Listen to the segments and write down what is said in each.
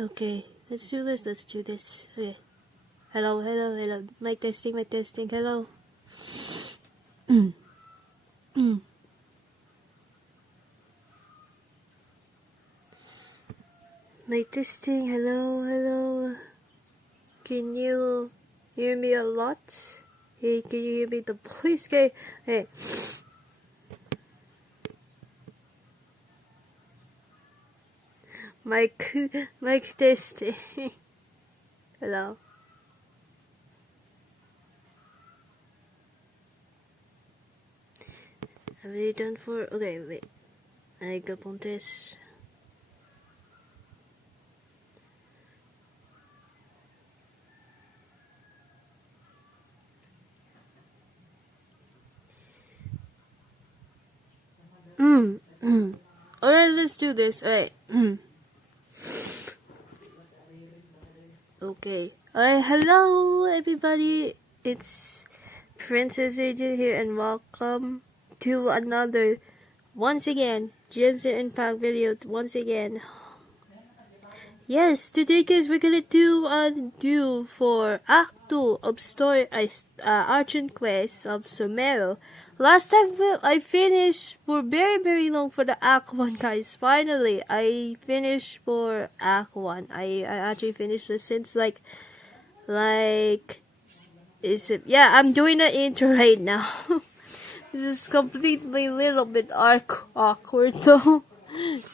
Okay, let's do this. Okay. Hello. Mic testing, hello. Mic testing, hello. Can you hear me a lot? Hey, can you hear me the voice? Okay, hey. Mic testing. Hello. Have you done for? Okay, wait. I go on this. Alright, let's do this. Alright. Okay. Alright, hello everybody. It's Princess Agent here and welcome to another, once again, Genshin Impact video once again. Yes, today guys we're gonna do a duel for Act 2 of story Archon quest of Sumeru. Last time I finished for very long for the Act 1 guys. Finally, I finished for Act 1. I actually finished this since like is it, yeah, I'm doing the intro right now. This is completely a little bit awkward though.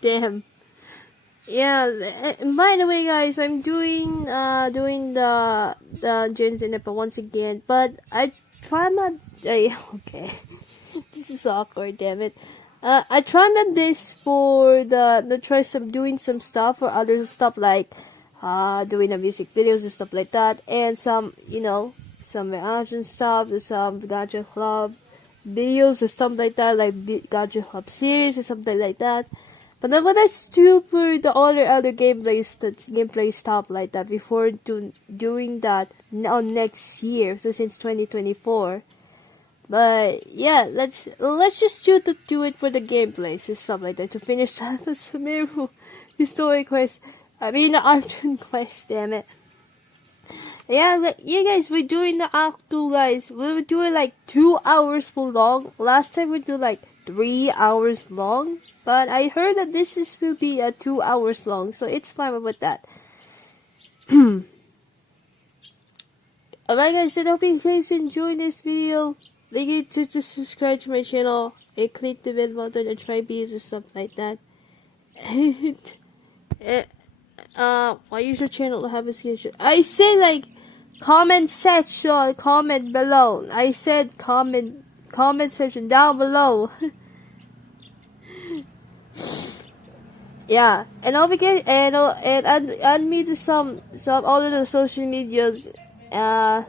Damn. Yeah, by the way guys, I'm doing the Genshin Impact once again, but I try my okay. This is awkward, damn it. I try my best for doing some stuff for other stuff like doing the music videos and stuff like that, and some some reaction stuff, some gacha club videos and stuff like that, like gacha club series or something like that. But then what I do for the other gameplay stuff like that before doing that now next year, so since 2024. But yeah, let's just do it for the gameplays and stuff like that to finish the Sumeru story quest. I mean the Archon quest, damn it. Yeah, guys, we're doing the Act 2, guys. We were doing like 2 hours for long. Last time we do like 3 hours long, but I heard that will be 2 hours long, so it's fine with that. Alright guys, I hope you guys enjoyed this video. Thank you to subscribe to my channel and click the bell button and try videos and stuff like that. My user channel will have a schedule. I say like comment section, comment below. I said comment section down below. Yeah, and don't forget and add me to some all of the social medias, and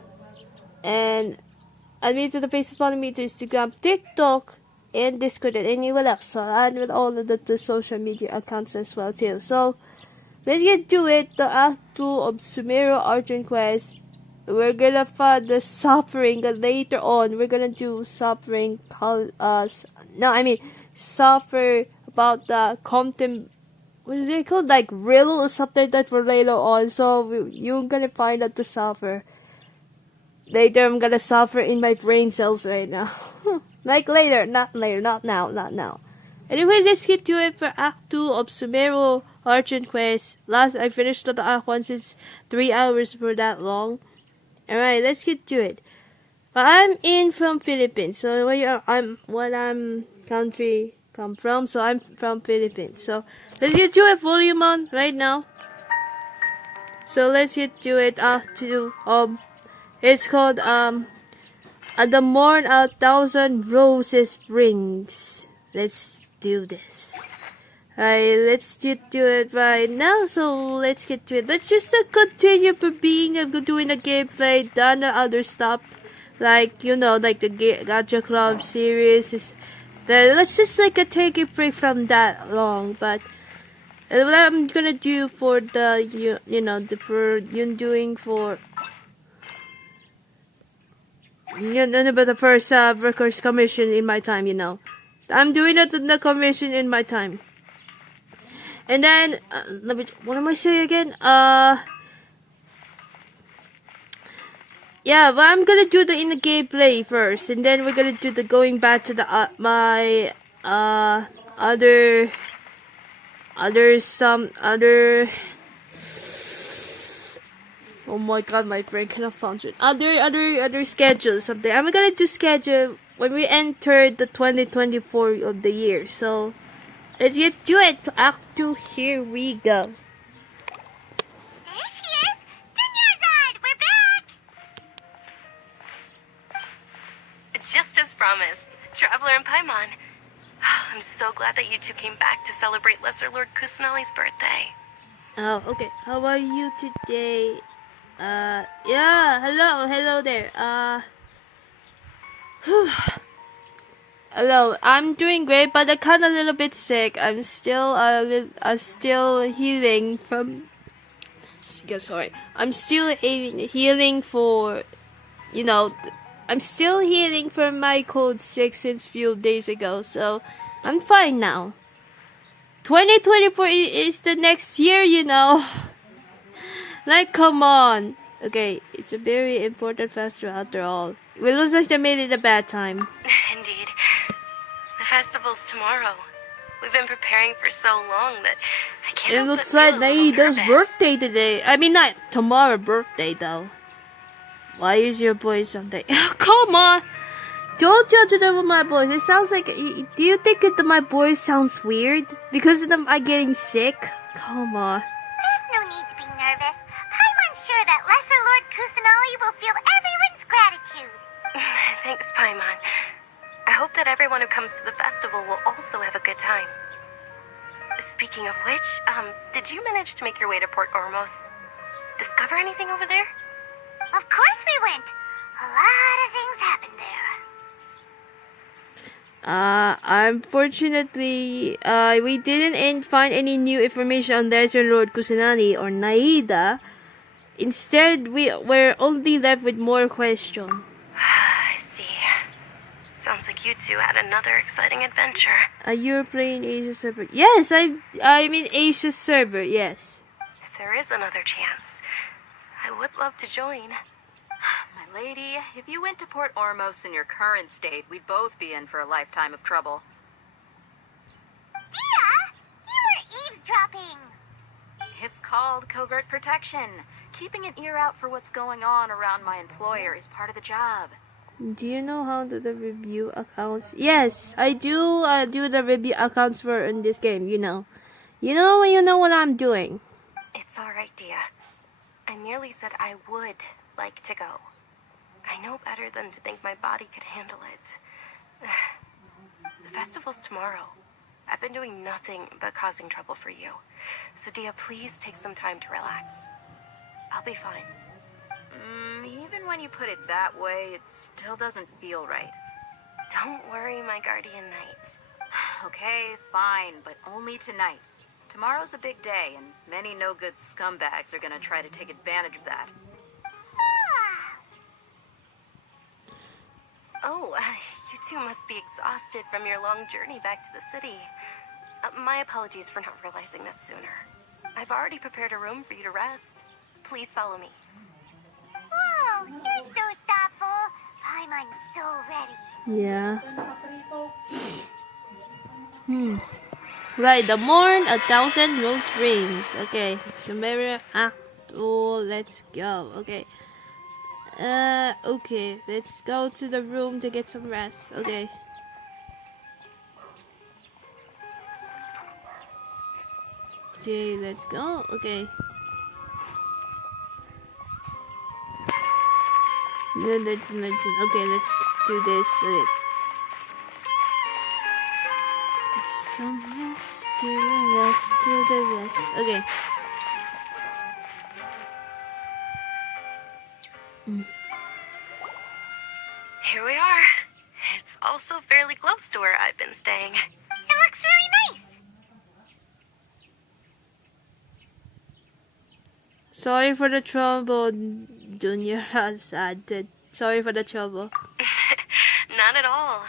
add me to the Facebook, follow me to Instagram, TikTok, and Discord, and anywhere else. So add with all of the social media accounts as well too. So let's get to it. The Act 2 of Sumeru Archon quest. We're gonna find the suffering later on. We're gonna do suffering. Suffer about the what is it called? Like riddle or something like that for later on. So you're gonna find out the suffer. Later, I'm gonna suffer in my brain cells right now. Like later, not now. Anyway, let's get to it for Act 2 of Sumeru Archon quest. Last I finished the Act 1 since 3 hours for that long. Alright, let's get to it. But I'm in from Philippines, so I'm country come from, so I'm from Philippines. So let's get to it, volume on right now. So let's get to it, Act 2 of It's called At the Morn a Thousand Roses Rings. Let's do this. Alright, let's do it right now. So let's get to it. Let's just continue for doing the gameplay, done the other stuff, like like the Gacha Club series. Let's just take a break from that long. But what I'm gonna do for the about the first records commission in my time. I'm doing it in the commission in my time. And then, what am I saying again? Yeah, but I'm gonna do in the gameplay first, and then we're gonna do the going back to the my other. Oh my god, my brain cannot function. Other schedules something. I'm gonna do schedule when we enter the 2024 of the year. So let's get to it. Act 2, here we go. There she is! Dunyarzad, we're back! Just as promised, Traveler and Paimon. I'm so glad that you two came back to celebrate Lesser Lord Kusanali's birthday. Oh, okay. How are you today? Yeah, hello there. Hello, I'm doing great, but I'm kind of a little bit sick. I'm still healing from. Sorry, I'm still healing for, I'm still healing from my cold sick since few days ago. So I'm fine now. 2024 is the next year, Like, come on. Okay, it's a very important festival after all. It looks like they made it a bad time. Indeed. The festival's tomorrow. We've been preparing for so long that I can't. It looks like Nahida's birthday today. I mean, not tomorrow birthday, though. Why is your voice something? Oh, come on! Don't judge it over my voice. It sounds like... Do you think that my voice sounds weird? Because of I'm getting sick? Come on. There's no need to be nervous. Paimon's sure that Lesser Lord Kusanali will feel everyone's gratitude. Thanks, Paimon. I hope that everyone who comes to the festival will also have a good time. Speaking of which, did you manage to make your way to Port Ormos? Discover anything over there? Of course we went. A lot of things happened there. Unfortunately, we didn't find any new information on Lesser Lord Kusanali or Nahida. Instead, we're only left with more questions. I see. Sounds like you two had another exciting adventure. You're playing Asia server? Yes, I'm in Asia server. Yes. If there is another chance, I would love to join. My lady, if you went to Port Ormos in your current state, we'd both be in for a lifetime of trouble. Dia! You were eavesdropping! It's called covert protection. Keeping an ear out for what's going on around my employer is part of the job. Do you know how to the review accounts? Yes, I do do the review accounts for in this game, You know what I'm doing. It's alright, Dia. I merely said I would like to go. I know better than to think my body could handle it. The festival's tomorrow. I've been doing nothing but causing trouble for you. So Dia, please take some time to relax. I'll be fine. Even when you put it that way, it still doesn't feel right. Don't worry, my guardian knight. Okay, fine, but only tonight. Tomorrow's a big day, and many no-good scumbags are gonna try to take advantage of that. Oh, you two must be exhausted from your long journey back to the city. My apologies for not realizing this sooner. I've already prepared a room for you to rest. Please follow me. Whoa, you're so thoughtful. Paimon's so ready. Yeah. Right, the morn, 1,000 rose rings. Okay, Sumeru Act 2, let's go. Okay. Okay, let's go to the room to get some rest. Okay. Okay, let's go. Okay. No, okay, let's do this. Wait. Some west to the west to the west. Okay. Here we are. It's also fairly close to where I've been staying. It looks really nice. Sorry for the trouble, Junior has added. Sorry for the trouble. Not at all.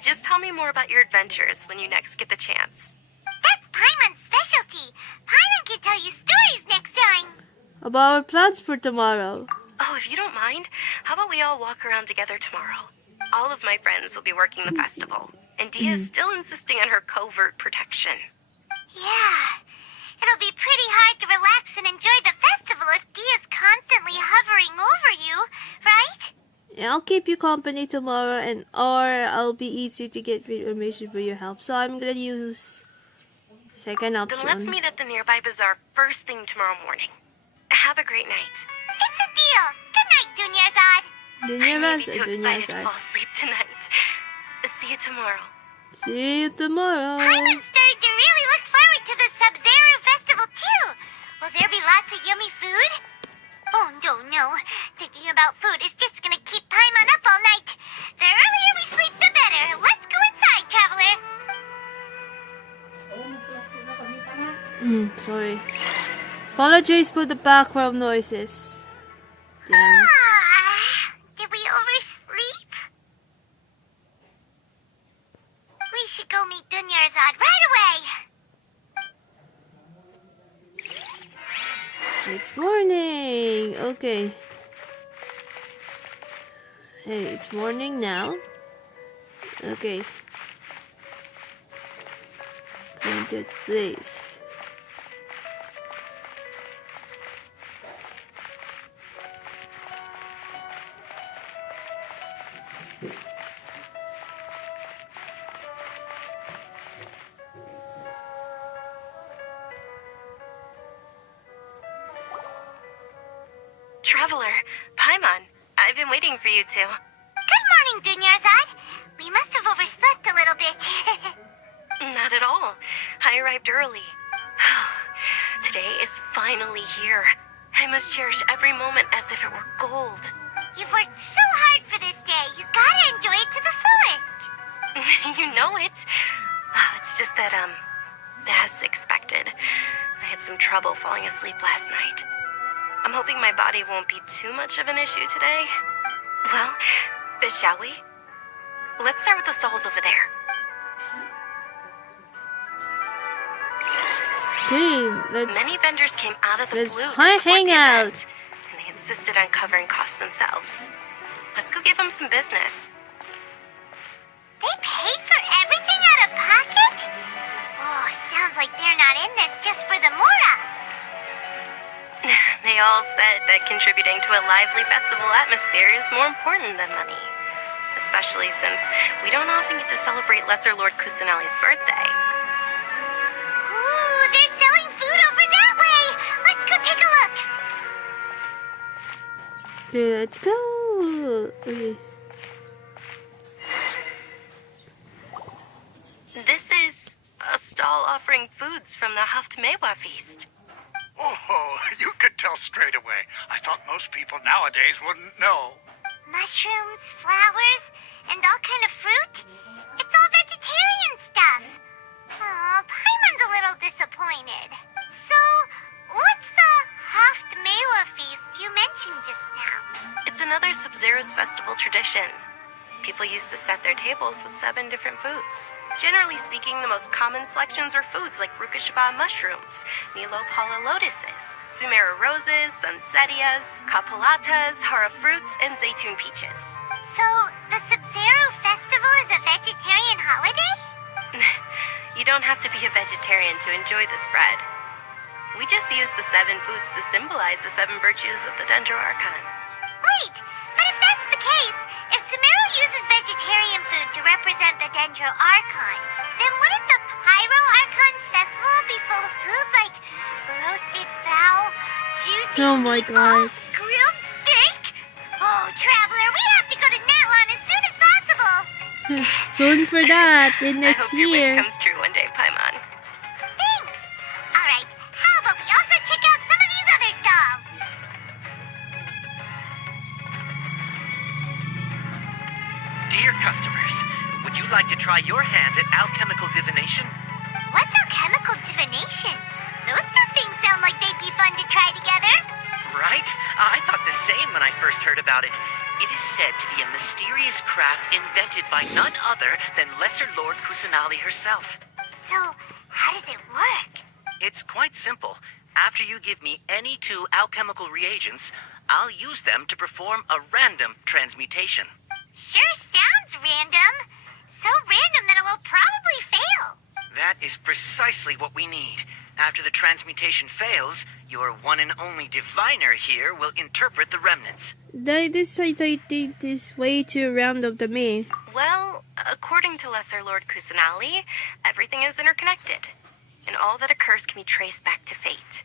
Just tell me more about your adventures when you next get the chance. That's Paimon's specialty. Paimon can tell you stories next time. About our plans for tomorrow. Oh, if you don't mind, how about we all walk around together tomorrow? All of my friends will be working the festival, and Dia's still insisting on her covert protection. Yeah. It'll be pretty hard to relax and enjoy the festival if Dia's constantly hovering over you, right? Yeah, I'll keep you company tomorrow, or I'll be easy to get information for your help. So I'm gonna use second option. Then let's meet at the nearby bazaar first thing tomorrow morning. Have a great night. It's a deal. Good night, Dunyarzad. I may be too excited to fall asleep tonight. See you tomorrow. See you tomorrow. Paimon started to really look forward to the Sumeru festival too. Will there be lots of yummy food? Oh no. Thinking about food is just gonna keep Paimon up all night. The earlier we sleep, the better. Let's go inside, traveler. Sorry. Apologies for the background noises. Damn. Did we oversleep? We should go meet Dunyarzad right away. It's morning. Okay. Hey, it's morning now. Okay. Going to place. Traveler, Paimon, I've been waiting for you two. Good morning, Dunyarzad. We must have overslept a little bit. Not at all. I arrived early. Today is finally here. I must cherish every moment as if it were gold. You've worked so hard for this day. You gotta enjoy it to the fullest. You know it. It's just that, as expected, I had some trouble falling asleep last night. I'm hoping my body won't be too much of an issue today. Well, shall we? Let's start with the stalls over there. Okay, let's Many vendors came out of the let's blue to hang support the out. event, and they insisted on covering costs themselves. Let's go give them some business. They paid for everything out of pocket? Oh, sounds like they're not in this just for the Mora. They all said that contributing to a lively festival atmosphere is more important than money. Especially since we don't often get to celebrate Lesser Lord Kusanali's birthday. Ooh, they're selling food over that way. Let's go take a look. Okay, let's go. Okay. This is a stall offering foods from the Haftmewa feast. Oh, you could tell straight away. I thought most people nowadays wouldn't know. Mushrooms, flowers, and all kind of fruit. It's all vegetarian stuff. Oh, Paimon's a little disappointed. So, what's the Haftmewa feast you mentioned just now? It's another Sub-Zero's festival tradition. People used to set their tables with 7 different foods. Generally speaking, the most common selections are foods like Rukashaba mushrooms, Nilopala lotuses, Sumeru roses, Sunsetias, Kapalatas, Hara fruits, and Zaytun peaches. So, the Sub-Zero festival is a vegetarian holiday? You don't have to be a vegetarian to enjoy this bread. We just use the 7 foods to symbolize the 7 virtues of the Dendro Archon. Wait, but if that's the case, if Sumeru uses vegetarian food to represent the Dendro Archon, then wouldn't the Pyro Archon's festival be full of food like roasted fowl, juicy Oh my meatballs, God. grilled steak? Oh, Traveler. We have to go to Natlan as soon as possible. Soon for that, in I next hope your wish year. comes true one day, Paimon. Thanks. All right. How about we also check out some of these other stalls? Dear customers, would you like to try your hand at alchemical divination? What's alchemical divination? Those two things sound like they'd be fun to try together. Right? I thought the same when I first heard about it. It is said to be a mysterious craft invented by none other than Lesser Lord Kusanali herself. So, how does it work? It's quite simple. After you give me any 2 alchemical reagents, I'll use them to perform a random transmutation. Sure sounds random. So random that it will probably fail. That is precisely what we need. After the transmutation fails, your one and only diviner here will interpret the remnants. I think this way too random to me. Well, according to Lesser Lord Kusanali, everything is interconnected, and all that occurs can be traced back to fate.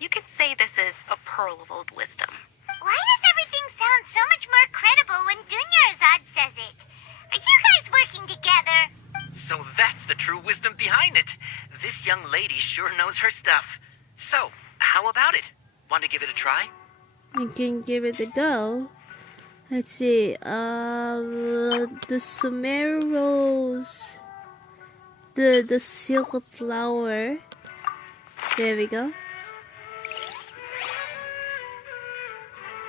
You could say this is a pearl of old wisdom. Why does everything sound so much more credible when Dunyarzad says it? Are you guys working together? So that's the true wisdom behind it. This young lady sure knows her stuff. So, how about it? Want to give it a try? I can give it a go. Let's see. The Sumeru rose. The silk flower. There we go.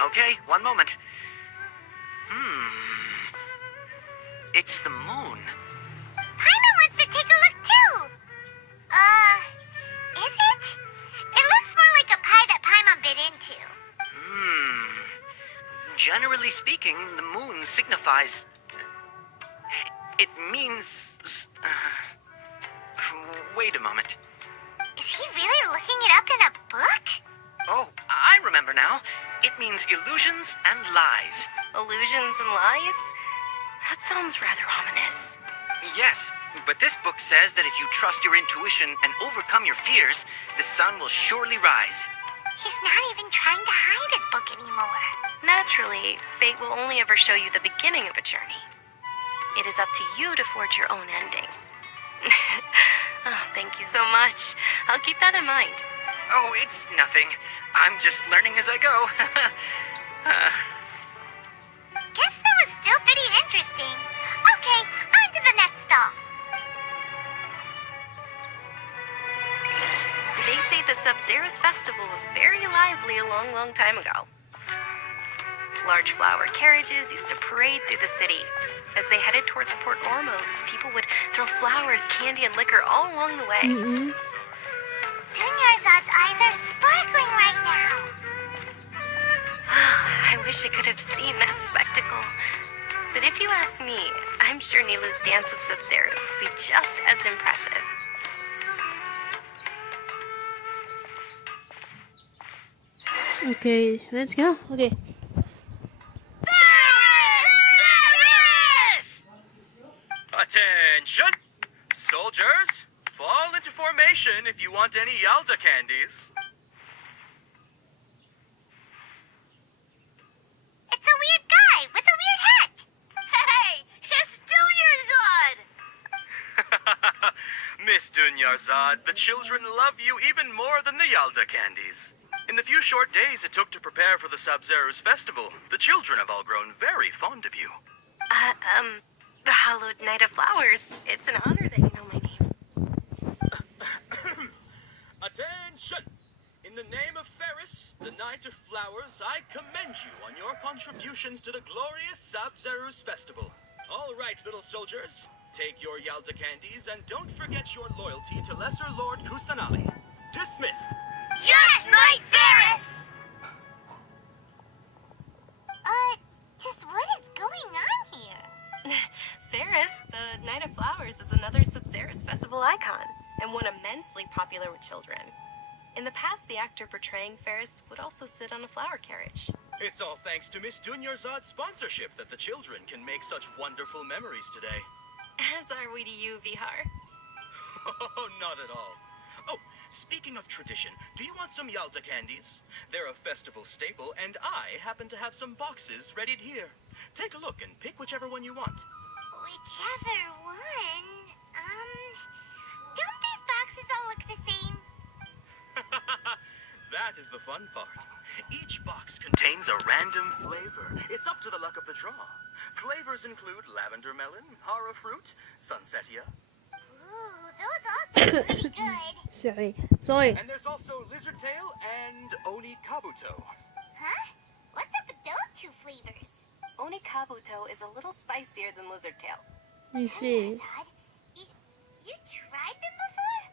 Okay, one moment. It's the moon. Paimon wants to take a look too. Is it? It looks more like a pie that Paimon bit into. Generally speaking, the moon signifies... It means... Wait a moment. Is he really looking it up in a book? Oh, I remember now. It means illusions and lies. Illusions and lies? That sounds rather ominous. Yes, but this book says that if you trust your intuition and overcome your fears, the sun will surely rise. He's not even trying to hide his book anymore. Naturally, fate will only ever show you the beginning of a journey. It is up to you to forge your own ending. Oh, thank you so much. I'll keep that in mind. Oh, it's nothing. I'm just learning as I go. Guess that was still pretty interesting. Okay, on to the next stall. They say the Sub-Zerus festival was very lively a long, long time ago. Large flower carriages used to parade through the city. As they headed towards Port Ormos, people would throw flowers, candy, and liquor all along the way. Dunyarzad's eyes are sparkling right now. I wish I could have seen that spectacle. But if you ask me, I'm sure Nilu's dance of Sub-Zerus would be just as impressive. Okay, let's go. Okay. Attention! Soldiers, fall into formation if you want any Yalda candies. It's a weird guy with a weird hat. Hey, it's Dunyarzad! Miss Dunyarzad, the children love you even more than the Yalda candies. In the few short days it took to prepare for the Sub-Zerus festival, the children have all grown very fond of you. The hallowed Knight of Flowers. It's an honor that you know my name. Attention! In the name of Ferris, the Knight of Flowers, I commend you on your contributions to the glorious Sub-Zerus festival. All right, little soldiers, take your Yalda candies and don't forget your loyalty to Lesser Lord Kusanali. Dismissed. Yes, Knight Ferris! Just what is going on here? Ferris, the Knight of Flowers, is another Sub-Zerus festival icon, and one immensely popular with children. In the past, the actor portraying Ferris would also sit on a flower carriage. It's all thanks to Miss Dunyarzad's sponsorship that the children can make such wonderful memories today. As are we to you, Vihar. Oh, not at all. Oh, Speaking of tradition, do you want some Yalta candies? They're a festival staple, and I happen to have some boxes readied here. Take a look and pick whichever one you want. Whichever one? Don't these boxes all look the same? That is the fun part. Each box contains a random flavor. It's up to the luck of the draw. Flavors include lavender melon, hara fruit, sunsetia. Ooh, those all sound pretty good. Sorry. And there's also lizard tail and oni kabuto. Huh? What's up with those two flavors? Oni kabuto is a little spicier than lizard tail. I see. Odd. You tried them before?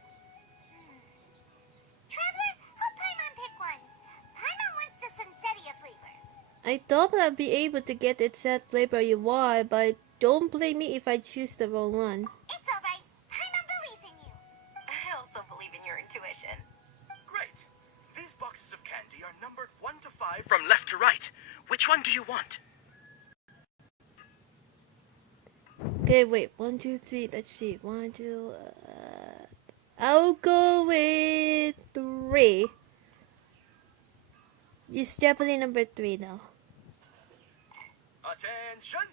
Traveler, help Paimon pick one. Paimon wants the sunsetia flavor. I thought I'd be able to get the exact flavor you want, but don't blame me if I choose the wrong one. It's alright. Paimon believes in you. I also believe in your intuition. Great. These boxes of candy are numbered 1 to 5 from left to right. Which one do you want? Okay, wait. 1, 2, 3. Let's see. 1, 2. I'll go with 3. It's definitely number 3 now. Attention!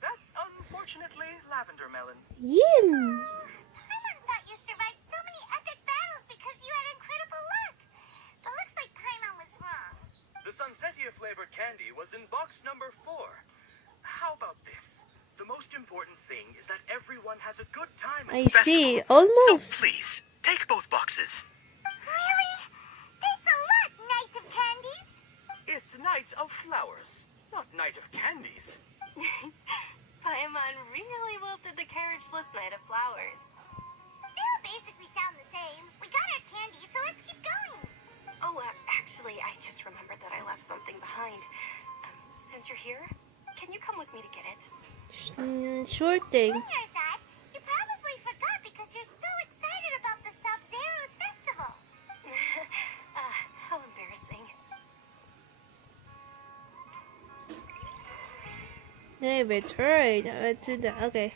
That's unfortunately lavender melon. Yim! Paimon thought you survived so many epic battles because you had incredible luck. But looks like Paimon was wrong. The sunsetia flavored candy was in box number 4. How about this? The most important thing is that everyone has a good time at I the festival. see. Almost. So please, take both boxes. Really? Thanks a lot, Knight of Candies. It's Night of Flowers, not Night of Candies. Paimon really wilted the carriageless Night of Flowers. They all basically sound the same. We got our candy, so let's keep going. Oh, actually, I just remembered that I left something behind. Since you're here, can you come with me to get it? Sure thing. Dunyarzad, you probably forgot because you're so excited about the Sub-Zero's festival. How embarrassing. They return to the okay.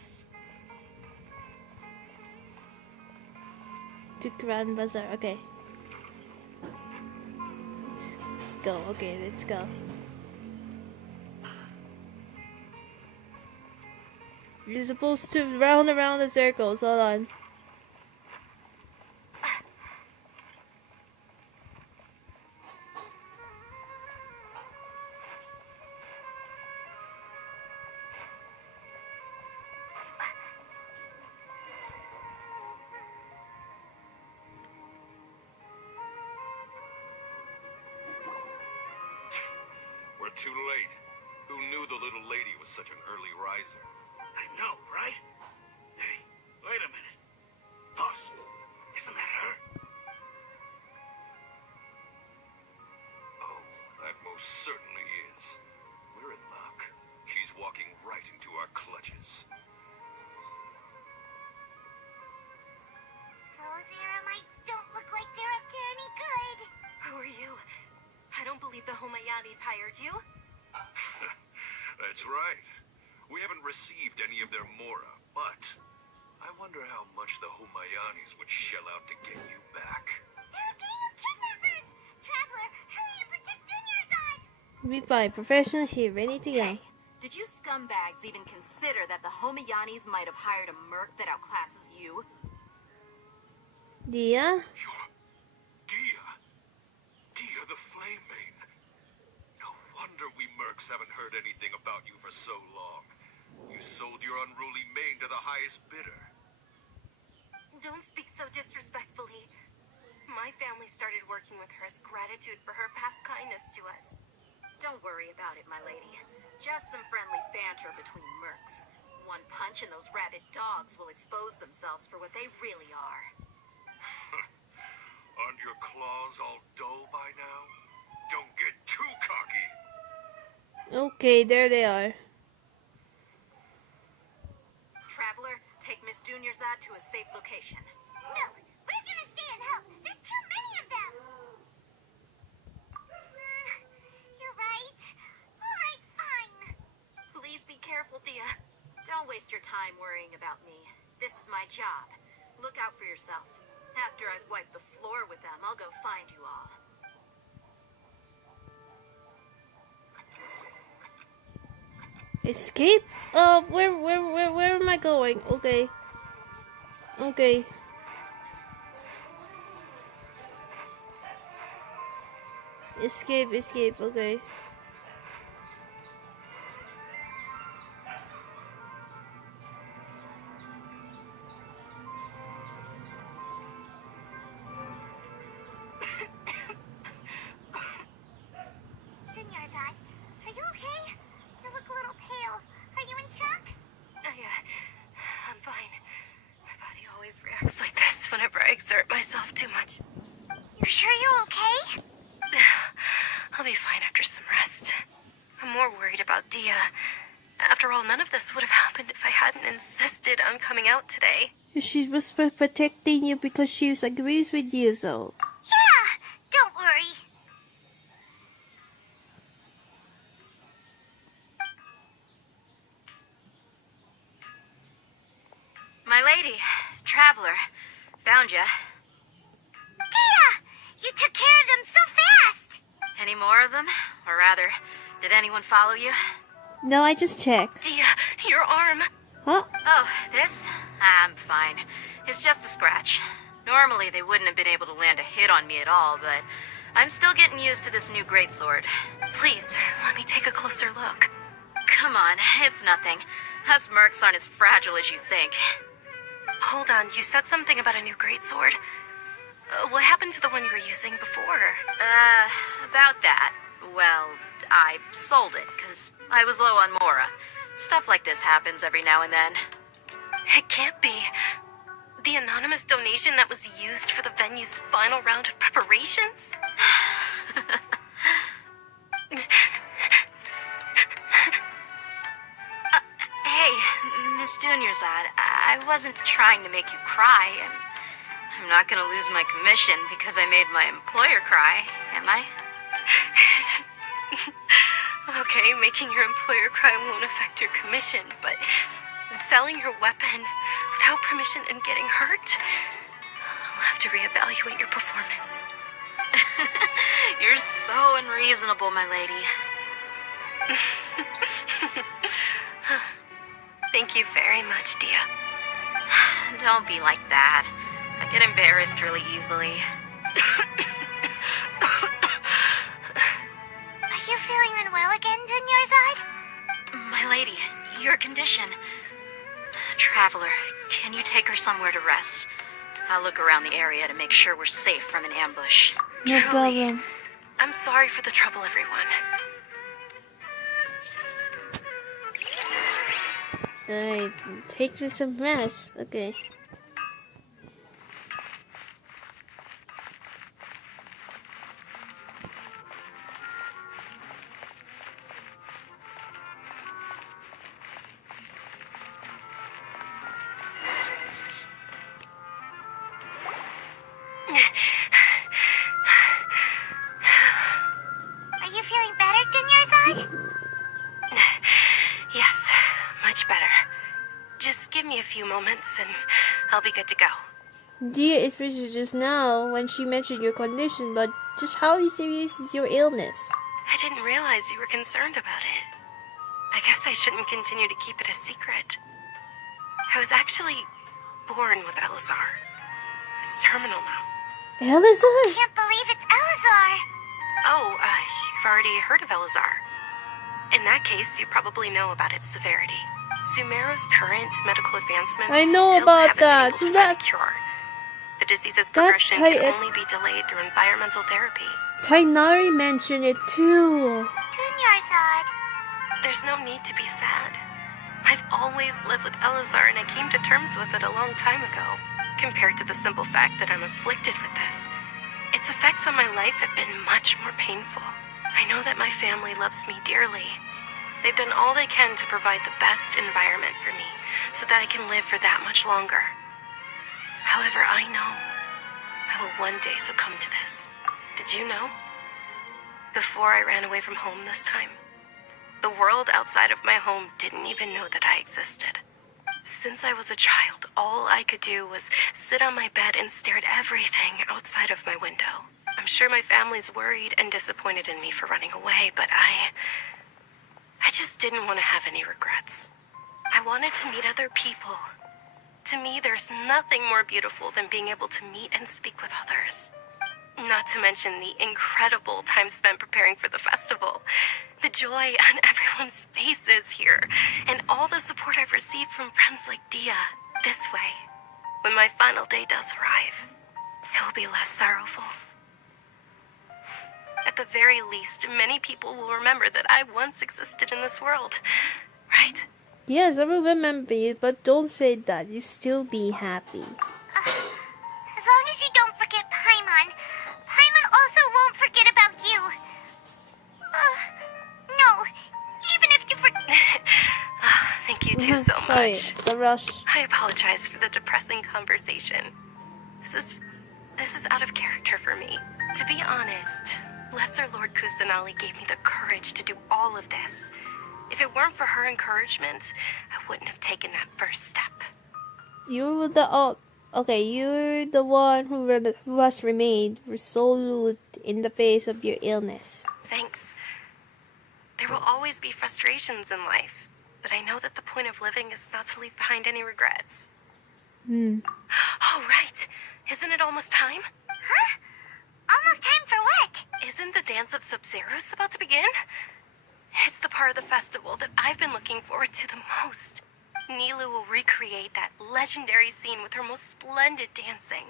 To Grand Bazaar. Okay. Let's go. Okay, let's go. You're supposed to round around the circles. Hold on. We're too late. Who knew the little lady was such an early riser? I know, right? Hey, wait a minute. Boss, isn't that her? Oh, that most certainly is. We're in luck. She's walking right into our clutches. Those Eremites don't look like they're up to any good. Who are you? I don't believe the Homayanis hired you. That's right. We haven't received any of their mora, but I wonder how much the Homayanis would shell out to get you back. They're a gang of kidnappers. Traveler, hurry and protect Dunyarzad. We find professionals here, ready to go. Did you scumbags even consider that the Homayanis might have hired a merc that outclasses you? Dia? You're Dia the Flame Main. No wonder we mercs haven't heard anything about you for so long. You sold your unruly mane to the highest bidder. Don't speak so disrespectfully. My family started working with her as gratitude for her past kindness to us. Don't worry about it, my lady. Just some friendly banter between mercs. One punch and those rabid dogs will expose themselves for what they really are. Aren't your claws all dull by now? Don't get too cocky. Okay, there they are. Traveler, take Miss Dunyarzad to a safe location. No, we're gonna stay and help. There's too many of them. You're right. All right, fine. Please be careful, Dia. Don't waste your time worrying about me. This is my job. Look out for yourself. After I've wiped the floor with them, I'll go find you all. Escape? Where am I going? Okay. Okay. Escape, okay. Dunyarzad, are you okay? You look a little pale. Are you in shock? I'm fine. My body always reacts like this whenever I exert myself too much. You sure you're okay? I'll be fine after some rest. I'm more worried about Dia. After all, none of this would have happened if I hadn't insisted on coming out today. She was protecting you because she agrees with you, so. Yeah, don't worry. My lady, traveler, found ya. Dia! You took care of them so fast! Any more of them? Or rather, did anyone follow you? No, I just checked. Dia, your arm. Huh? Oh, this? I'm fine. It's just a scratch. Normally, they wouldn't have been able to land a hit on me at all, but I'm still getting used to this new greatsword. Please, let me take a closer look. Come on, it's nothing. Us mercs aren't as fragile as you think. Hold on, you said something about a new greatsword. What happened to the one you were using before? About that. Well, I sold it, because I was low on Mora. Stuff like this happens every now and then. It can't be. The anonymous donation that was used for the venue's final round of preparations? Hey, Miss Dunyarzad, I wasn't trying to make you cry, and I'm not gonna lose my commission because I made my employer cry, am I? Okay, making your employer cry won't affect your commission, but selling your weapon without permission and getting hurt? I'll have to reevaluate your performance. You're so unreasonable, my lady. Thank you very much, Dia. Don't be like that. I get embarrassed really easily. Are you feeling unwell again, Dunyarzad? My lady, your condition. Traveler, can you take her somewhere to rest? I'll look around the area to make sure we're safe from an ambush. No problem. I'm sorry for the trouble, everyone. Alright, take you some rest. Okay. Are you feeling better, Dunyarzad? Yes, much better. Just give me a few moments and I'll be good to go. Dia, especially just now when she mentioned your condition, but just how serious is your illness? I didn't realize you were concerned about it. I guess I shouldn't continue to keep it a secret. I was actually born with Elazar. It's terminal now. Elazar? Can't believe it's Elazar. Oh, you've already heard of Elazar. In that case, you probably know about its severity. Sumeru's current medical advancements I know still about haven't been that. able to So find a cure. The disease's progression can only be delayed through environmental therapy. Tainari mentioned it too. Dunyarzad. There's no need to be sad. I've always lived with Elazar and I came to terms with it a long time ago. Compared to the simple fact that I'm afflicted with this, its effects on my life have been much more painful. I know that my family loves me dearly. They've done all they can to provide the best environment for me so that I can live for that much longer. However, I know I will one day succumb to this. Did you know? Before I ran away from home this time, the world outside of my home didn't even know that I existed. Since I was a child, all I could do was sit on my bed and stare at everything outside of my window. I'm sure my family's worried and disappointed in me for running away, but I just didn't want to have any regrets. I wanted to meet other people. To me, there's nothing more beautiful than being able to meet and speak with others. Not to mention the incredible time spent preparing for the festival. The joy on everyone's faces here, and all the support I've received from friends like Dia. This way, when my final day does arrive, it will be less sorrowful. At the very least, many people will remember that I once existed in this world, right? Yes, I will remember you, but don't say that. You still be happy. As long as you don't forget Paimon, Paimon also won't forget about you. No, even if you forget... Thank you two so Sorry, much. the rush. I apologize for the depressing conversation. This is out of character for me. To be honest, Lesser Lord Kusanali gave me the courage to do all of this. If it weren't for her encouragement, I wouldn't have taken that first step. You're the one who was remained resolute in the face of your illness. Thanks. There will always be frustrations in life, but I know that the point of living is not to leave behind any regrets. Oh, right. Isn't it almost time? Huh? Almost time for what? Isn't the Dance of Sub-Zeros about to begin? It's the part of the festival that I've been looking forward to the most. Nilu will recreate that legendary scene with her most splendid dancing.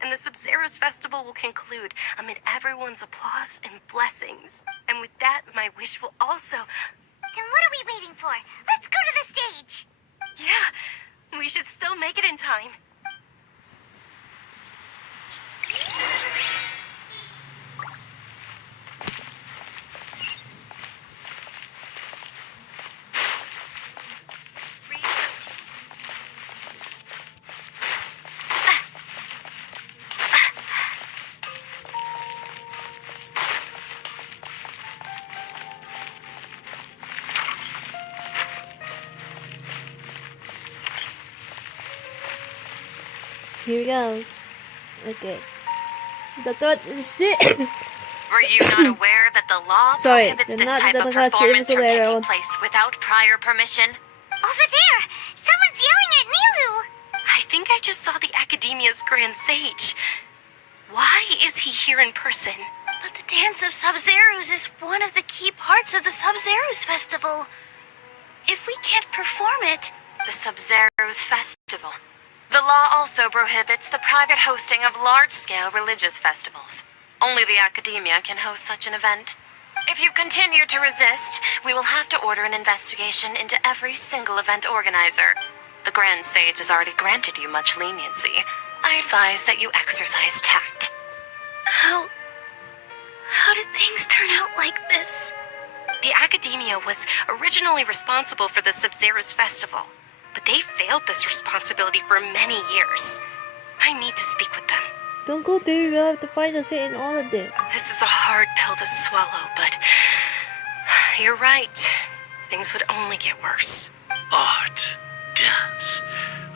And the Sub-Zeros festival will conclude amid everyone's applause and blessings. And with that, my wish will also... Then what are we waiting for? Let's go to the stage! Yeah, we should still make it in time. Here he goes. Okay. The thought is it. Were you not aware that the law Sorry, prohibits the this not type the of thought performance from later taking on. place without prior permission? Over there! Someone's yelling at Nilu! I think I just saw the Academia's Grand Sage. Why is he here in person? But the Dance of Sub-Zeros is one of the key parts of the Sub-Zeros festival. If we can't perform it... The Sub-Zeros Festival. The law also prohibits the private hosting of large-scale religious festivals. Only the Academia can host such an event. If you continue to resist, we will have to order an investigation into every single event organizer. The Grand Sage has already granted you much leniency. I advise that you exercise tact. How did things turn out like this? The Academia was originally responsible for the Sub-Zeros festival, but they failed this responsibility for many years. I need to speak with them. Don't go there, you have to find us in all of this. This is a hard pill to swallow, but you're right. Things would only get worse. Art, dance.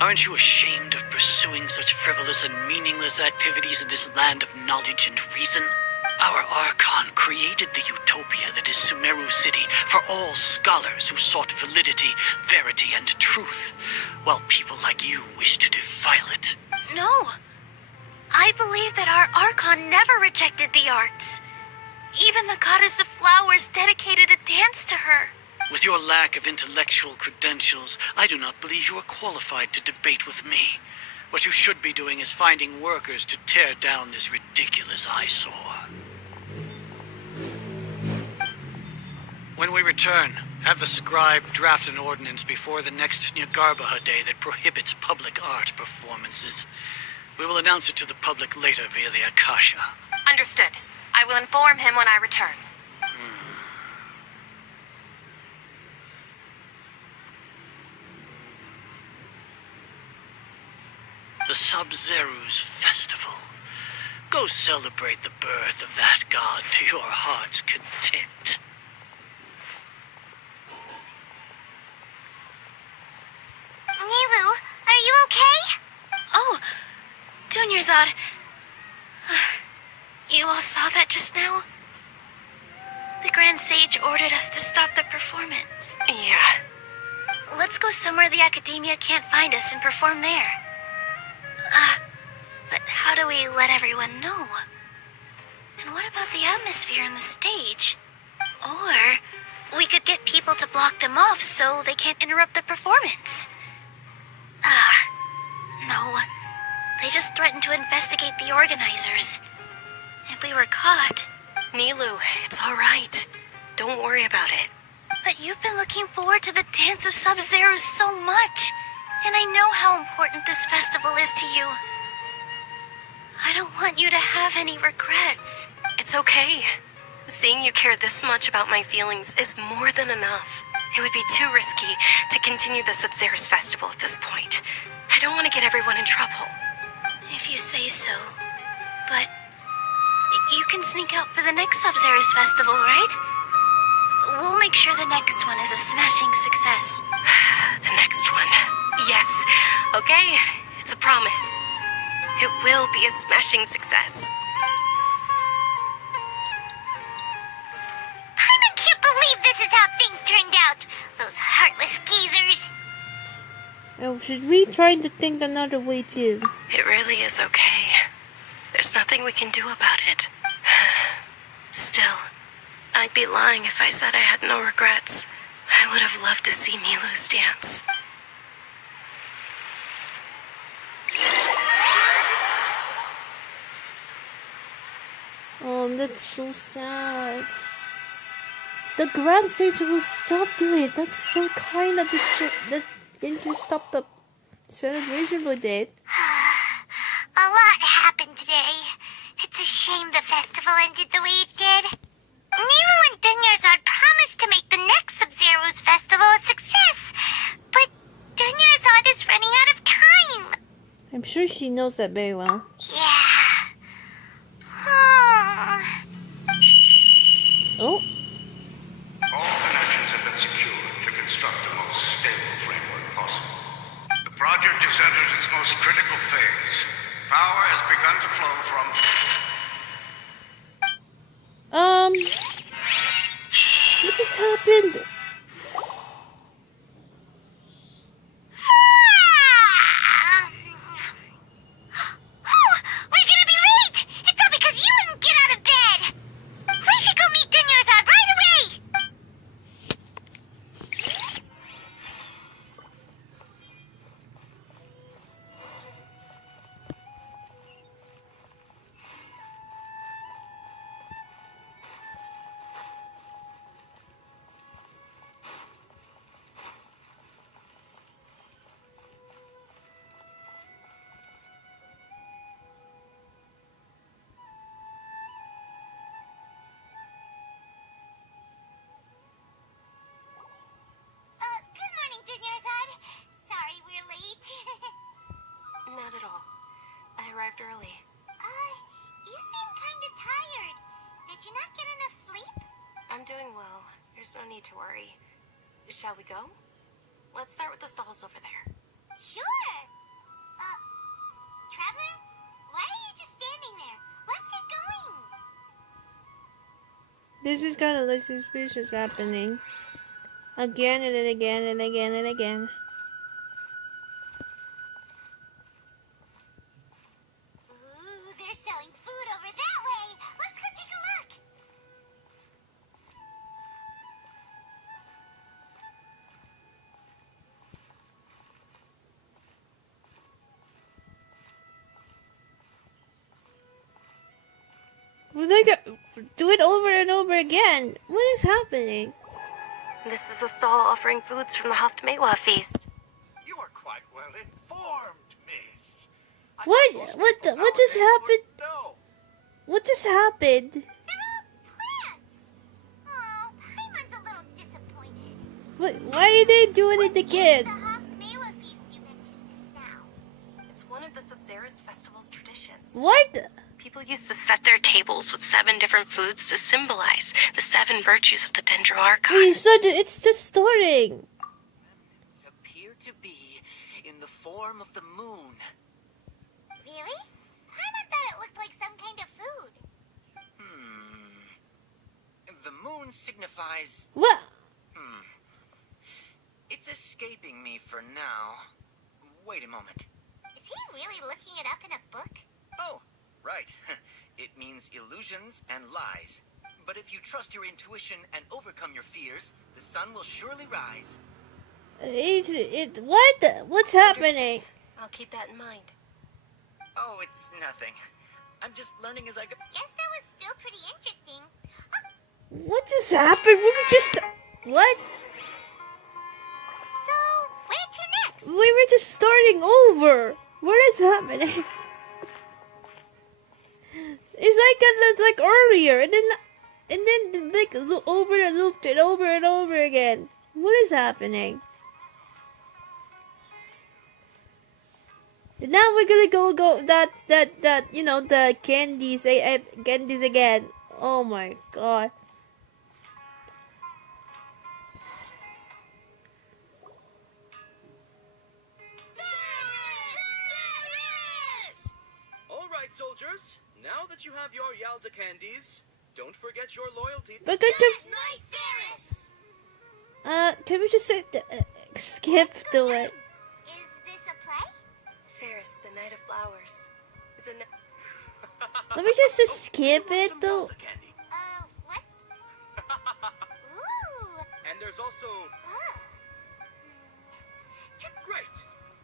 Aren't you ashamed of pursuing such frivolous and meaningless activities in this land of knowledge and reason? Our Archon created the utopia that is Sumeru City for all scholars who sought validity, verity, and truth, while people like you wish to defile it. No. I believe that our Archon never rejected the arts. Even the goddess of flowers dedicated a dance to her. With your lack of intellectual credentials, I do not believe you are qualified to debate with me. What you should be doing is finding workers to tear down this ridiculous eyesore. When we return, have the scribe draft an ordinance before the next Nyagarbaha Day that prohibits public art performances. We will announce it to the public later via the Akasha. Understood. I will inform him when I return. The Sub-Zeros Festival. Go celebrate the birth of that god to your heart's content. Nilu, Dunyarzad, you all saw that just now? The Grand Sage ordered us to stop the performance. Yeah. Let's go somewhere the Academia can't find us and perform there. But how do we let everyone know? And what about the atmosphere on the stage? Or we could get people to block them off so they can't interrupt the performance. No. They just threatened to investigate the organizers. If we were caught... Nilu, it's alright. Don't worry about it. But you've been looking forward to the Dance of Sub-Zero so much. And I know how important this festival is to you. I don't want you to have any regrets. It's okay. Seeing you care this much about my feelings is more than enough. It would be too risky to continue the Sub-Zero's festival at this point. I don't want to get everyone in trouble. If you say so. But you can sneak out for the next Sub-Zero's festival, right? We'll make sure the next one is a smashing success. The next one. Yes. Okay. It's a promise. It will be a smashing success. I can't believe this is how things turned out. Those heartless geezers. Oh, should we try to think another way too? It really is okay. There's nothing we can do about it. Still, I'd be lying if I said I had no regrets. I would have loved to see Nilu's dance. Oh, that's so sad. The Grand Sage will stop doing it. That's so kind of that didn't just stop the celebration with it. A lot happened today. It's a shame the festival ended the way it did. Nilu and Dunyarzad promised to make the next Sub-Zero's festival a success. But Dunyarzad is running out of time. I'm sure she knows that very well. Yeah. Oh. All connections have been secured to construct the most stable framework possible. The project has entered its most critical phase. Power has begun to flow from... What just happened? We're gonna be late! It's all because you wouldn't get out of bed! We should go meet Dunyarzad right away! Good morning, Dunyarzad. Sorry we're late. Not at all. I arrived early. You seem kinda tired. Did you not get enough sleep? I'm doing well. There's no need to worry. Shall we go? Let's start with the stalls over there. Sure. Traveler? Why are you just standing there? Let's get going. This is kind of like suspicious happening. Again and then again and again and again. Ooh, they're selling food over that way. Let's go take a look. Well, they do it over and over again. What is happening? This is a stall offering foods from the Haftmewa feast. You are quite well informed, miss. I What? thought most What? people What just nowadays happened? would know. What just happened? They're all plants. Oh, Paimon's a little disappointed. What? Why are they doing it The again? Haftmewa feast you mentioned just now. It's one of the Sub-Zero's festival's traditions. What? People used to set their tables with 7 different foods to symbolize the 7 virtues of the Dendro Archon. You said it's just starting. Appear to be in the form of the moon. Really? signifies... What? It's escaping me for now. Wait a moment. Is he really looking it up in a book? Oh, right. It means illusions and lies. But if you trust your intuition and overcome your fears, the sun will surely rise. What? What's happening? I'll keep that in mind. Oh, it's nothing. I'm just learning as I go. Guess that was still pretty interesting. What just happened? What? So, where to next? We were just starting over. What is happening? It's like earlier, and then like looped it over and over again. What is happening? And now we're gonna go that the candies again. Oh my god. All right, soldiers. Now that you have your Yalda candies, don't forget your loyalty. But Night Ferris! can we just skip to it? Is this a play? Ferris, the Night of Flowers. Is a Let me just skip it though. Yalda candy. What? Ooh. And there's also... Oh. Great!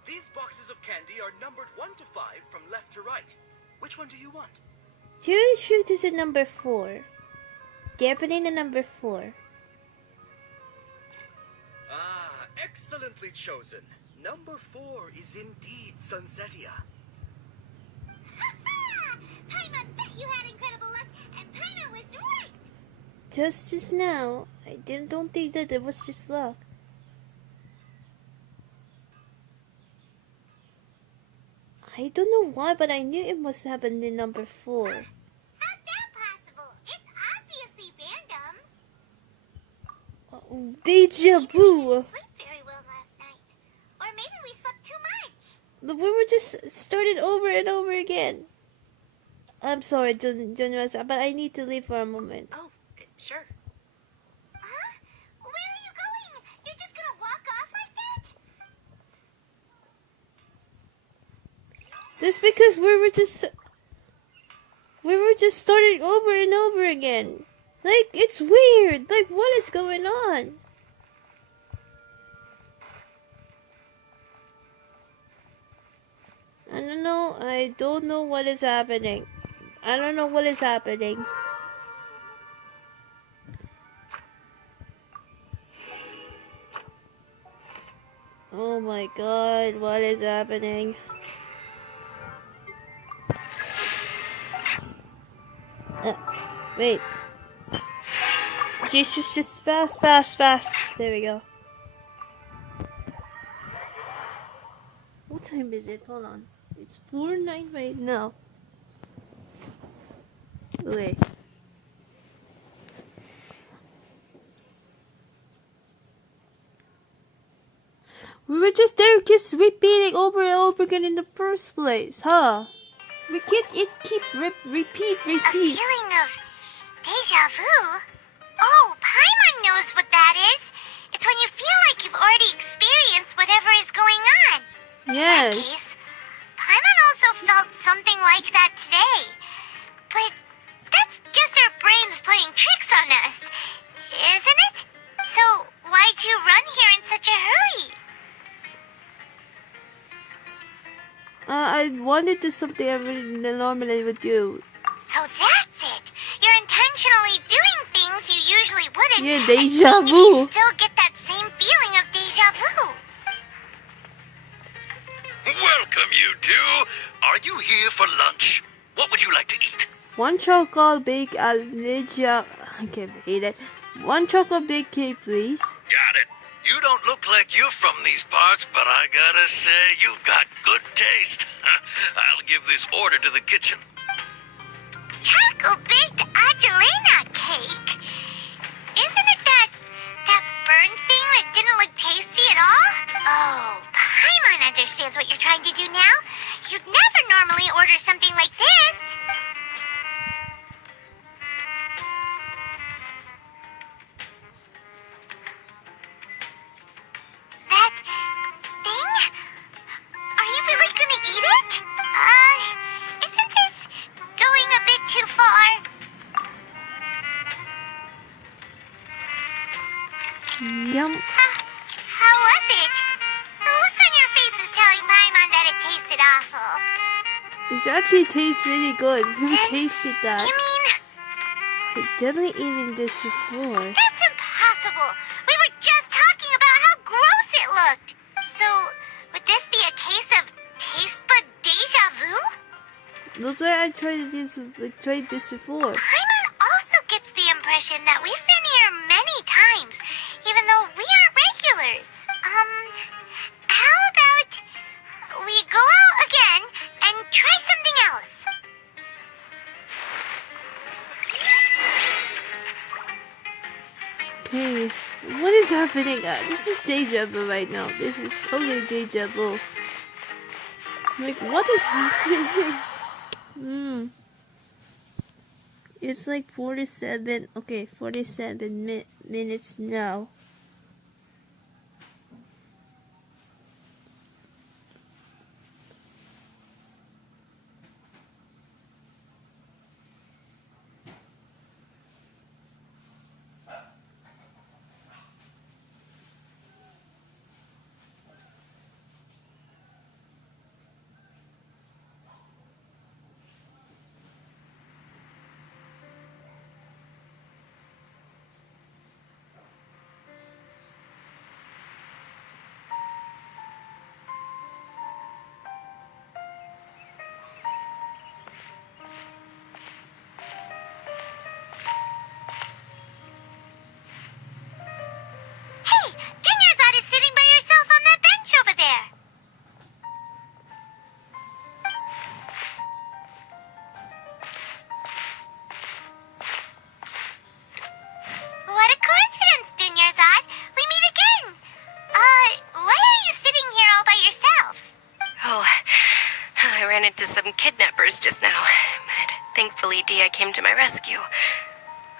These boxes of candy are numbered 1 to 5 from left to right. Which one do you want? Two shoot is a number 4. Definitely a number 4. Ah, excellently chosen. Number 4 is indeed Sunsetia. Paimon bet you had incredible luck, and Paimon was right! Just now, I don't think that it was just luck. I don't know why, but I knew it must happen in number 4. How's that possible? It's obviously random. Deja vu. Didn't sleep very well last night. Or maybe we slept too much. We were just started over and over again. I'm sorry, Jonas, but I need to leave for a moment. Oh, sure. Huh? Where are you going? You're just gonna walk off like that? Just because we were just starting over and over again. Like, it's weird. Like, what is going on? I don't know. I don't know what is happening. I don't know what is happening. Oh my god, what is happening? Wait. Just fast. There we go. What time is it? Hold on. It's 4:09. Wait, no. Wait. We were just there, just repeating over and over again in the first place, huh? We can't keep repeat. A feeling of deja vu? Oh, Paimon knows what that is. It's when you feel like you've already experienced whatever is going on. Yes. In that case, Paimon also felt something like that today. But that's just our brains playing tricks on us, isn't it? So why'd you run here in such a hurry? I wanted to do something I normally would do. So that's it. You're intentionally doing things you usually wouldn't. Yeah, deja and vu. you still get that same feeling of deja vu. Welcome, you two. Are you here for lunch? What would you like to eat? One chocolate bake Alija. I can't read it. One chocolate bake cake, please. Got it. You don't look like you're from these parts, but I gotta say, you've got good taste. I'll give this order to the kitchen. Charcoal-baked Angelina cake? Isn't it that burned thing that didn't look tasty at all? Oh, Paimon understands what you're trying to do now. You'd never normally order something like this. awful. It actually tastes really good. Who tasted that? You mean... I definitely eaten this before. That's impossible. We were just talking about how gross it looked. So, would this be a case of taste bud deja vu? That's why I tried this before. Paimon also gets the impression that we've been here many times, even though we aren't regulars. How about we go out again and try something else? Okay, what is happening? This is deja vu right now. This is totally deja vu. Like, what is happening? It's like 47. Okay, 47 minutes now. Hey, Dinyarzad is sitting by herself on that bench over there. What a coincidence, Dinyarzad. We meet again. Why are you sitting here all by yourself? Oh, I ran into some kidnappers just now, but thankfully Dia came to my rescue.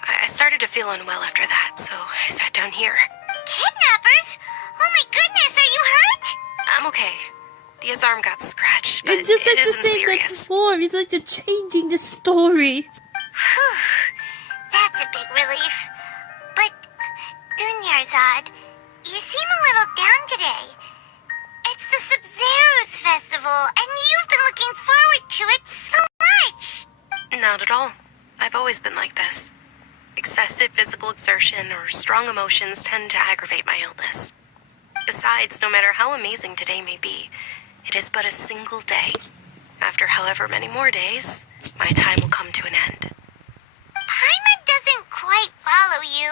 I started to feel unwell after that, so I sat down here. Kidnappers? Oh my goodness, are you hurt? I'm okay. Dia's arm got scratched, but It's just like it the isn't same like serious. before. It's like you're changing the story. Whew, that's a big relief. But, Dunyarzad, you seem a little down today. It's the Sub-Zero's festival, and you've been looking forward to it so much. Not at all. I've always been like this. Excessive physical exertion or strong emotions tend to aggravate my illness. Besides, no matter how amazing today may be, it is but a single day. After however many more days, my time will come to an end. Paimon doesn't quite follow you,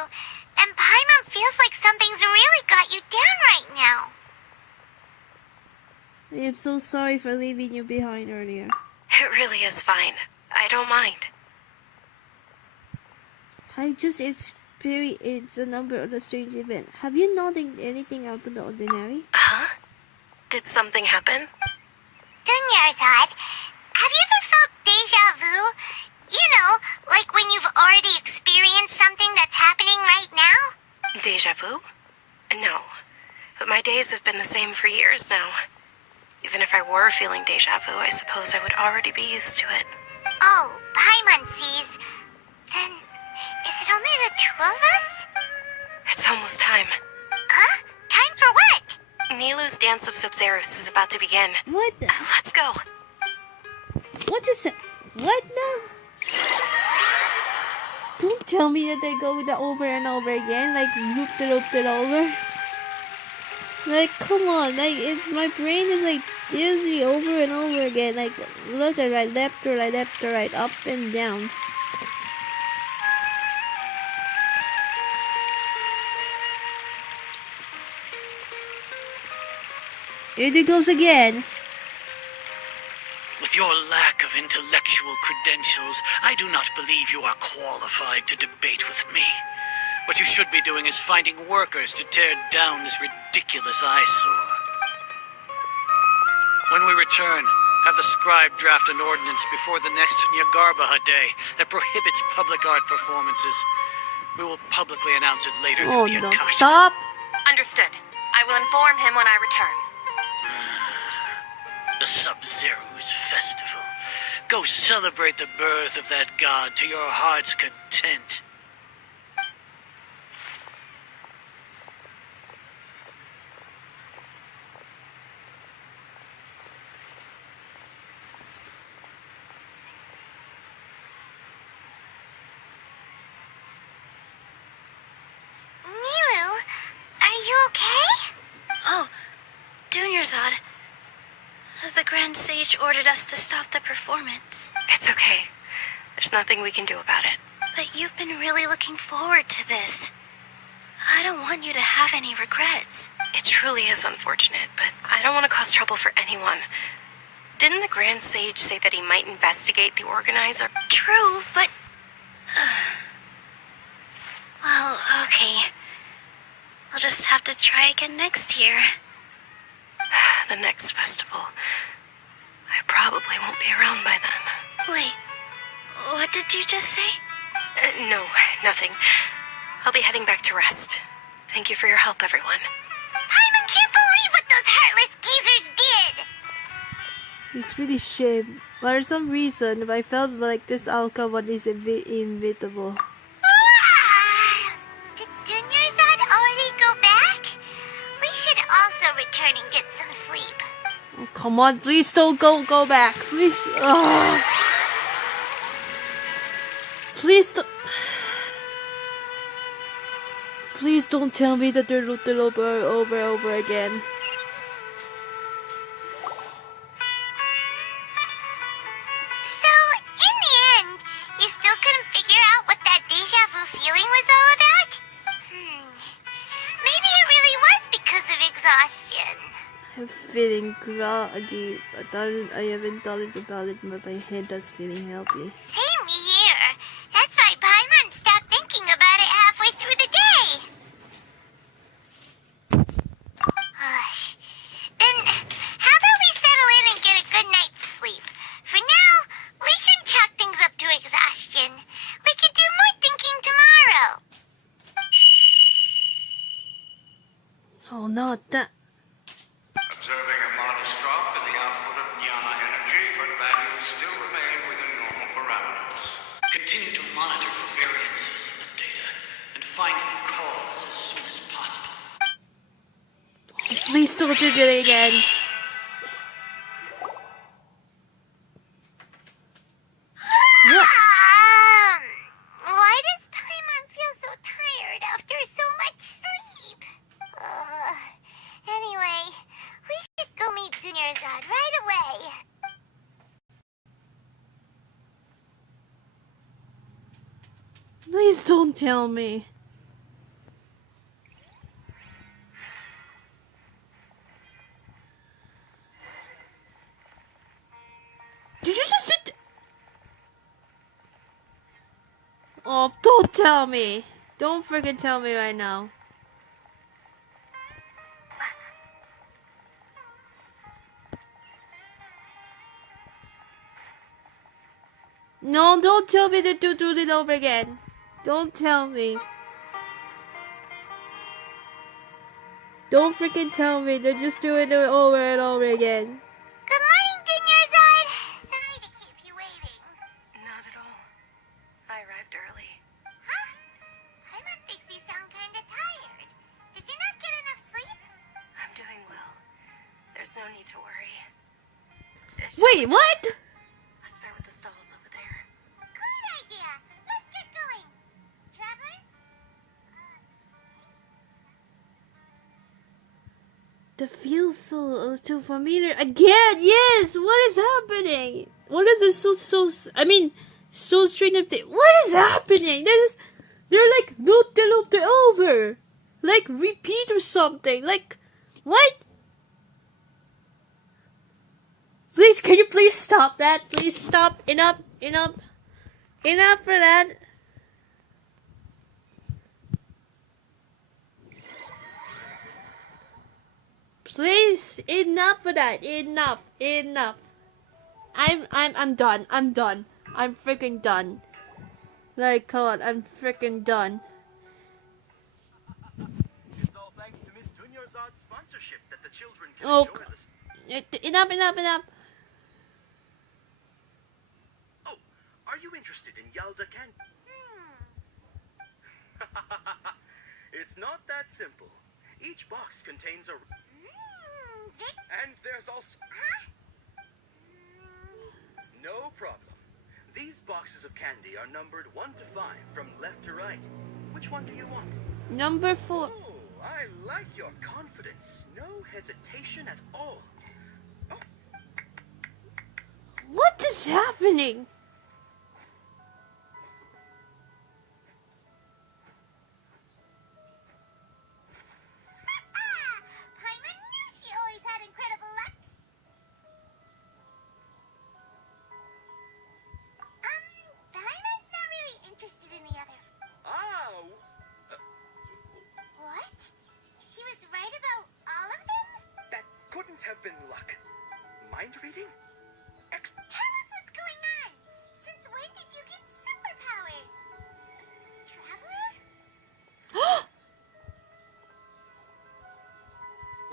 and Paimon feels like something's really got you down right now. I am so sorry for leaving you behind earlier. It really is fine. I don't mind. I just experienced a number of the strange event. Have you noticed anything out of the ordinary? Huh? Did something happen? Dunyarzad, have you ever felt deja vu? You know, like when you've already experienced something that's happening right now? Deja vu? No. But my days have been the same for years now. Even if I were feeling deja vu, I suppose I would already be used to it. Oh, Paimon sees. Then, is it only the two of us? It's almost time. Huh? Time for what? Nilu's Dance of Sub-Zeros is about to begin. What the? Let's go. What is it? What now? Don't tell me that they go with the over and over again, like loop it over. Like, come on, like my brain is like dizzy over and over again. Like, look at right, left to right, left to right, up and down. Here it goes again. With your lack of intellectual credentials, I do not believe you are qualified to debate with me. What you should be doing is finding workers to tear down this ridiculous eyesore. When we return, have the scribe draft an ordinance before the next Nyagarbaha Day that prohibits public art performances. We will publicly announce it later Oh, through the no, Akasha. stop. Understood. I will inform him when I return. The Sub-Zero's festival. Go celebrate the birth of that god to your heart's content. Are you okay? Oh, Dunyarzad. The Grand Sage ordered us to stop the performance. It's okay. There's nothing we can do about it. But you've been really looking forward to this. I don't want you to have any regrets. It truly is unfortunate, but I don't want to cause trouble for anyone. Didn't the Grand Sage say that he might investigate the organizer? True, but... well, okay. I'll just have to try again next year. The next festival. I probably won't be around by then. Wait, what did you just say? No, nothing. I'll be heading back to rest. Thank you for your help, everyone. Paimon can't believe what those heartless geezers did! It's really shame. For some reason, I felt like this outcome is inevitable. Did Dunyarzad already go back? We should also return and get some sleep. Oh, come on, please don't go back. Please. Ugh. Please don't. Please don't tell me that they're looped over again. So, in the end, you still couldn't figure out what that deja vu feeling was all about? Maybe it really was because of exhaustion. I'm feeling groggy. I haven't thought about it, but my head is feeling healthy. Same here. That's why Paimon stopped thinking about it halfway through the day. Then, how about we settle in and get a good night's sleep? For now, we can chalk things up to exhaustion. We can do more thinking tomorrow. Oh, not that. Observing a modest drop in the output of jnana energy, but values still remain within normal parameters. Continue to monitor the variances in the data and find the cause as soon as possible. Please don't do that again. What? Why does Paimon feel so tired after so much sleep? Anyway, we should go meet Dunyarzad right away. Please don't tell me. Did you just sit? Oh, don't tell me. Don't freaking tell me right now. No, don't tell me to do it over again. Don't tell me. Don't freaking tell me. They're just doing it over and over again. Good morning, Dunyarzad. Sorry to keep you waiting. Not at all. I arrived early. Huh? Paimon thinks you sound kinda tired. Did you not get enough sleep? I'm doing well. There's no need to worry. Wait, what? Let's start with the stalls over there. Great idea. Let's get going. Traveler? That feels so familiar again. Yes. What is happening? What is this so strange of thing? What is happening? They're like looped over, like repeat or something. Like what? Please, can you please stop that? Please stop. Enough for that. Please, enough for that. Enough. I'm done. I'm freaking done. Like, come on, I'm freaking done. It's all thanks to Miss Dunyarzad's sponsorship that the children can Oh, enjoy the... enough. Oh, are you interested in Yalda Can? It's not that simple. Each box contains a... And there's also... No problem. These boxes of candy are numbered 1 to 5 from left to right. Which one do you want? Number 4. Oh, I like your confidence. No hesitation at all. Oh, What is happening? Paimon knew she always had incredible luck. Paimon's not really interested in the other. ow! What? She was right about all of them? That couldn't have been luck. Mind reading? Tell us what's going on. Since when did you get superpowers? Traveler?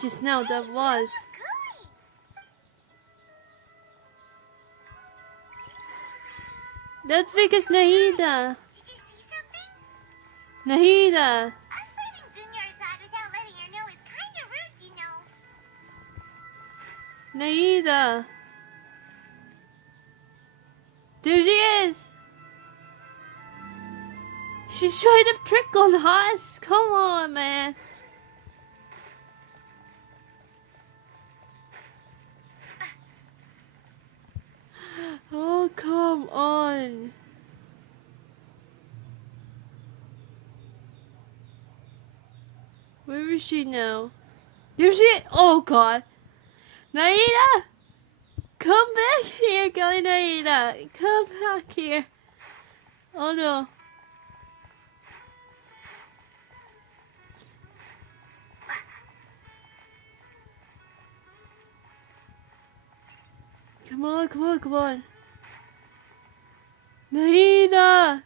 Just now that was. Gooey. That's because Nahida. Did you see something? Nahida. Us leaving Dunyarzad without letting her know is kind of rude, you know. Nahida. There she is. She's trying to trick on us. Come on, man. Oh, come on. Where is she now? There she is. Oh, God. Nahida! Come back here, Kelly Nahida. Come back here. Oh, no. Come on, come on, come on. Nahida!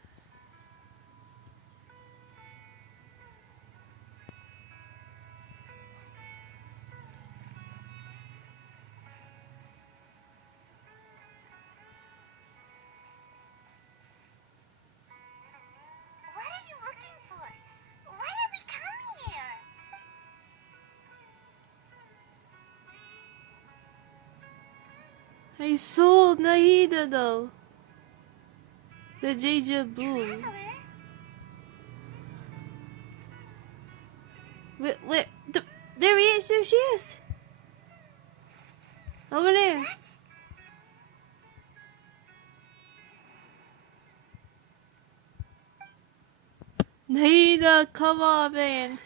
What are you looking for? Why did we come here? I sold Nahida though. The Deja Boom. Traveler? Wait, there he is, there she is. Over there. What? Nahida, come on, man.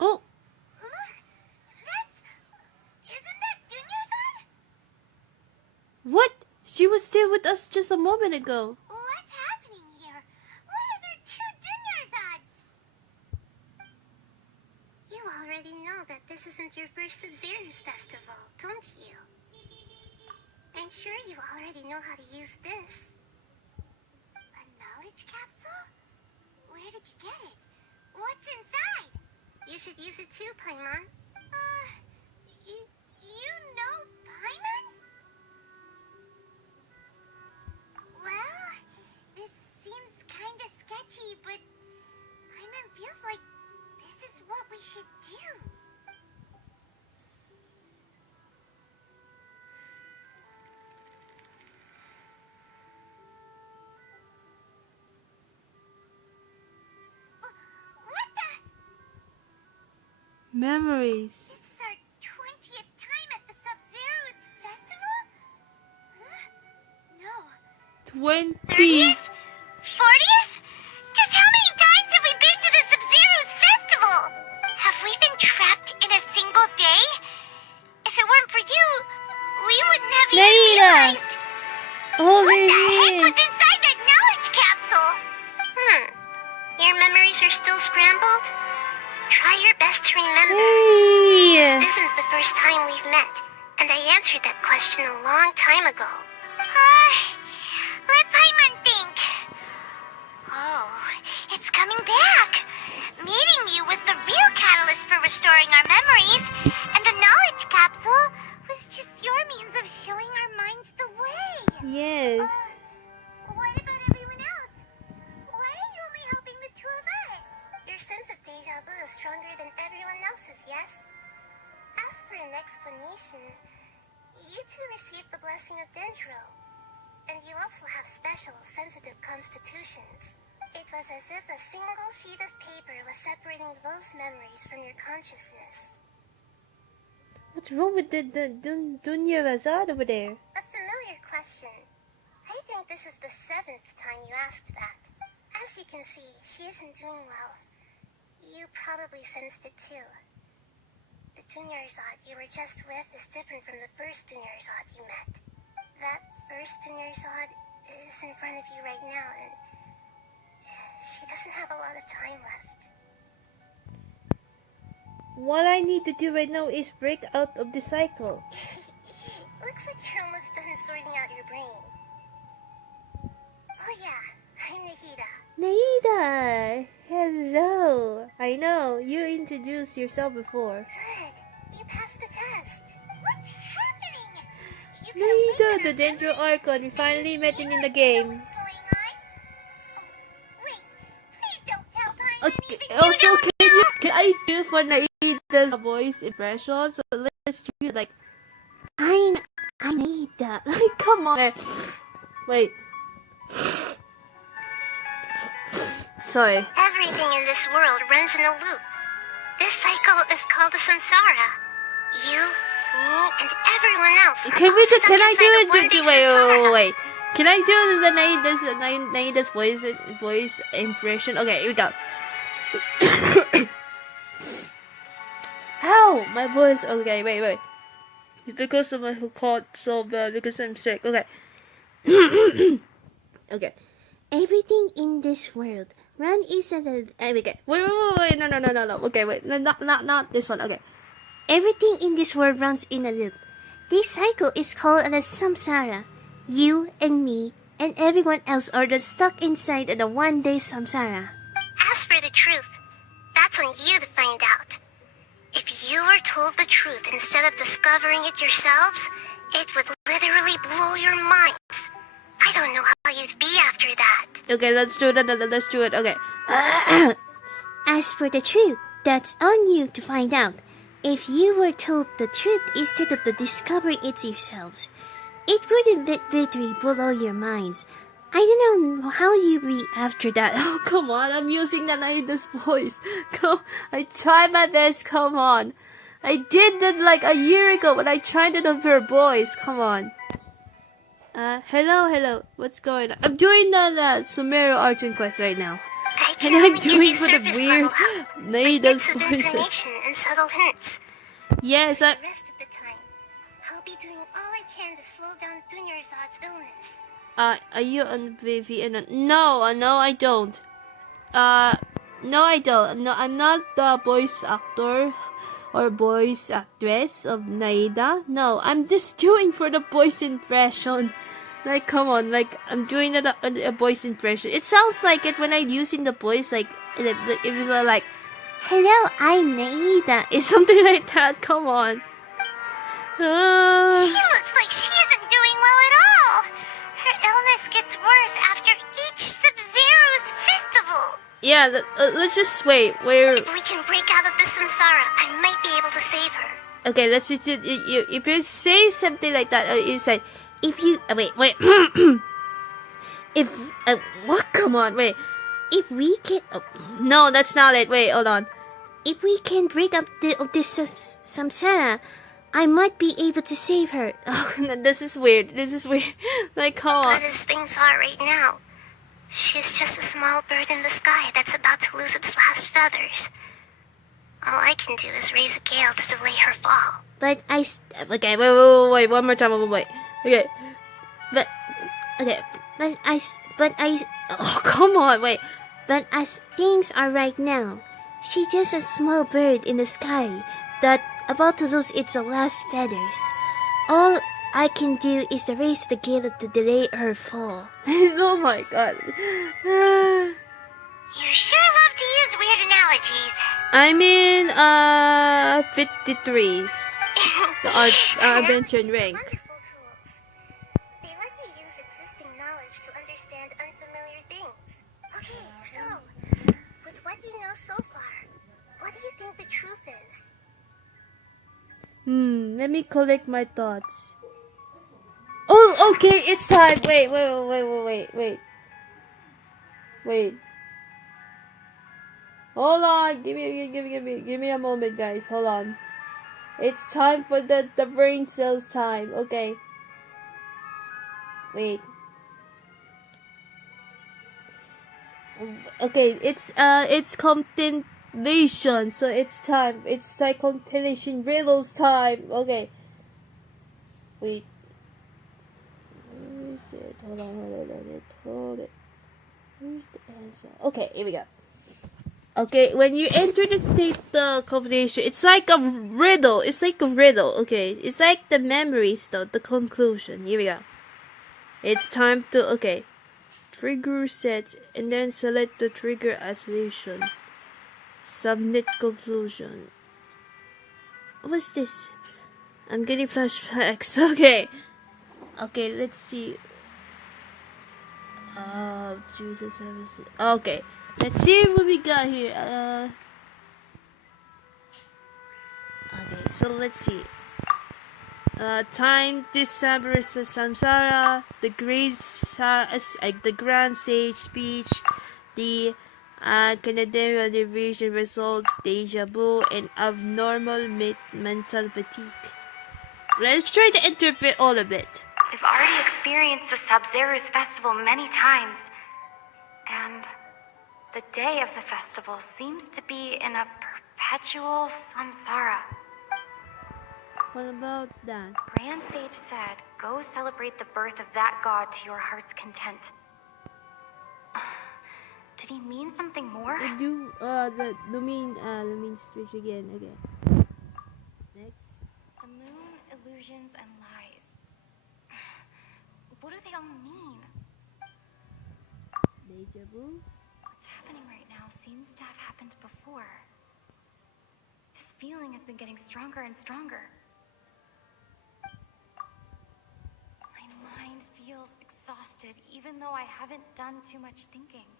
Oh, Look! Isn't that Dunyarzad? what? She was still with us just a moment ago. What's happening here? Why are there two Dunyarzads? You already know that this isn't your first Sub-Zero's festival, don't you? I'm sure you already know how to use this. A knowledge capsule? Where did you get it? What's inside? You should use it too, Paimon. You know Paimon? Well, this seems kind of sketchy, but Paimon feels like this is what we should do. What the? Memories. This is our 20th time at the Sub-Zero's festival? Huh? No. 20. 30th? 40th? Just how many times have we been to the Sub-Zero's festival? Have we been trapped in a single day? If it weren't for you, we wouldn't have even Nahida! realized. Oh, What there the she heck is. was inside that knowledge capsule? Your memories are still scrambled? Try your best to remember. Hey! This isn't the first time we've met, and I answered that question a long time ago. Let Paimon think. Oh, it's coming back. Meeting you was the real catalyst for restoring our memories, and the knowledge capsule was just your means of showing our minds the way. Yes. What about everyone else? Why are you only helping the two of us? Your sense of deja vu is stronger than everyone else's, yes? As for an explanation, you two received the blessing of Dendro, and you also have special, sensitive constitutions. It was as if a single sheet of paper was separating those memories from your consciousness. What's wrong with the Dunya Razad over there? A familiar question. I think this is the 7th time you asked that. As you can see, she isn't doing well. You probably sensed it too. The Dunyarzad you were just with is different from the first Dunyarzad you met. That first Dunyarzad is in front of you right now, and she doesn't have a lot of time left. What I need to do right now is break out of the cycle. Looks like you're almost done sorting out your brain. Oh yeah, I'm Nahida. Nahida! Hello! I know, you introduced yourself before. Good. You passed the test. What's happening? You Nahida, the Dendro Archon, we finally met in the game. What's going on? Oh, wait. Please don't tell Paimon Okay, anything also, you don't can I do for Nahida's voice impression? So let's do it like, I'm Nahida. Like, come on. Wait. Sorry. Everything in this world runs in a loop. This cycle is called the samsara. You, me, and everyone else are Can all we do, stuck can I inside the do one-day it? Wait, samsara. wait. Can I do the Nahida's voice impression? Okay, here we go. Ow! My voice. Okay, wait. Because of my cough so bad because I'm sick. Okay. Okay. Everything in this world run is at a. Okay. Wait. No. Okay, wait. No, not this one. Okay. Everything in this world runs in a loop. This cycle is called a samsara. You and me and everyone else are just stuck inside the one-day samsara. As for the truth, that's on you to find out. If you were told the truth instead of discovering it yourselves, it would literally blow your minds. I don't know how you'd be after that. Okay, let's do it. Okay. As for the truth, that's on you to find out. If you were told the truth instead of discovering it yourselves, it wouldn't literally blow your minds. I don't know how you'd be after that. Oh, come on. I'm using the Naida's voice. I tried my best. Come on. I did that like a year ago when I tried it of her voice. Come on. Hello. What's going on? I'm doing the Sumeru Archon quest right now. I And can I'm only give doing you for the surface weird level help, like Naida's bits of voice. information and subtle hints. Yes, The rest of the time, I'll be doing all I can to slow down Dunyarzad's illness. Are you on VPN? No, I don't. No, I don't. No, I'm not the voice actor or voice actress of Naida. No, I'm just doing for the voice impression. Like, come on, like, I'm doing a voice impression. It sounds like it when I'm using the voice, like, it was like, hello, I'm Nahida. It's something like that, come on. She looks like she isn't doing well at all. Her illness gets worse after each Sub-Zero's festival. Yeah, let's just wait. If we can break out of the samsara, I might be able to save her. Okay, let's just, if you say something like that, you say, if you, wait. If, what? Come on, wait. If we can, no, that's not it. Wait, hold on. If we can break up this samsara, I might be able to save her. Oh, no, this is weird. Like, come on. But as things are right now, she's just a small bird in the sky that's about to lose its last feathers. All I can do is raise a gale to delay her fall. But okay, wait, one more time, wait. Okay, but oh, come on, wait. But as things are right now, she's just a small bird in the sky that about to lose its last feathers. All I can do is to raise the gale to delay her fall. Oh my god. You sure love to use weird analogies. I'm in 53. The Archon rank. Wonderful tools. They let you use existing knowledge to understand unfamiliar things. Okay, so, with what you know so far, what do you think the truth is? Let me collect my thoughts. Oh, okay, it's time. Wait. Hold on. Give me a moment, guys. Hold on. It's time for the brain cells time. Okay. Wait. Okay, it's contemplation. So it's time. It's like contemplation riddles time. Okay. Wait. Where is it? Hold it. Where's the answer? Okay, here we go. Okay, when you enter the state competition, it's like a riddle. Okay, it's like the memories though, the conclusion. Here we go. It's time to, okay. Trigger set, and then select the trigger isolation. Submit conclusion. What's this? I'm getting flashbacks. Okay, let's see. Oh, Jesus. Okay, let's see what we got here. Okay, so let's see. Time December Samsara, the Grand Sage speech, the Canadian division results, deja vu, and abnormal mental fatigue. Let's try to interpret all of it. I've already experienced the Sub-Zero's festival many times, and the day of the festival seems to be in a perpetual samsara. What about that? Grand Sage said, go celebrate the birth of that god to your heart's content. Did he mean something more? Let me switch again. Okay. Next. The moon, illusions, and lies. What do they all mean? Deja vu? What's happening right now seems to have happened before. This feeling has been getting stronger and stronger. My mind feels exhausted, even though I haven't done too much thinking.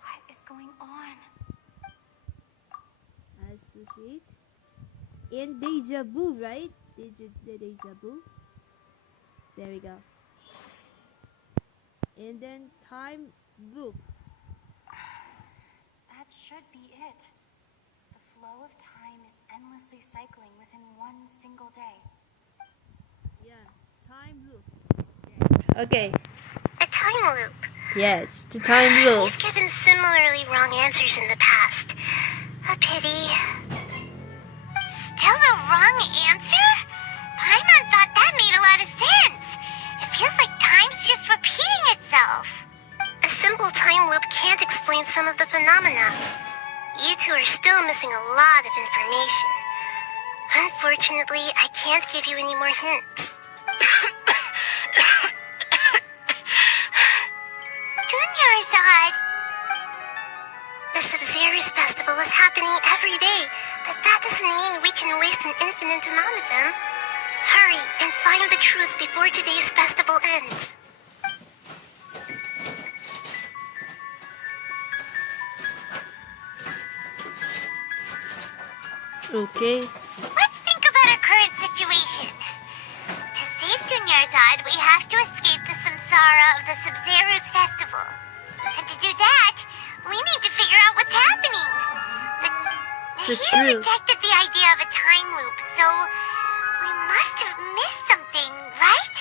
What is going on? Associate. And deja vu, right? The deja vu. There we go. And then time loop. That should be it. The flow of time is endlessly cycling within one single day. Yeah, time loop. Okay. A time loop. Yes, the time loop. You've given similarly wrong answers in the past. A pity. Still the wrong answer? Paimon thought that made a lot of sense. It feels like time's just repeating itself. A simple time loop can't explain some of the phenomena. You two are still missing a lot of information. Unfortunately, I can't give you any more hints. Dunyarzad! The Sub-Zero's festival is happening every day, but that doesn't mean we can waste an infinite amount of them. Hurry and find the truth before today's festival ends. Okay. Let's think about our current situation. To save Dunyarzad, we have to escape the samsara of the Sub-Zero's festival. And to do that, we need to figure out what's happening. The Nahida truth. rejected the idea of a time loop, so we must have missed something, right?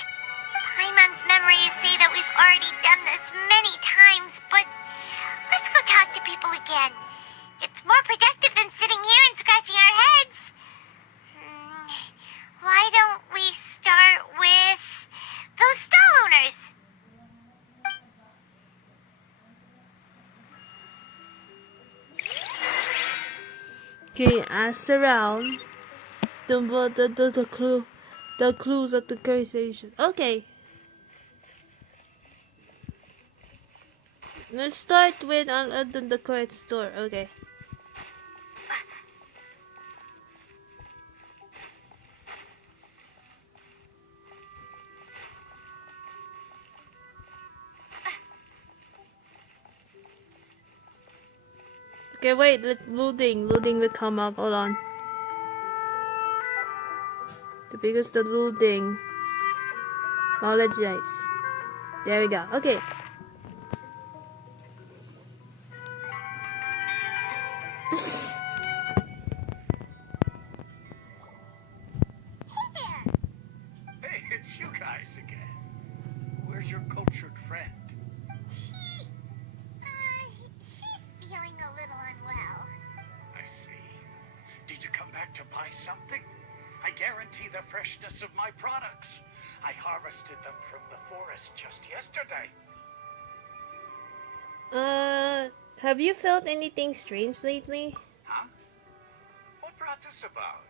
Paimon's memories say that we've already done this many times, but let's go talk to people again. It's more productive than sitting here and scratching our heads. Why don't we start with those stall owners? Okay, ask around. The clues of the conversation. Okay. Let's start with the correct store. Okay. Okay, wait. Loading will come up. Hold on. Because the loading. Apologize. There we go. Okay. Hey, it's you guys again. Where's your cultured friend? She's feeling a little unwell. I see. Did you come back to buy something? I guarantee the freshness of my products. I harvested them from the forest just yesterday. Have you felt anything strange lately? Huh? What brought this about?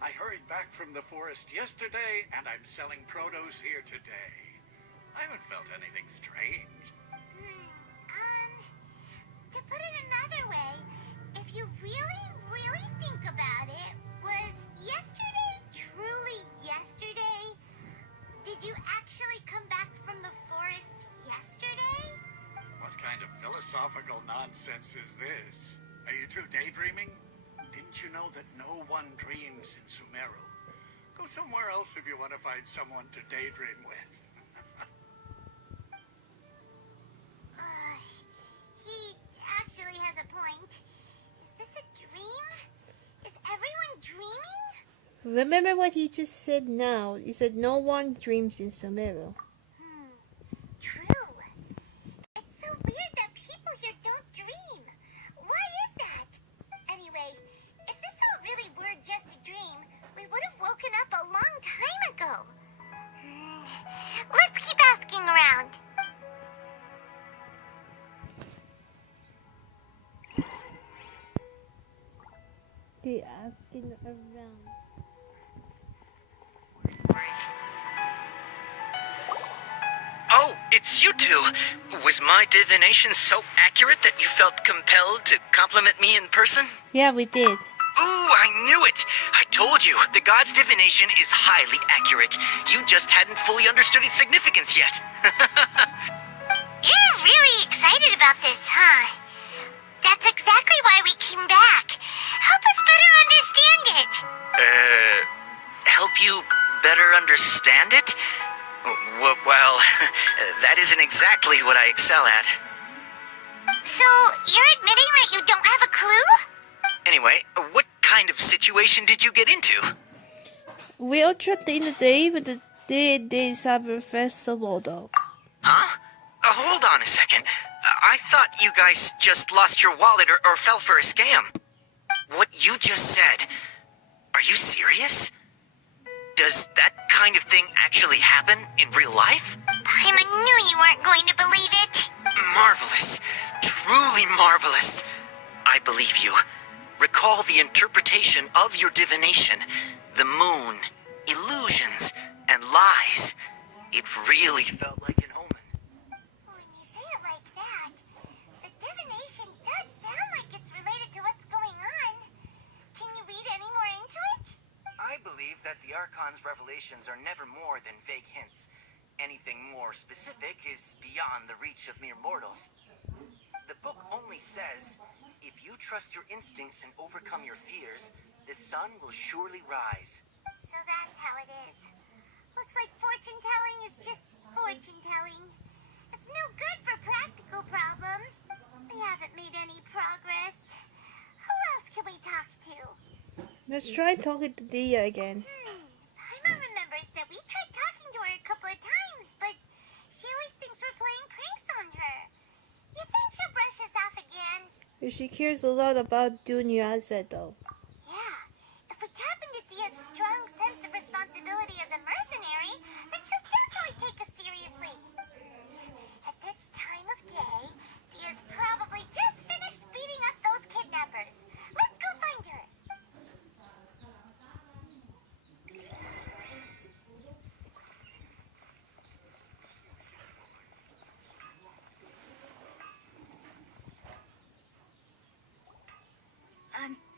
I hurried back from the forest yesterday, and I'm selling produce here today. I haven't felt anything strange. To put it another way, if you really, really think about it, was yesterday truly yesterday? Did you actually come back from the forest yesterday? What kind of philosophical nonsense is this? Are you two daydreaming? Didn't you know that no one dreams in Sumeru? Go somewhere else if you want to find someone to daydream with. He actually has a point. Is this a dream? Is everyone dreaming? Remember what you just said now. You said no one dreams in Sumeru. True. It's so weird that people here don't dream. Why is that? Anyway, if this all really were just a dream, we would have woken up a long time ago. Let's keep asking around. Okay, asking around. Oh, it's you two. Was my divination so accurate that you felt compelled to compliment me in person? Yeah, we did. Ooh, I knew it! I told you, the god's divination is highly accurate. You just hadn't fully understood its significance yet. You're really excited about this, huh? That's exactly why we came back. Help us better understand it. Help you better understand it? Well, that isn't exactly what I excel at. So, you're admitting that you don't have a clue? Anyway, what kind of situation did you get into? We all trapped in the day with the day Cyber Festival, though. Huh? Hold on a second. I thought you guys just lost your wallet or fell for a scam. What you just said, are you serious? Does that kind of thing actually happen in real life? Paimon knew you weren't going to believe it. Marvelous. Truly marvelous. I believe you. Recall the interpretation of your divination, the moon, illusions, and lies. It really felt like an omen. When you say it like that, the divination does sound like it's related to what's going on. Can you read any more into it? I believe that the Archon's revelations are never more than vague hints. Anything more specific is beyond the reach of mere mortals. The book only says, if you trust your instincts and overcome your fears, the sun will surely rise. So that's how it is. Looks like fortune-telling is just fortune-telling. It's no good for practical problems. We haven't made any progress. Who else can we talk to? Let's try talking to Dia again. Paimon remembers that we tried talking to her a couple of times, but she always thinks we're playing pranks on her. You think she'll brush us off again? She cares a lot about Dunya asset, though. Yeah. If we tap into Dia's strong sense of responsibility as a mercenary, then she'll definitely take us seriously. At this time of day, Dia's probably just finished beating up those kidnappers. Let's go find her.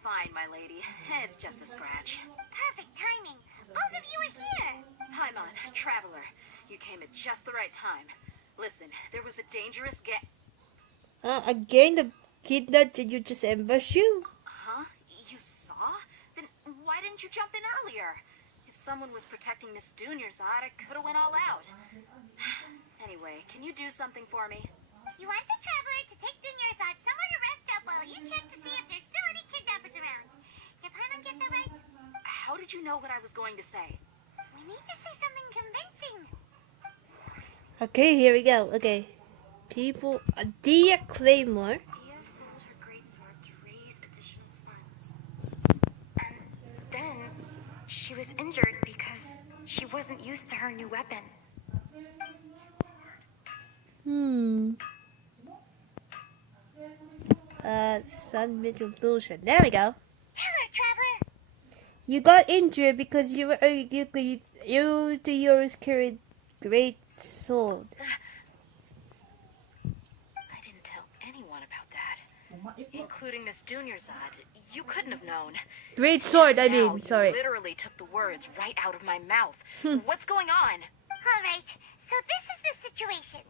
fine, my lady. It's just a scratch. Perfect timing. Both of you are here. Paimon, traveler. You came at just the right time. Listen, there was a dangerous Again, the kid that you just ambushed you? Huh? You saw? Then why didn't you jump in earlier? If someone was protecting Miss Dunyarzad, I could have went all out. Anyway, can you do something for me? You want the traveler to take Dunyarzad somewhere to rest up while you check to see if there's still any kidnappers around. Did Paimon get that right? How did you know what I was going to say? We need to say something convincing. Okay, here we go. Okay. People, Dia Claymore. Dia sold her greatsword to raise additional funds. And then she was injured because she wasn't used to her new weapon. Submit conclusion. There we go. Tell her, traveler. You got injured because yours carried great sword. I didn't tell anyone about that, including Miss Dunyarzad. You couldn't have known. Great sword, I Now, mean. you Sorry. literally took the words right out of my mouth. What's going on? All right, so this is the situation.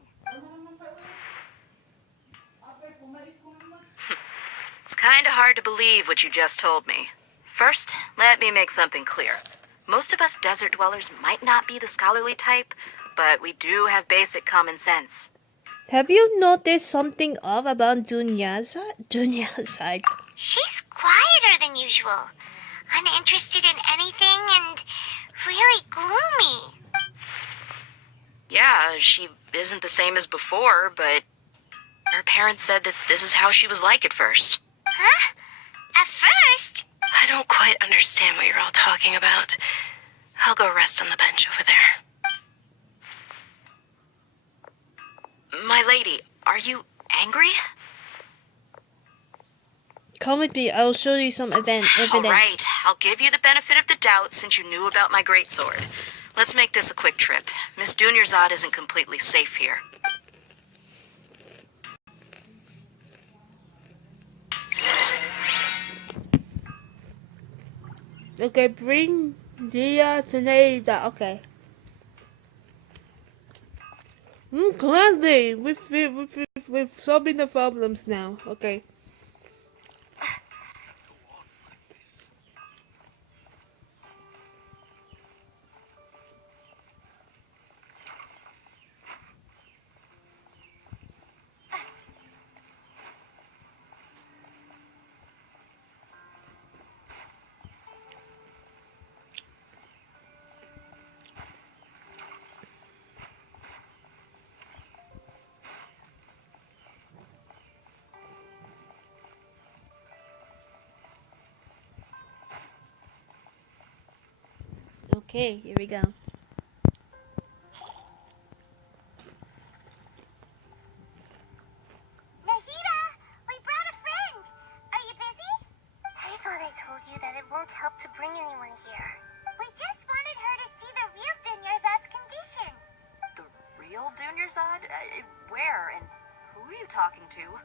It's kind of hard to believe what you just told me. First, let me make something clear. Most of us desert dwellers might not be the scholarly type, but we do have basic common sense. Have you noticed something off about Dunyarzad? She's quieter than usual, uninterested in anything, and really gloomy. Yeah, she isn't the same as before, but her parents said that this is how she was like at first. Huh? At first? I don't quite understand what you're all talking about. I'll go rest on the bench over there. My lady, are you angry? Come with me. I'll show you some evidence. All right, I'll give you the benefit of the doubt since you knew about my greatsword. Let's make this a quick trip. Miss Dunyarzad isn't completely safe here. Okay, bring Dia to Nahida. Okay. Gladly. We're solving the problems now. Okay. Okay, here we go. Nahida, we brought a friend. Are you busy? I thought I told you that it won't help to bring anyone here. We just wanted her to see the real Dunyarzad's condition. The real Dunyarzad? Where and who are you talking to?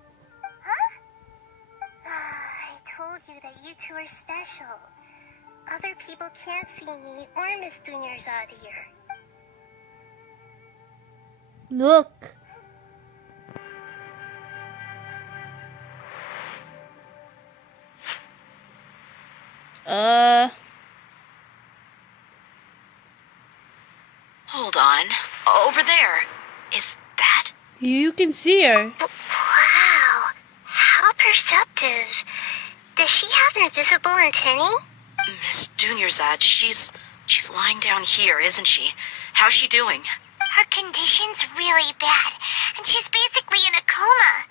Huh? I told you that you two are special. Other people can't see me or Miss Dunyarzad here. Look. Hold on. Over there. Is that? You can see her. Wow, how perceptive. Does she have invisible antennae? Miss Dunyarzad, she's lying down here, isn't she? How's she doing? Her condition's really bad, and she's basically in a coma.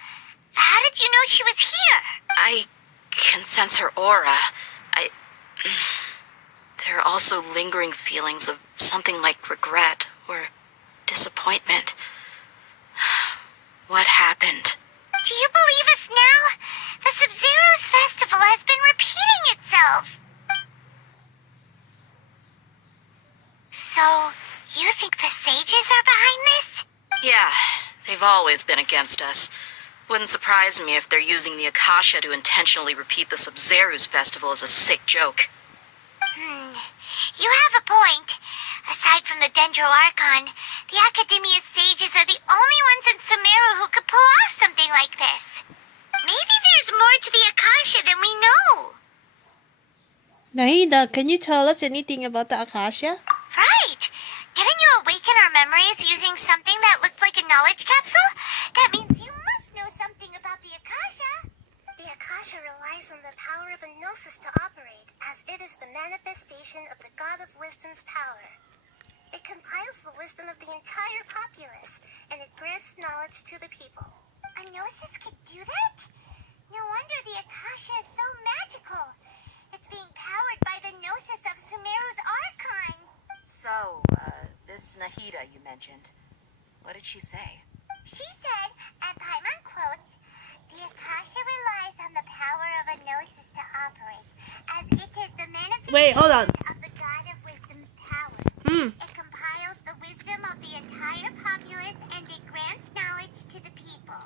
How did you know she was here? I can sense her aura. There are also lingering feelings of something like regret or disappointment. What happened? Do you believe us now? The Sub-Zero's festival has been repeating itself. So, you think the sages are behind this? Yeah, they've always been against us. Wouldn't surprise me if they're using the Akasha to intentionally repeat the Sub-Zeru's festival as a sick joke. You have a point. Aside from the Dendro Archon, the Academia's sages are the only ones in Sumeru who could pull off something like this. Maybe there's more to the Akasha than we know. Nahida, can you tell us anything about the Akasha? Right. Didn't you awaken our memories using something that looked like a knowledge capsule? That means you must know something about the Akasha. The Akasha relies on the power of a gnosis to operate, as it is the manifestation of the God of Wisdom's power. It compiles the wisdom of the entire populace, and it grants knowledge to the people. A gnosis could do that? No wonder the Akasha is so magical. It's being powered by the gnosis of Sumeru's Archon. So, this Nahida you mentioned, what did she say? She said, and Paimon quotes, the Akasha relies on the power of a gnosis to operate, as it is the manifestation Wait, hold on. of the God of Wisdom's power. Hmm. It compiles the wisdom of the entire populace and it grants knowledge to the people.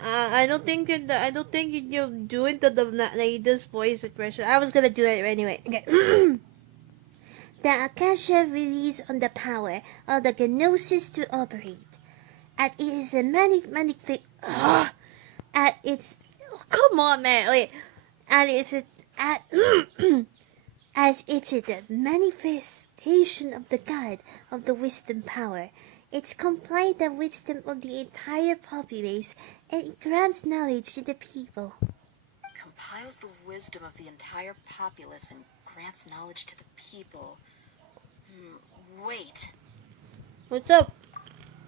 I don't think you're doing the Nahida's voice impression. I was gonna do it anyway. Okay. The Akasha relies on the power of the gnosis to operate. And it is a at its come on, man. Wait. And it's as it's the manifestation of the God of the wisdom power. It's complied the wisdom of the entire populace and it grants knowledge to the people. Compiles the wisdom of the entire populace and grants knowledge to the people. Wait. What's up?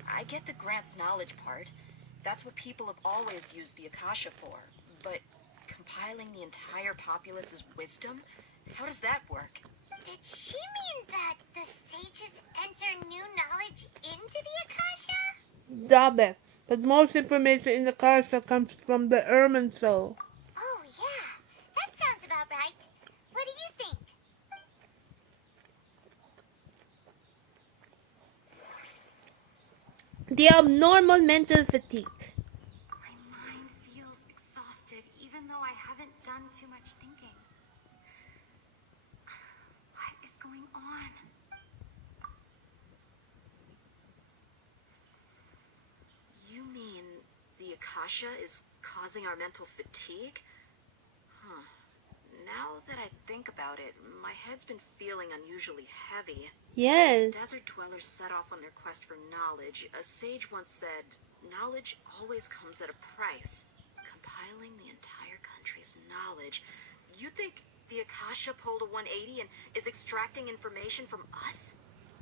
I get the grants knowledge part. That's what people have always used the Akasha for. But compiling the entire populace's wisdom? How does that work? Did she mean that the sages enter new knowledge into the Akasha? Stop it. But most information in the Akasha comes from the Ermin soul. Oh, yeah. That sounds about right. What do you think? The abnormal mental fatigue. My mind feels exhausted, even though I haven't done too much thinking. What is going on? You mean the Akasha is causing our mental fatigue? Huh. Now that I think about it, my head's been feeling unusually heavy. Yes. Desert dwellers set off on their quest for knowledge. A sage once said, knowledge always comes at a price. Compiling the entire country's knowledge. You think the Akasha pulled a 180 and is extracting information from us?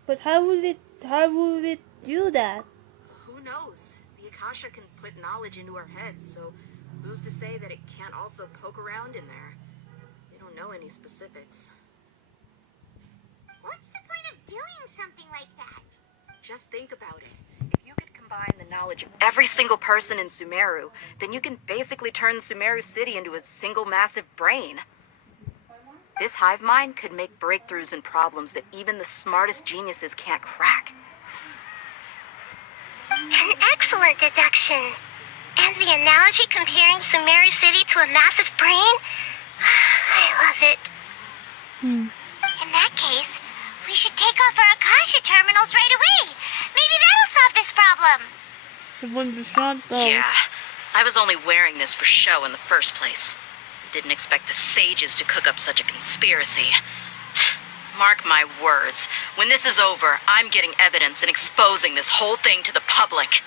But how will it do that? Who knows? The Akasha can put knowledge into our heads, so who's to say that it can't also poke around in there? We don't know any specifics. What's the point of doing something like that? Just think about it. If you could combine the knowledge of every single person in Sumeru, then you can basically turn Sumeru City into a single massive brain. This hive mind could make breakthroughs in problems that even the smartest geniuses can't crack. An excellent deduction. And the analogy comparing Sumeru City to a massive brain? I love it. In that case, we should take off our Akasha terminals right away. Maybe that'll solve this problem. Yeah, I was only wearing this for show in the first place. Didn't expect the sages to cook up such a conspiracy. Mark my words, when this is over, I'm getting evidence and exposing this whole thing to the public.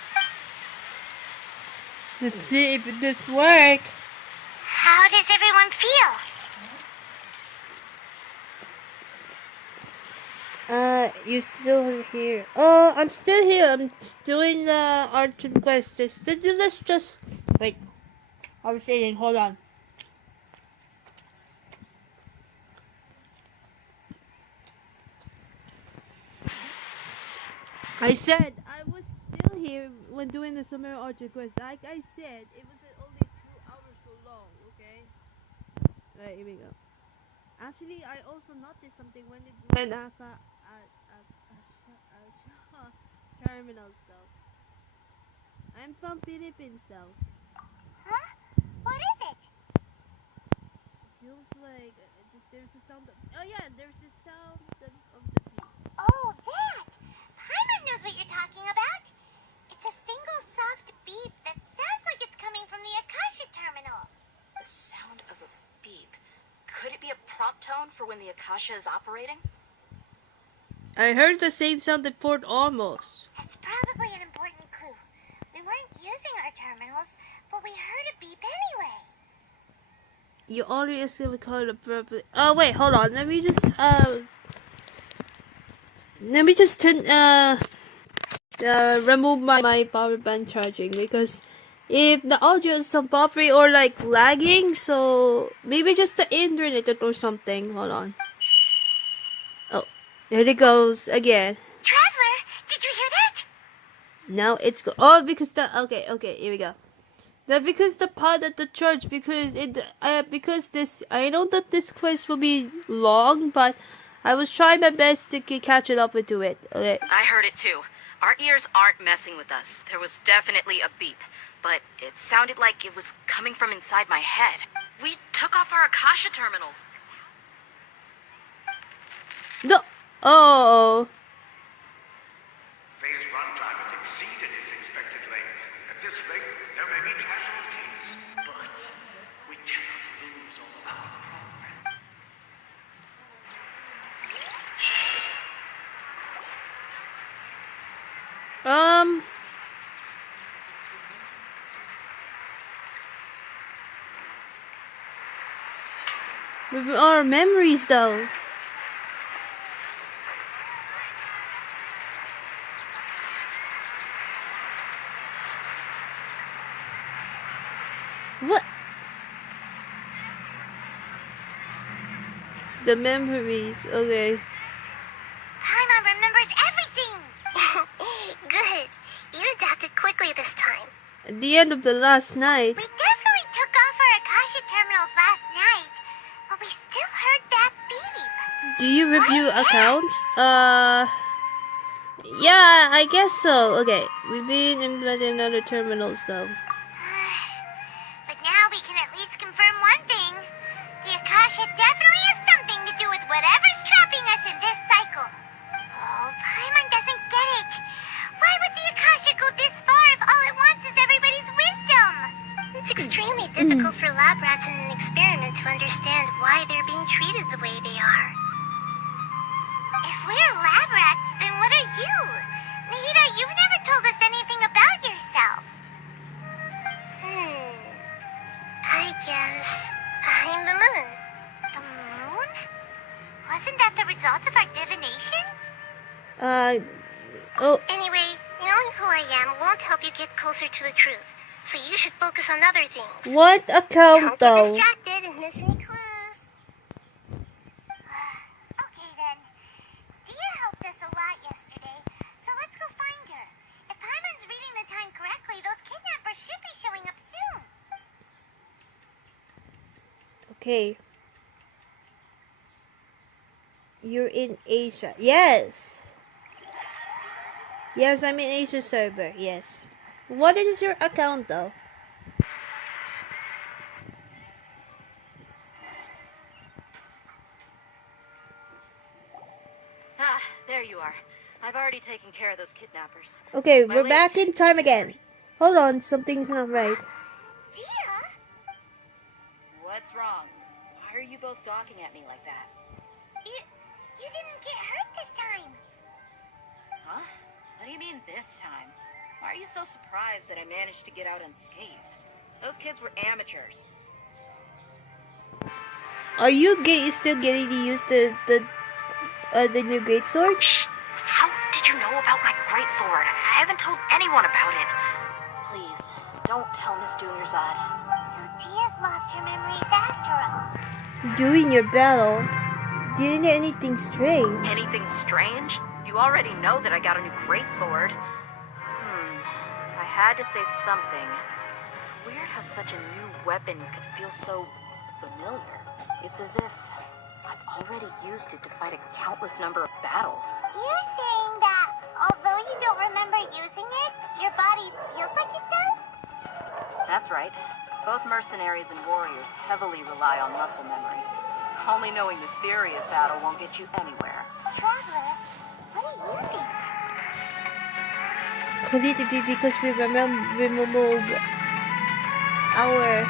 Let's see if this works. How does everyone feel? You're still here. Oh, I'm still here. I'm doing the Archon quest. Let's just wait. I was saying, hold on. I said I was still here when doing the Sumeru Archon quest. Like I said, it was only 2 hours so long. Okay. Right, here we go. Actually, I also noticed something when terminal stuff. I'm from Philippines though. Huh? What is it? Feels like there's a sound of, oh yeah, there's a sound of the beat. Oh, that! Paimon knows what you're talking about. It's a single soft beep that sounds like it's coming from the Akasha terminal. The sound of a beep. Could it be a prompt tone for when the Akasha is operating? I heard the same sound at Fort Almost. That's probably an important clue. We weren't using our terminals, but we heard a beep anyway. You already assumed we call it a purple. Oh wait, hold on. Let me just remove my power bank charging, because if the audio is some buffering or like lagging, so maybe just the internet or something. Hold on. Oh, there it goes again. Traveler, did you hear that? Now it's oh, because okay, here we go. That because the pod at the church, because this, I know that this quest will be long, but I was trying my best to catch it up into it. Okay. I heard it too. Our ears aren't messing with us. There was definitely a beep, but it sounded like it was coming from inside my head. We took off our Akasha terminals. No. Oh. Phase runtime has exceeded its expected length. At this rate, there may be casualties. But we cannot lose all of our progress. Our memories though. What? The memories, okay. Paimon remembers everything! Good. You adapted quickly this time. At the end of the last night. We definitely took off our Akasha terminals last night, but we still heard that beep. Do you review accounts? Yeah, I guess so. Okay, we've been implementing other terminals though. But now we can at least confirm one thing. The Akasha definitely has something to do with whatever's trapping us in this cycle. Oh, Paimon doesn't get it. Why would the Akasha go this far if all it wants is everybody's wisdom? It's extremely difficult for lab rats in an experiment to understand why they're being treated the way they are. If we're lab rats, then what are you? Nahida, you've never told us anything about yourself. I guess I'm the moon. The moon? Wasn't that the result of our divination? Oh. Anyway, knowing who I am won't help you get closer to the truth. So you should focus on other things. What account Don't though? get distracted and miss any clues. Okay then. Dia helped us a lot yesterday, so let's go find her. If Paimon's reading the time correctly, those kidnappers should be showing up soon. Okay. You're in Asia. Yes. Yes, I'm in Asia server. Yes. What is your account though? Ah, there you are. I've already taken care of those kidnappers. Okay, My we're lady. back in time again. Hold on, something's not right. Dia? What's wrong? Why are you both gawking at me like that? You didn't get hurt this time. Huh? What do you mean this time? Why are you so surprised that I managed to get out unscathed? Those kids were amateurs. Are you still getting to use the new greatsword? How did you know about my greatsword? I haven't told anyone about it. Please, don't tell Miss Junior's-Odd. So Dia's lost her memories after all. During your battle, didn't anything strange? Anything strange? You already know that I got a new greatsword. If I had to say something, it's weird how such a new weapon could feel so familiar. It's as if I've already used it to fight a countless number of battles. You're saying that although you don't remember using it, your body feels like it does? That's right. Both mercenaries and warriors heavily rely on muscle memory. Only knowing the theory of battle won't get you anywhere. Traveler, what do you think? Could it be because we remove our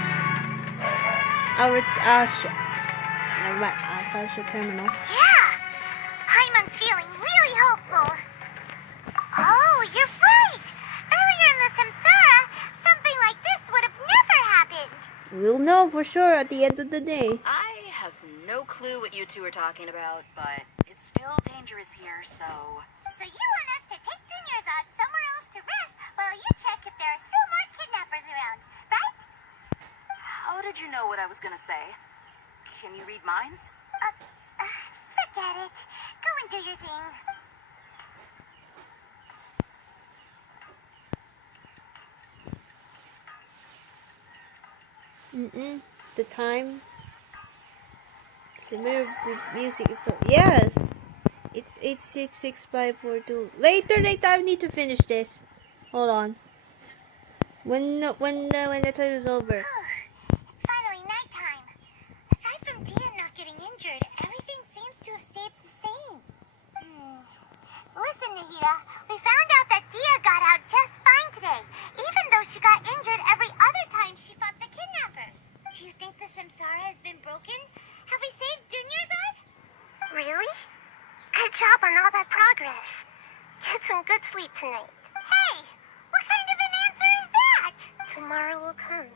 never mind, Akasha terminals? Yeah! Paimon's feeling really hopeful. Oh, you're right! Earlier in the Samsara, something like this would have never happened. We'll know for sure at the end of the day. I have no clue what you two are talking about, but it's still dangerous here, so... So you want us to take Dunyarzad somewhere else to rest while you check if there are still more kidnappers around, right? How did you know what I was gonna say? Can you read minds? Forget it. Go and do your thing. The time. Sumeru music is so yes. It's 8:66:542. Later, I need to finish this. Hold on. When the time is over. It's finally nighttime. Aside from Dia not getting injured, everything seems to have stayed the same. Listen, Nahida, we found out that Dia got out just fine today, even though she got injured every other time she fought the kidnappers. Do you think the Samsara has been broken? Have we saved Dunyarzad? Really? Good job on all that progress. Get some good sleep tonight. Hey, what kind of an answer is that? Tomorrow will come.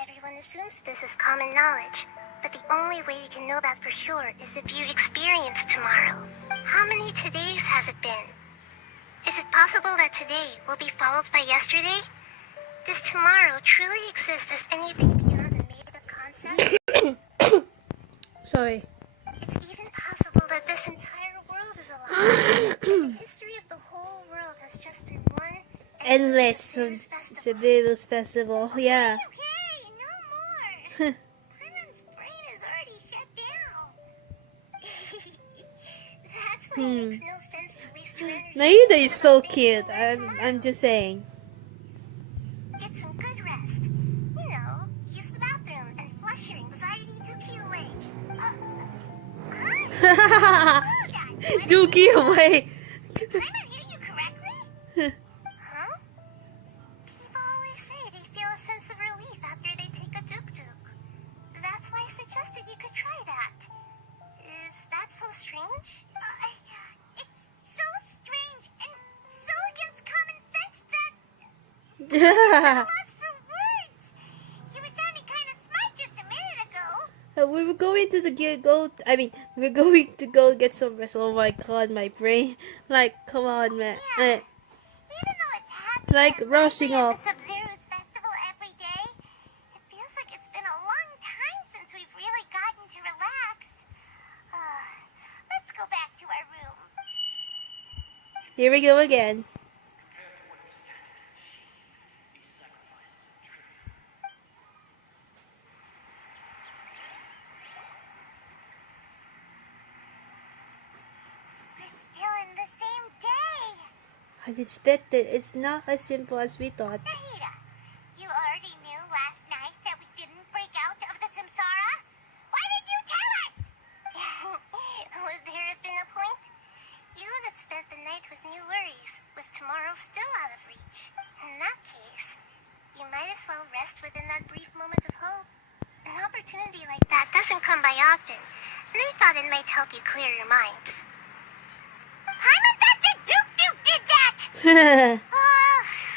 Everyone assumes this is common knowledge, but the only way you can know that for sure is if you experience tomorrow. How many todays has it been? Is it possible that today will be followed by yesterday? Does tomorrow truly exist as anything beyond a made-up concept? Sorry. It's even possible that this entire world is alive. The history of the whole world has just been one Endless Sumeru's festival. Sumeru's festival. Yeah. Okay, no more. Paimon's brain is already shut down. That's why it makes no sense to waste your energy. Nahida is so cute. I'm just saying. Get some good rest. You know, use the bathroom and flush your anxiety dookie away. Dookie away. Paimon hear you correctly? Huh? People always say they feel a sense of relief after they take a duk-duk. That's why I suggested you could try that. Is that so strange? It's so strange and so against common sense that I'm lost for words. You were sounding kind of smart just a minute ago. We were going to we're going to go get some rest. Oh my god, my brain. Like, come on, man. Even though it's happening Like rushing off. at the Sub-Zero's festival every day, it feels like it's been a long time since we've really gotten to relax. Let's go back to our room. Here we go again. We're still in the same day. I expected it's not as simple as we thought. Nahida, you already knew last night that we didn't break out of the Samsara? Why did you tell us? Would there have been a point? You would have spent the night with new worries, with tomorrow still out of reach. In that case, you might as well rest within that brief moment of hope. An opportunity like that doesn't come by often, and I thought it might help you clear your minds. Paimon thought the Duke did that!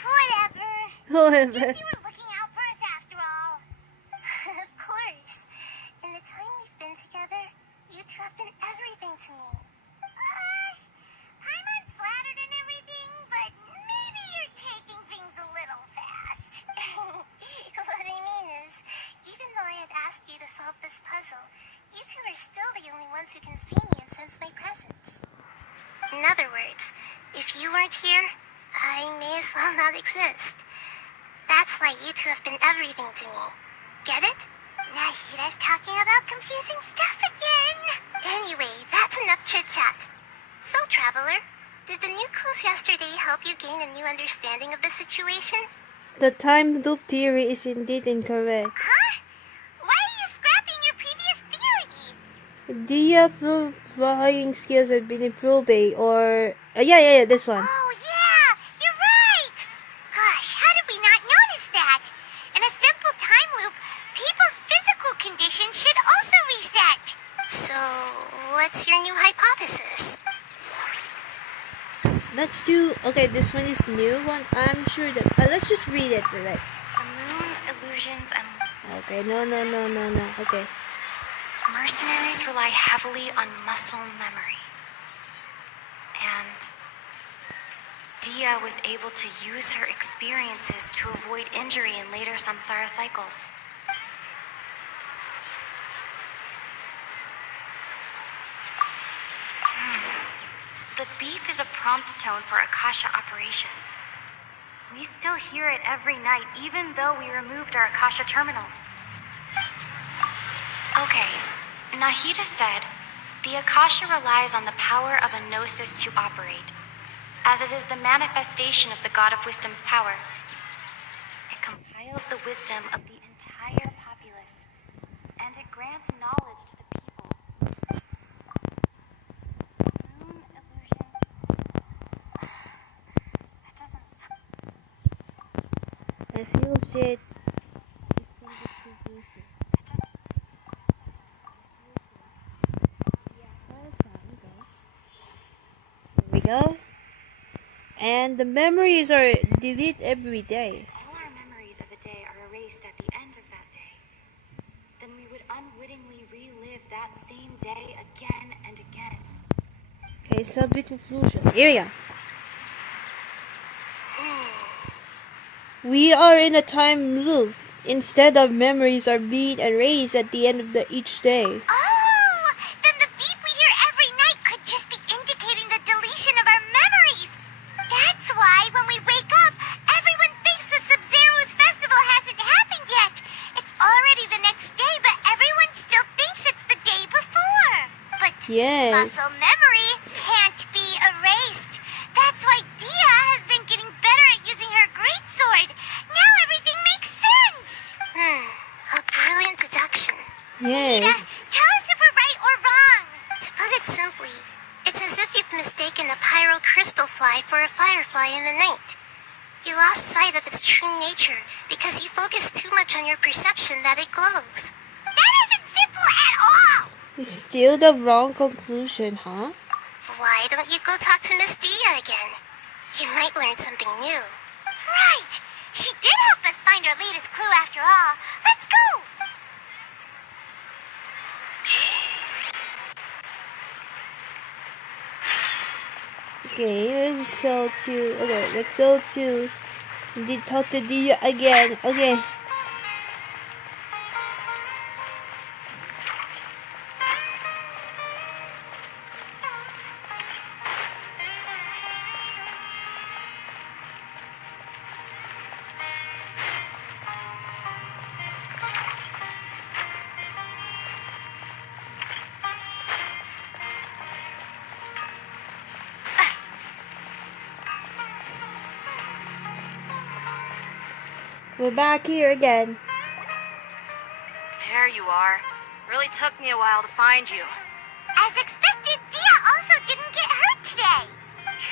Whatever. Whatever. Guess you were looking out for us after all. Of course. In the time we've been together, you two have been everything to me. Paimon's flattered and everything, but maybe you're taking things a little fast. What I mean is, even though I had asked you to solve this puzzle, you two are still the only ones who can see me and sense my presence. In other words, if you weren't here, I may as well not exist. That's why you two have been everything to me. Get it? Nahida's talking about confusing stuff again. Anyway, that's enough chit-chat. So, Traveler, did the new clues yesterday help you gain a new understanding of the situation? The time loop theory is indeed incorrect. Huh? Why are you scrapping your previous theory? The flying skills have been improving, or yeah, this one. Oh, yeah, you're right. Gosh, how did we not notice that? In a simple time loop, people's physical condition should also reset. So, what's your new hypothesis? Let's do. Okay, this one is new one. I'm sure that. Let's just read it for like. The moon, illusions, and Okay, no. Okay. mercenaries rely heavily on muscle memory. And Dia was able to use her experiences to avoid injury in later samsara cycles. The beep is a prompt tone for Akasha operations. We still hear it every night, even though we removed our Akasha terminals. Okay, Nahida said, the Akasha relies on the power of a gnosis to operate, as it is the manifestation of the God of Wisdom's power. It compiles the wisdom of the entire populace, and it grants knowledge to the people. Moon illusion. That doesn't sound... As you said. Here we go. And the memories are deleted every day. All our memories of a day are erased at the end of that day. Then we would unwittingly relive that same day again and again. Okay, subject conclusion. Here we go. We are in a time loop. Instead of memories are being erased at the end of each day. Oh, then the beep we hear every night could just be indicating the deletion of our memories. That's why when we wake up, everyone thinks the Sub-Zero's festival hasn't happened yet. It's already the next day, but everyone still thinks it's the day before. But Yes. muscle memory can't be erased. That's why Dia has been getting better at using her greatsword. Now everything makes sense. A brilliant deduction. Yes. Tell us if we're right or wrong. To put it simply, it's as if you've mistaken a pyro crystal fly for a firefly in the night. You lost sight of its true nature because you focused too much on your perception that it glows. That isn't simple at all. It's still the wrong conclusion, huh? Why don't you go talk to Miss Dia again? You might learn something new. Right. She did help us find our latest clue after all. Let's go. Okay, let's go to talk to Dia again. Okay. We're back here again. There you are. Really took me a while to find you. As expected, Dia also didn't get hurt today.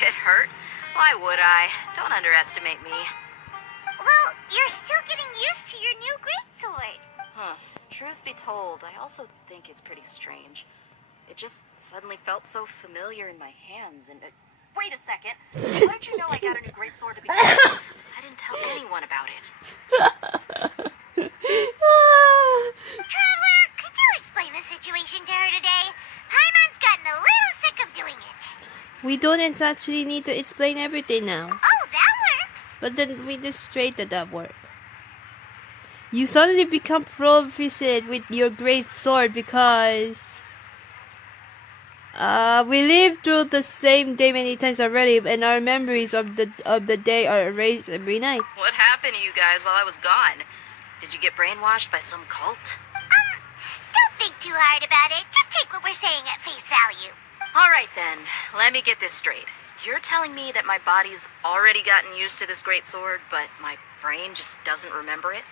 Get hurt? Why would I? Don't underestimate me. Well, you're still getting used to your new greatsword. Huh. Truth be told, I also think it's pretty strange. It just suddenly felt so familiar in my hands and... wait a second. How did you know I got a new greatsword to begin with? I didn't tell anyone about it. Traveler, could you explain the situation to her today? Paimon's gotten a little sick of doing it. We don't actually need to explain everything now. Oh, that works. But then we just straight at that work. You suddenly become proficient with your great sword because we lived through the same day many times already, and our memories of the day are erased every night. What happened to you guys while I was gone? Did you get brainwashed by some cult? Don't think too hard about it. Just take what we're saying at face value. All right then, let me get this straight. You're telling me that my body's already gotten used to this great sword, but my brain just doesn't remember it?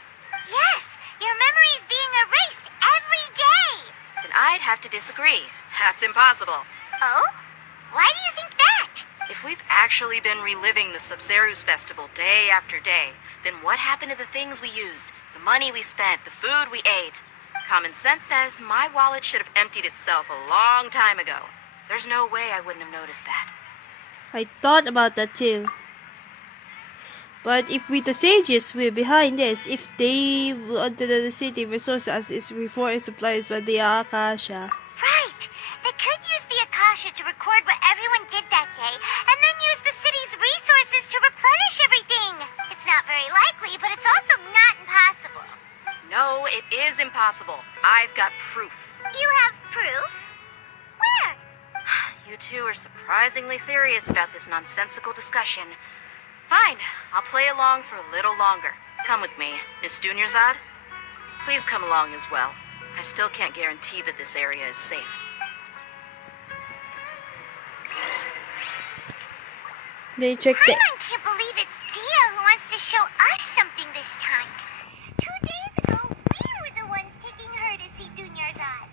Yes, your memory is being erased every day. Then I'd have to disagree. That's impossible. Oh? Why do you think that? If we've actually been reliving the Sub-Zero's festival day after day, then what happened to the things we used, the money we spent, the food we ate? Common sense says my wallet should have emptied itself a long time ago. There's no way I wouldn't have noticed that. I thought about that too. But if with the sages we're behind this, if they wanted the city resources is before and supplies by the Akasha. Right. They could use the Akasha to record what everyone did that day, and then use the city's resources to replenish everything. It's not very likely, but it's also not impossible. No, it is impossible. I've got proof. You have proof? Where? You two are surprisingly serious about this nonsensical discussion. Fine, I'll play along for a little longer. Come with me, Miss Dunyarzad. Please come along as well. I still can't guarantee that this area is safe. They checked it. Paimon can't believe it's Dia who wants to show us something this time. 2 days ago, we were the ones taking her to see Dunyarzad.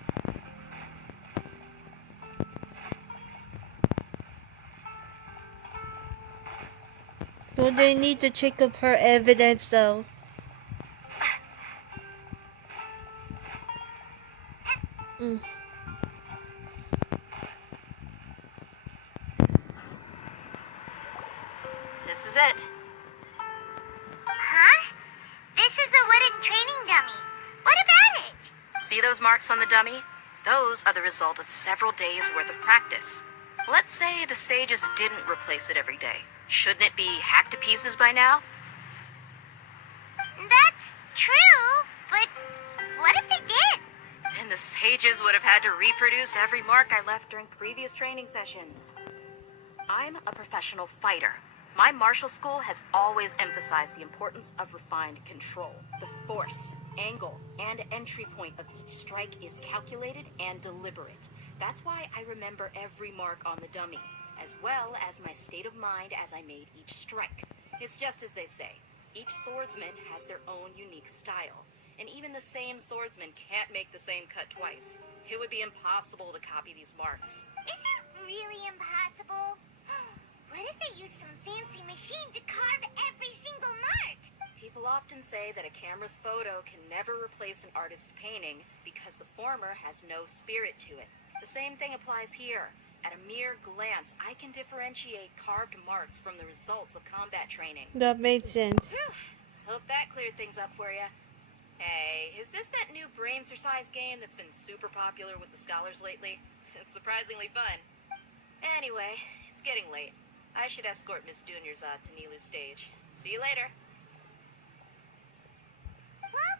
So they need to check up her evidence though. This is it. Huh? This is a wooden training dummy. What about it? See those marks on the dummy? Those are the result of several days' worth of practice. Let's say the sages didn't replace it every day. Shouldn't it be hacked to pieces by now? That's true, but what if they did? Then the sages would have had to reproduce every mark I left during previous training sessions. I'm a professional fighter. My martial school has always emphasized the importance of refined control. The force, angle, and entry point of each strike is calculated and deliberate. That's why I remember every mark on the dummy, as well as my state of mind as I made each strike. It's just as they say, each swordsman has their own unique style, and even the same swordsman can't make the same cut twice. It would be impossible to copy these marks. Is it really impossible? What if they use some fancy machine to carve every single mark? People often say that a camera's photo can never replace an artist's painting because the former has no spirit to it. The same thing applies here. At a mere glance, I can differentiate carved marks from the results of combat training. That made sense. Whew. Hope that cleared things up for you. Hey, is this that new brain exercise game that's been super popular with the scholars lately? It's surprisingly fun. Anyway, it's getting late. I should escort Miss Dunyarzad to Nilu's stage. See you later. Well,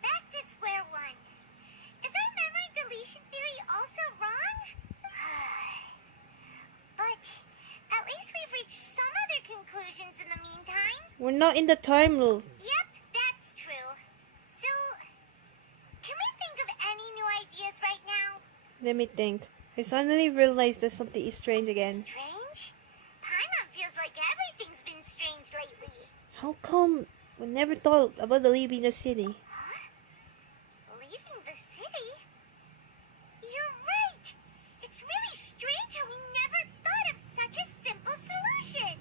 back to square one. Is our memory deletion theory also wrong? But at least we've reached some other conclusions in the meantime. We're not in the time loop. Yep, that's true. So, can we think of any new ideas right now? Let me think. I suddenly realized that something is strange again. Strange? Paimon feels like everything's been strange lately. How come we never thought about leaving the city? Huh? Leaving the city? You're right. It's really strange how we never thought of such a simple solution.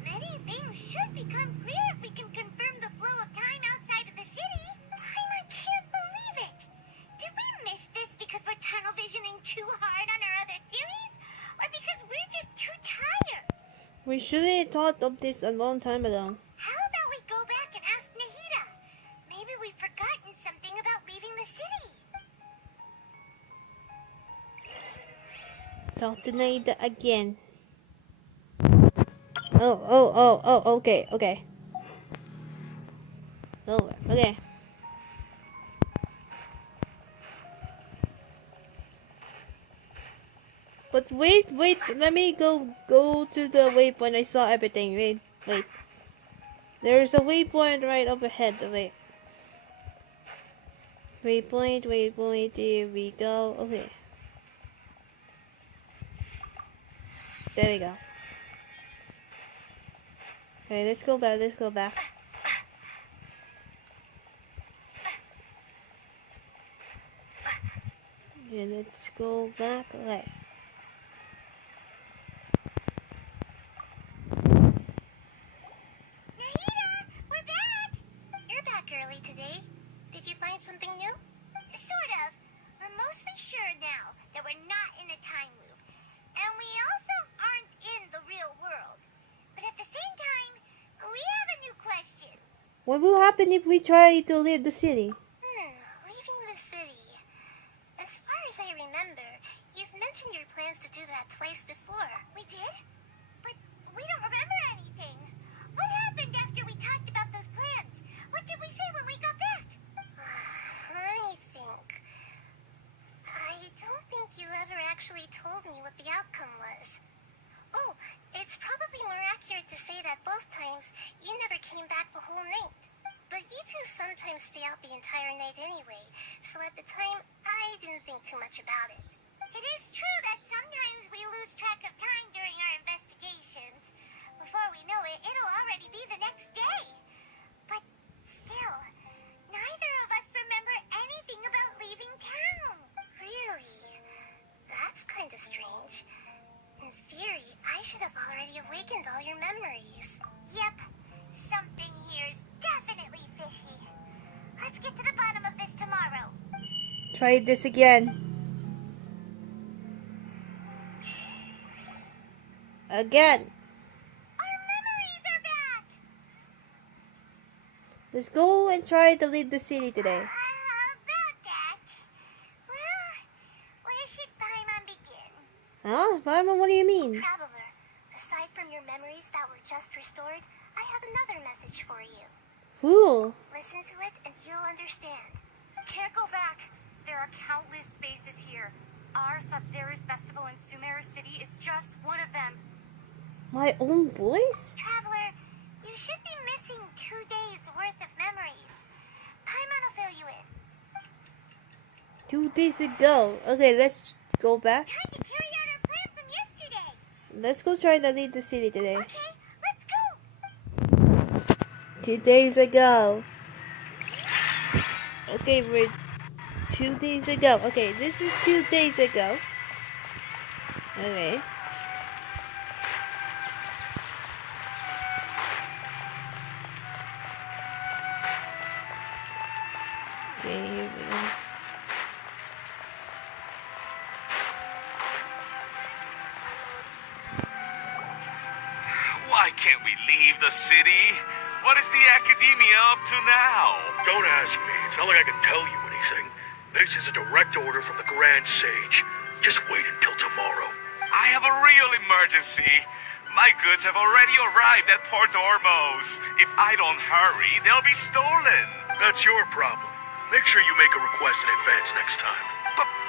Many things should become clear if we can confirm the flow of time outside of the city. Paimon can't believe it. Did we miss this because we're tunnel visioning too hard on our other theories? Or because we're just too tired? We should have thought of this a long time ago. How about we go back and ask Nahida? Maybe we've forgotten something about leaving the city. Talk to Nahida again. Okay. Oh, okay. But wait, let me go to the waypoint. I saw everything. Wait. There's a waypoint right up ahead. Wait. Waypoint, here we go. Okay. There we go. Okay, let's go back. Okay, let's go back. Okay. Nahida, we're back! You're back early today. Did you find something new? Sort of. We're mostly sure now that we're not in a time loop. And we also aren't in the real world. But at the same time, we have a new question. What will happen if we try to leave the city? Leaving the city. As far as I remember, you've mentioned your plans to do that twice before. We did? But we don't remember anything. What happened after we talked about those plans? What did we say when we got back? Let me think. I don't think you ever actually told me what the outcome was. Oh, it's probably more accurate to say that both times you never came back the whole night. But you two sometimes stay out the entire night anyway, so at the time, I didn't think too much about it. It is true that sometimes we lose track of time during our investigations. Before we know it, it'll already be the next day. But still, neither of us remember anything about leaving town. Really? That's kind of strange. In theory, I should have already awakened all your memories. Yep. Something here's definitely fishy. Let's get to the bottom of this tomorrow. Try this again. Again. Our memories are back! Let's go and try to leave the city today. About that. Well, where should Paimon begin? Huh? Paimon, what do you mean? Traveler, aside from your memories that were just restored, I have another message for you. Who? Listen to it and you'll understand. Can't go back. There are countless spaces here. Our Sub-Zero's festival in Sumeru City is just one of them. My own voice? Traveler, you should be missing 2 days worth of memories. Paimon will fill you in. 2 days ago. Okay, let's go back. Time to carry out our plan from yesterday. Let's go try to leave the city today. Okay, let's go. 2 days ago. Okay, we're 2 days ago. Okay, this is 2 days ago. Okay. Okay, here we go. Why can't we leave the city? What is the academia up to now? Don't ask me. It's not like I can tell you anything. This is a direct order from the Grand Sage. Just wait until tomorrow. I have a real emergency. My goods have already arrived at Port Ormos. If I don't hurry, they'll be stolen. That's your problem. Make sure you make a request in advance next time.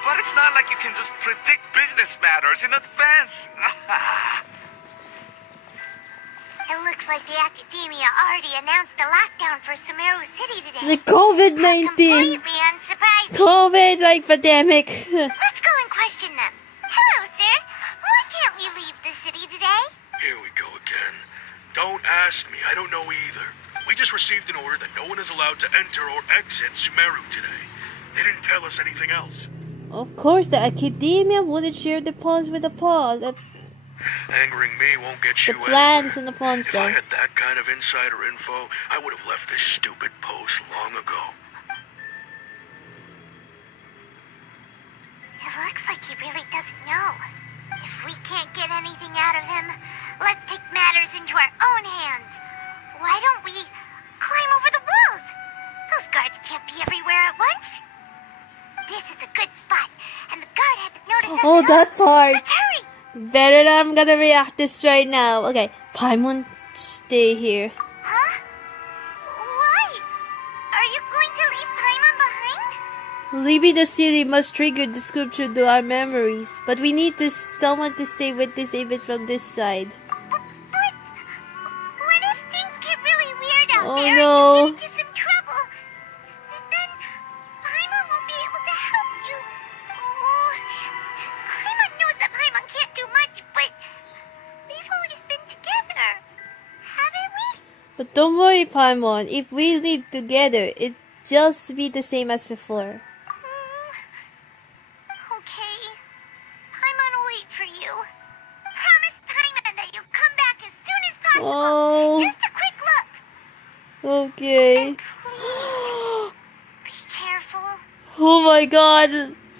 But it's not like you can just predict business matters in advance. It looks like the academia already announced the lockdown for Sumeru City today. The COVID-19. Completely unsurprising. COVID-like pandemic. Let's go and question them. Hello, sir. Why can't we leave the city today? Here we go again. Don't ask me. I don't know either. We just received an order that no one is allowed to enter or exit Sumeru today. They didn't tell us anything else. Of course, the academia wouldn't share the pawns with the paws. Angering me won't get The you plans anywhere. and the pawns, If I though. had that kind of insider info, I would have left this stupid post long ago. It looks like he really doesn't know. If we can't get anything out of him, let's take matters into our own hands. Why don't we climb over the walls? Those guards can't be everywhere at once. This is a good spot, and the guard hasn't noticed us Oh, at all. that part. Let's hurry. Better that I'm gonna react this right now. Okay, Paimon, stay here. Huh? Why? Are you going to leave Paimon behind? Leaving the city must trigger the scripture to our memories. But we need someone to stay with this even from this side. But what if things get really weird out Oh, there no. and you get into some trouble? And then Paimon won't be able to help you. Oh, Paimon knows that Paimon can't do much, but we've always been together, haven't we? But don't worry, Paimon. If we live together, it just be the same as before. possible. Oh. Just a quick look. Okay. Be careful. Oh my god.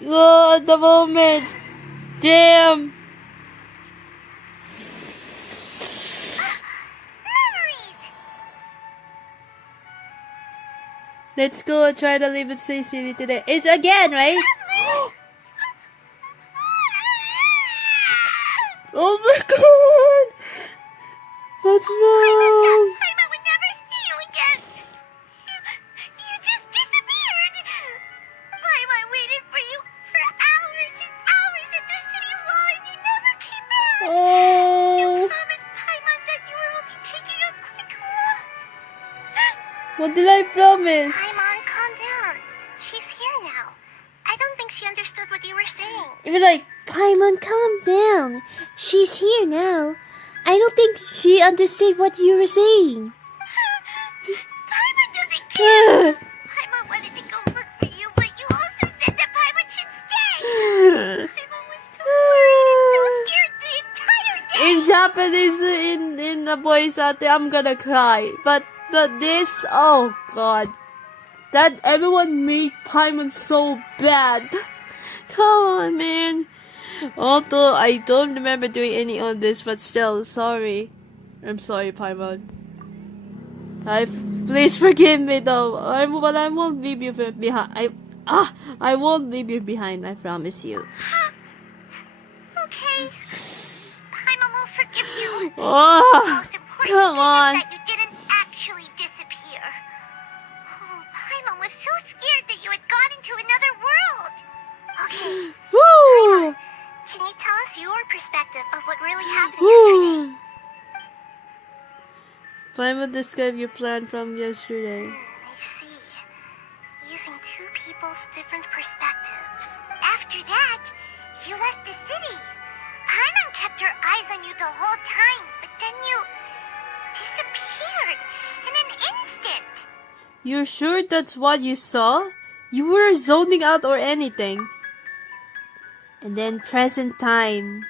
Oh, at the moment. Damn. Memories. Let's go and try to leave it safely today. It's again, right? Oh my god. What's wrong? Paimon would never see you again. You just disappeared. Paimon waited for you for hours and hours at the city wall and you never came back. Oh. You promised Paimon that you were only taking a quick look. What did I promise? Paimon, calm down. She's here now. I don't think she understood what you were saying. Even like, Paimon, calm down. She's here now. I don't think she understood what you were saying. Paimon doesn't care. Paimon wanted to go look for you, but you also said that Paimon should stay. Paimon was so worried and so scared the entire day. In Japanese, in the voice out there, I'm gonna cry. But this, oh god. That everyone made Paimon so bad. Come on, man. Although I don't remember doing any of this, but still, sorry. I'm sorry, Paimon. Please forgive me, though. But I won't leave you behind. I won't leave you behind. I promise you. Okay. Paimon will forgive you. Oh, Most important come thing on. is that you didn't actually disappear. Oh, Paimon was so scared that you had gone into another world. Okay, Woo! can you tell us your perspective of what really happened yesterday? Woo! Paimon, describe your plan from yesterday. I see. Using two people's different perspectives. After that, you left the city. Paimon kept her eyes on you the whole time, but then you disappeared in an instant. You're sure that's what you saw? You were zoning out or anything. And then present time.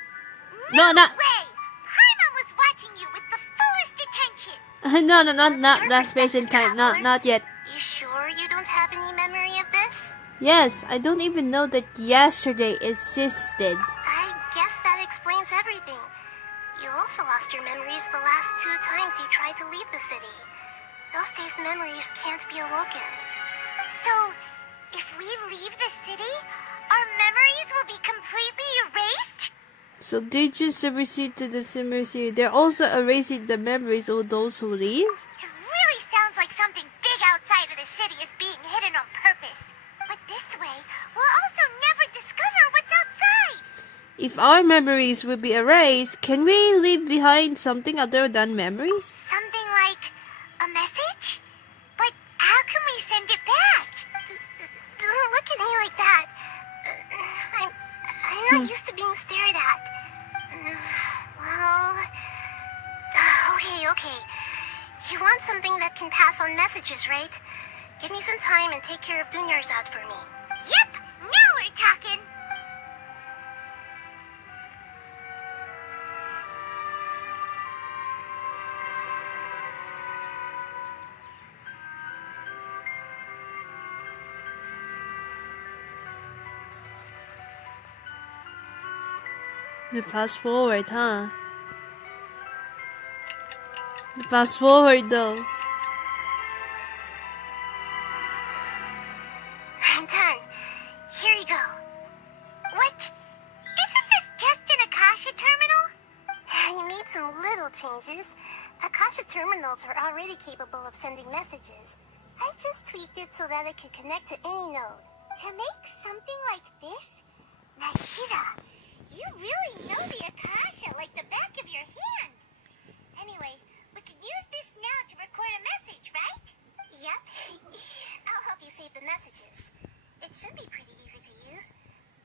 No, not. way! Paimon was watching you with the fullest attention. Not present time. Not yet. You sure you don't have any memory of this? Yes, I don't even know that yesterday existed. I guess that explains everything. You also lost your memories the last 2 times you tried to leave the city. Those days' memories can't be awoken. So, if we leave the city, our memories will be completely erased? So they just recede to the Sumeru City. They're also erasing the memories of those who leave? It really sounds like something big outside of the city is being hidden on purpose. But this way, we'll also never discover what's outside. If our memories will be erased, can we leave behind something other than memories? Something like a message? But how can we send it back? Don't look at me like that. I'm not used to being stared at. Well, okay. You want something that can pass on messages, right? Give me some time and take care of Dunyarzad for me. Yep, now we're talking. The fast forward, huh? The fast forward though. I'm done. Here you go. What? Isn't this just an Akasha terminal? I made some little changes. Akasha terminals are already capable of sending messages. I just tweaked it so that it could connect to any node. To make something like this? Nahida, you really know the Akasha like the back of your hand. Anyway, we can use this now to record a message, right? Yep. I'll help you save the messages. It should be pretty easy to use.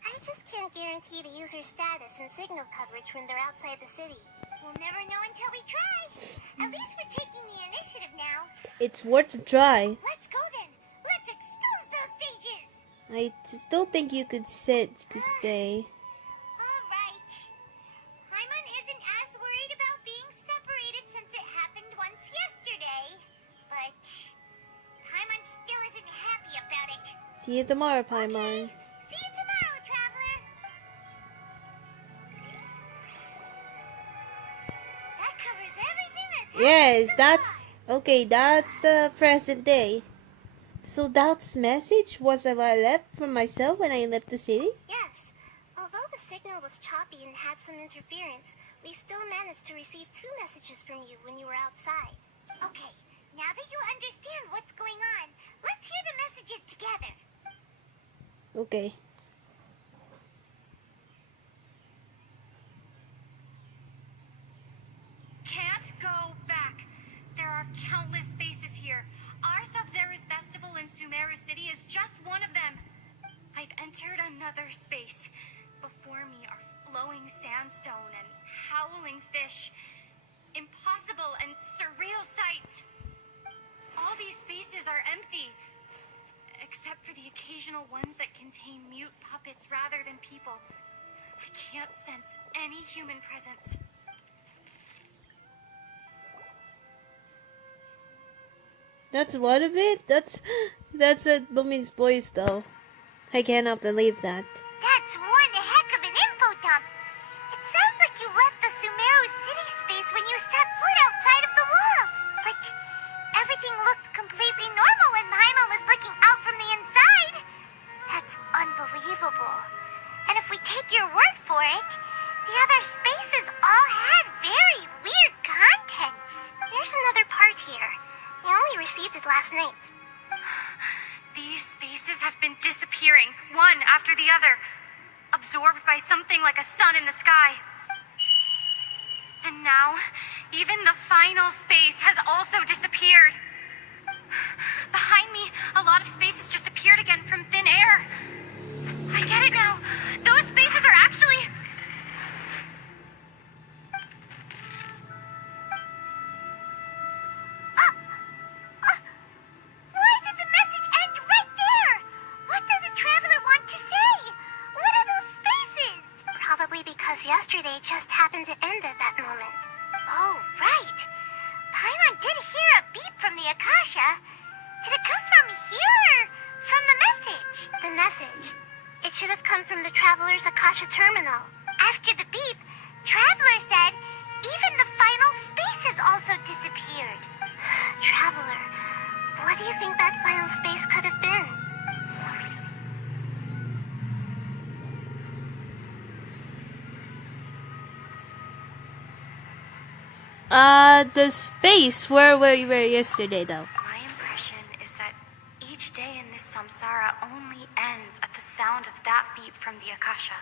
I just can't guarantee the user's status and signal coverage when they're outside the city. We'll never know until we try. At least we're taking the initiative now. It's worth a try. Let's go then. Let's expose those sages. I still think you could stay. All right. Paimon isn't as worried about being separated since it See you tomorrow, Paimon. See you tomorrow, traveler. That covers everything that's Yes, happened so that's far. okay. That's the present day. So Doubt's message was what I left for myself when I left the city? Yes. Although the signal was choppy and had some interference, we still managed to receive 2 messages from you when you were outside. Okay, now that you understand what's going on, let's hear the messages together. Okay. Can't go back. There are countless spaces here. Our Sub-Zero's festival in Sumeru City is just one of them. I've entered another space. Before me are flowing sandstone and howling fish. Impossible and surreal sights. All these spaces are empty, except for the occasional ones that contain mute puppets rather than people. I can't sense any human presence. That's one of it? That's a woman's voice though. I cannot believe that. That's one heck of an info dump. It sounds like you left the Sumeru city space when you set foot outside of the walls. But everything looked completely normal when Paimon was looking out from the inside. That's unbelievable. And if we take your word for it, the other spaces all had very weird contents. There's another part here. We only received it last night. These spaces have been disappearing, one after the other, absorbed by something like a sun in the sky. And now, even the final space has also disappeared. Behind me, a lot of spaces just appeared again from thin air. I get it now. Those spaces are actually... Why did the message end right there? What did the traveler want to say? What are those spaces? Probably because yesterday just happened to end at that moment. Oh, right. Paimon did hear a beep from the Akasha. Did it come from here or from the message? The message. It should have come from the traveler's Akasha terminal. After the beep, Traveler said even the final spaces also disappeared. Traveler, what do you think that final space could have been? The space where we were yesterday though. My impression is that each day in this samsara only ends at the sound of that beep from the Akasha.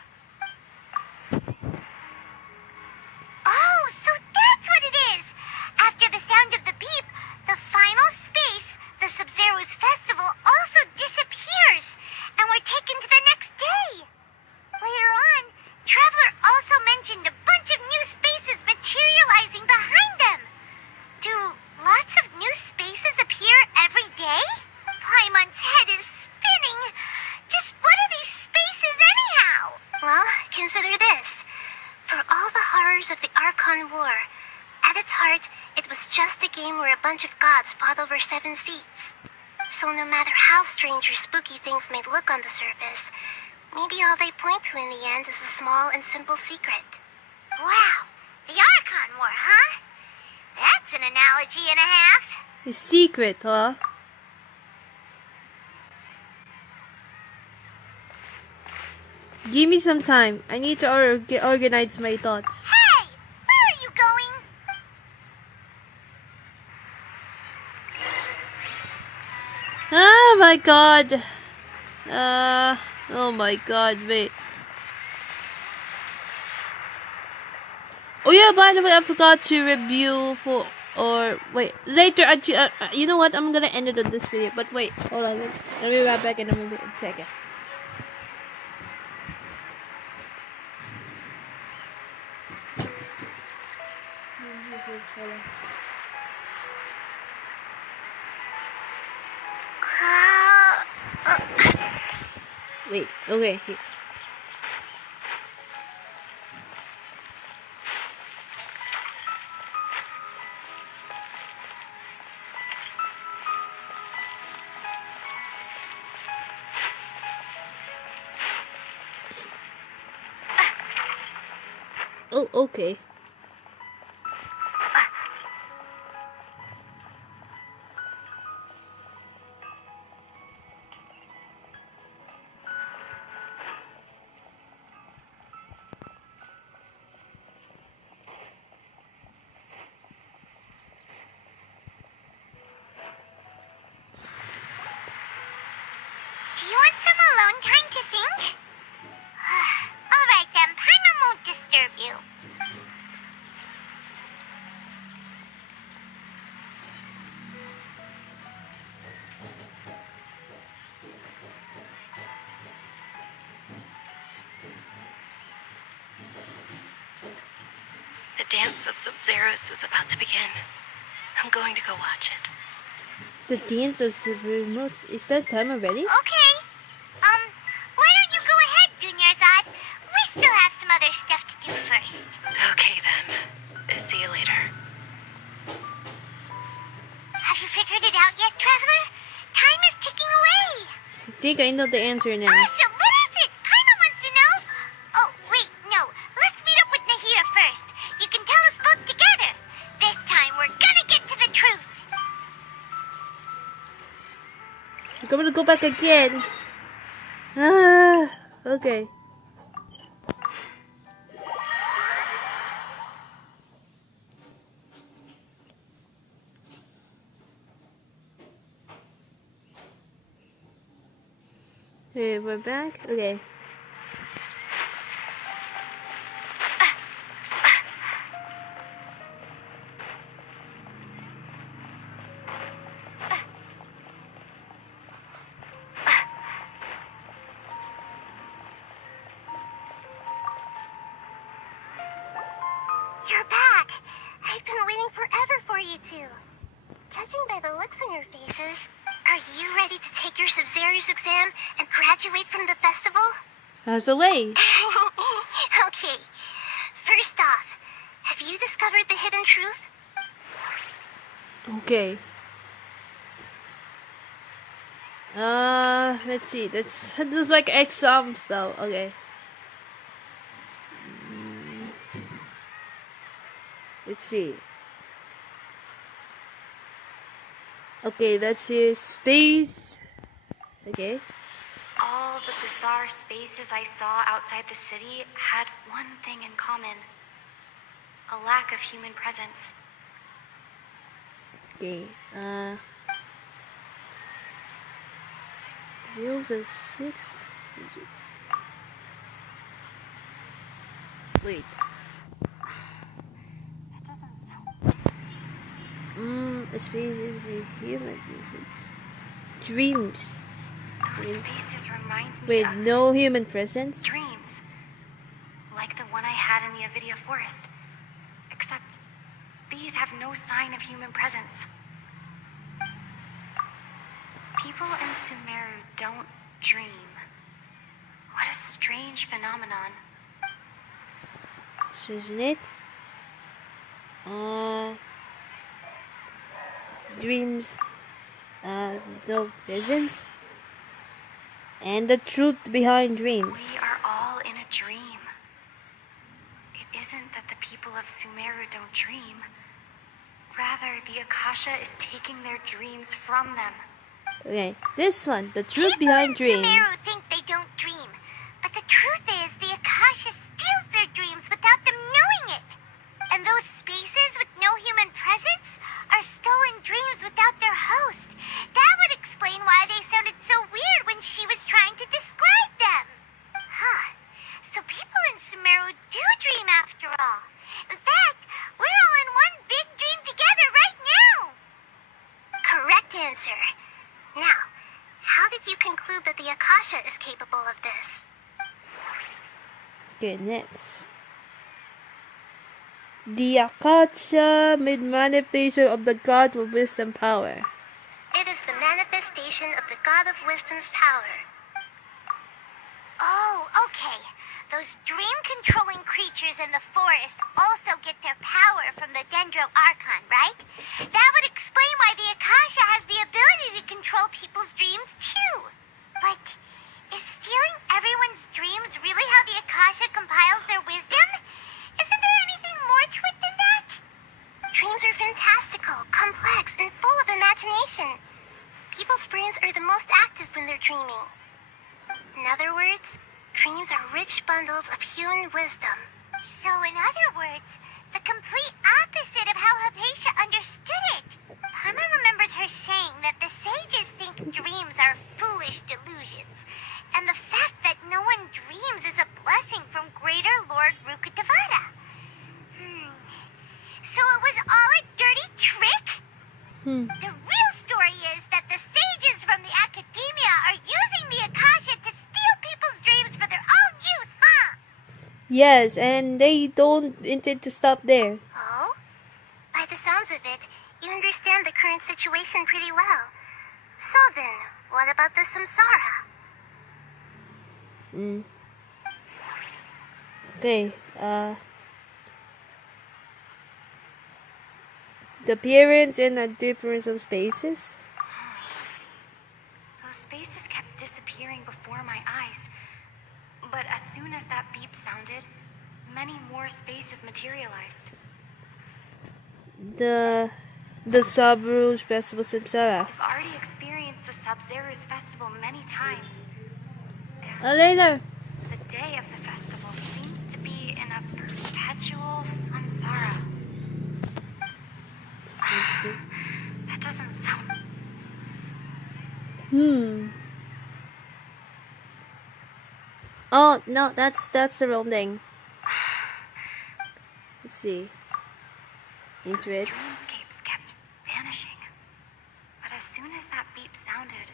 Oh, so that's what it is! After the sound of the beep, the final space, the Sub-Zero's festival, also disappears, and we're taken to the next day. Later on, Traveler also mentioned a bunch of new spaces materializing behind them. Do lots of new spaces appear every day? Paimon's head is spinning. Just what are these spaces anyhow? Well, consider this. For all the horrors of the Archon War, at its heart, it was just a game where a bunch of gods fought over 7 seats. So no matter how strange or spooky things may look on the surface, maybe all they point to in the end is a small and simple secret. Wow, the Archon War, huh? That's an analogy and a half. A secret, huh? Give me some time. I need to organize my thoughts. Hey, where are you going? Oh my god. Oh my god, wait. Oh yeah, by the way, I forgot to review for, or wait, later, you know what, I'm gonna end it on this video, but wait, hold on, let me wrap back in a moment, in a second. Wait, okay. Oh, okay. Do you want some alone time to think? Alright then, Paimon won't disturb you. The dance of Sub-Zeros is about to begin. I'm going to go watch it. The dance of Sumeru. Is that time already? Okay. Why don't you go ahead, Junior Zod? We still have some other stuff to do first. Okay then. See you later. Have you figured it out yet, Traveler? Time is ticking away. I think I know the answer now. Awesome, what is it? Paimon wants to know. Oh, wait, no. Let's meet up with Nahida first. You can tell us both together. This time, we're gonna get to the truth. I'm gonna go back again. Ah, okay. Okay, we're back. Okay. You're back. I've been waiting forever for you two. Judging by the looks on your faces, are you ready to take your Sub-Zero's exam and graduate from the festival? How's the way? Okay. First off, have you discovered the hidden truth? Okay. Let's see. That's like exams though. Okay. Let's see. Okay, that's his space. Okay. All the bizarre spaces I saw outside the city had one thing in common. A lack of human presence. Okay. Reveals a 6. Wait. That doesn't sound... A space with human presence. Dreams. Those spaces remind me With of no human presence? dreams. Like the one I had in the Avidia forest. Except these have no sign of human presence. People in Sumeru don't dream. What a strange phenomenon. So isn't it? Dreams, no presence, and the truth behind dreams. We are all in a dream. It isn't that the people of Sumeru don't dream. Rather, the Akasha is taking their dreams from them. Okay, this one, the truth People behind in dreams. Sumeru think they don't dream. But the truth is, the Akasha steals their dreams without them knowing it. And those spaces with no human presence are stolen dreams without their host. That would explain why they sounded so weird when she was trying to describe them. Huh. So people in Sumeru do dream after all. In fact, we're all in one big dream together right now. Correct answer. Now, how did you conclude that the Akasha is capable of this? Okay, next. The Akasha made manifestation of the God with wisdom power. It is the manifestation of the God of Wisdom's power. Oh, okay. Those dream-controlling creatures in the forest also get their power from the Dendro Archon, right? That would explain why the Akasha has the ability to control people's dreams, too. But is stealing everyone's dreams really how the Akasha compiles their wisdom? Isn't there Dreams are fantastical, complex, and full of imagination. People's brains are the most active when they're dreaming. In other words, dreams are rich bundles of human wisdom. So in other words, the complete opposite of how Hypatia understood it. Paimon remembers her saying that the sages think dreams are foolish delusions, and the fact that no one dreams is a blessing from Greater Lord Rukkhadevata. So it was all a dirty trick? The real story is that the sages from the academia are using the Akasha to steal people's dreams for their own use, huh? Yes, and they don't intend to stop there. Oh? By the sounds of it, you understand the current situation pretty well. So then, what about the samsara? Okay, the appearance and the difference of spaces. Those spaces kept disappearing before my eyes. But as soon as that beep sounded, many more spaces materialized. The Sumeru Festival Samsara. I've already experienced the Sub-Zero's festival many times. Later. The day of the festival seems to be in a perpetual samsara. That doesn't sound... Oh no, that's the wrong thing. Let's see. Into it. Dreamscapes kept vanishing. But as soon as that beep sounded...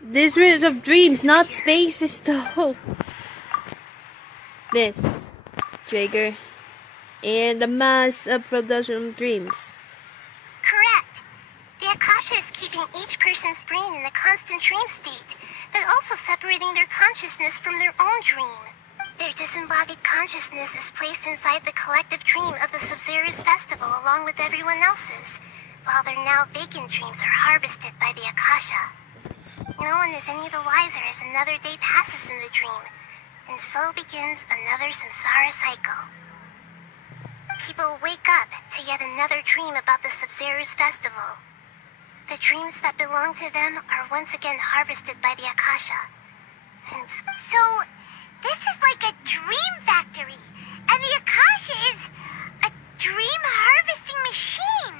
This rid of dreams, not spaces though. This trigger and the mass of production of dreams. Correct. The Akasha is keeping each person's brain in a constant dream state, but also separating their consciousness from their own dream. Their disembodied consciousness is placed inside the collective dream of the Sub-Zero's festival along with everyone else's, while their now vacant dreams are harvested by the Akasha. No one is any the wiser as another day passes in the dream, and so begins another samsara cycle. People wake up to yet another dream about the Sub-Zero's festival. The dreams that belong to them are once again harvested by the Akasha. And So, this is like a dream factory, and the Akasha is a dream harvesting machine.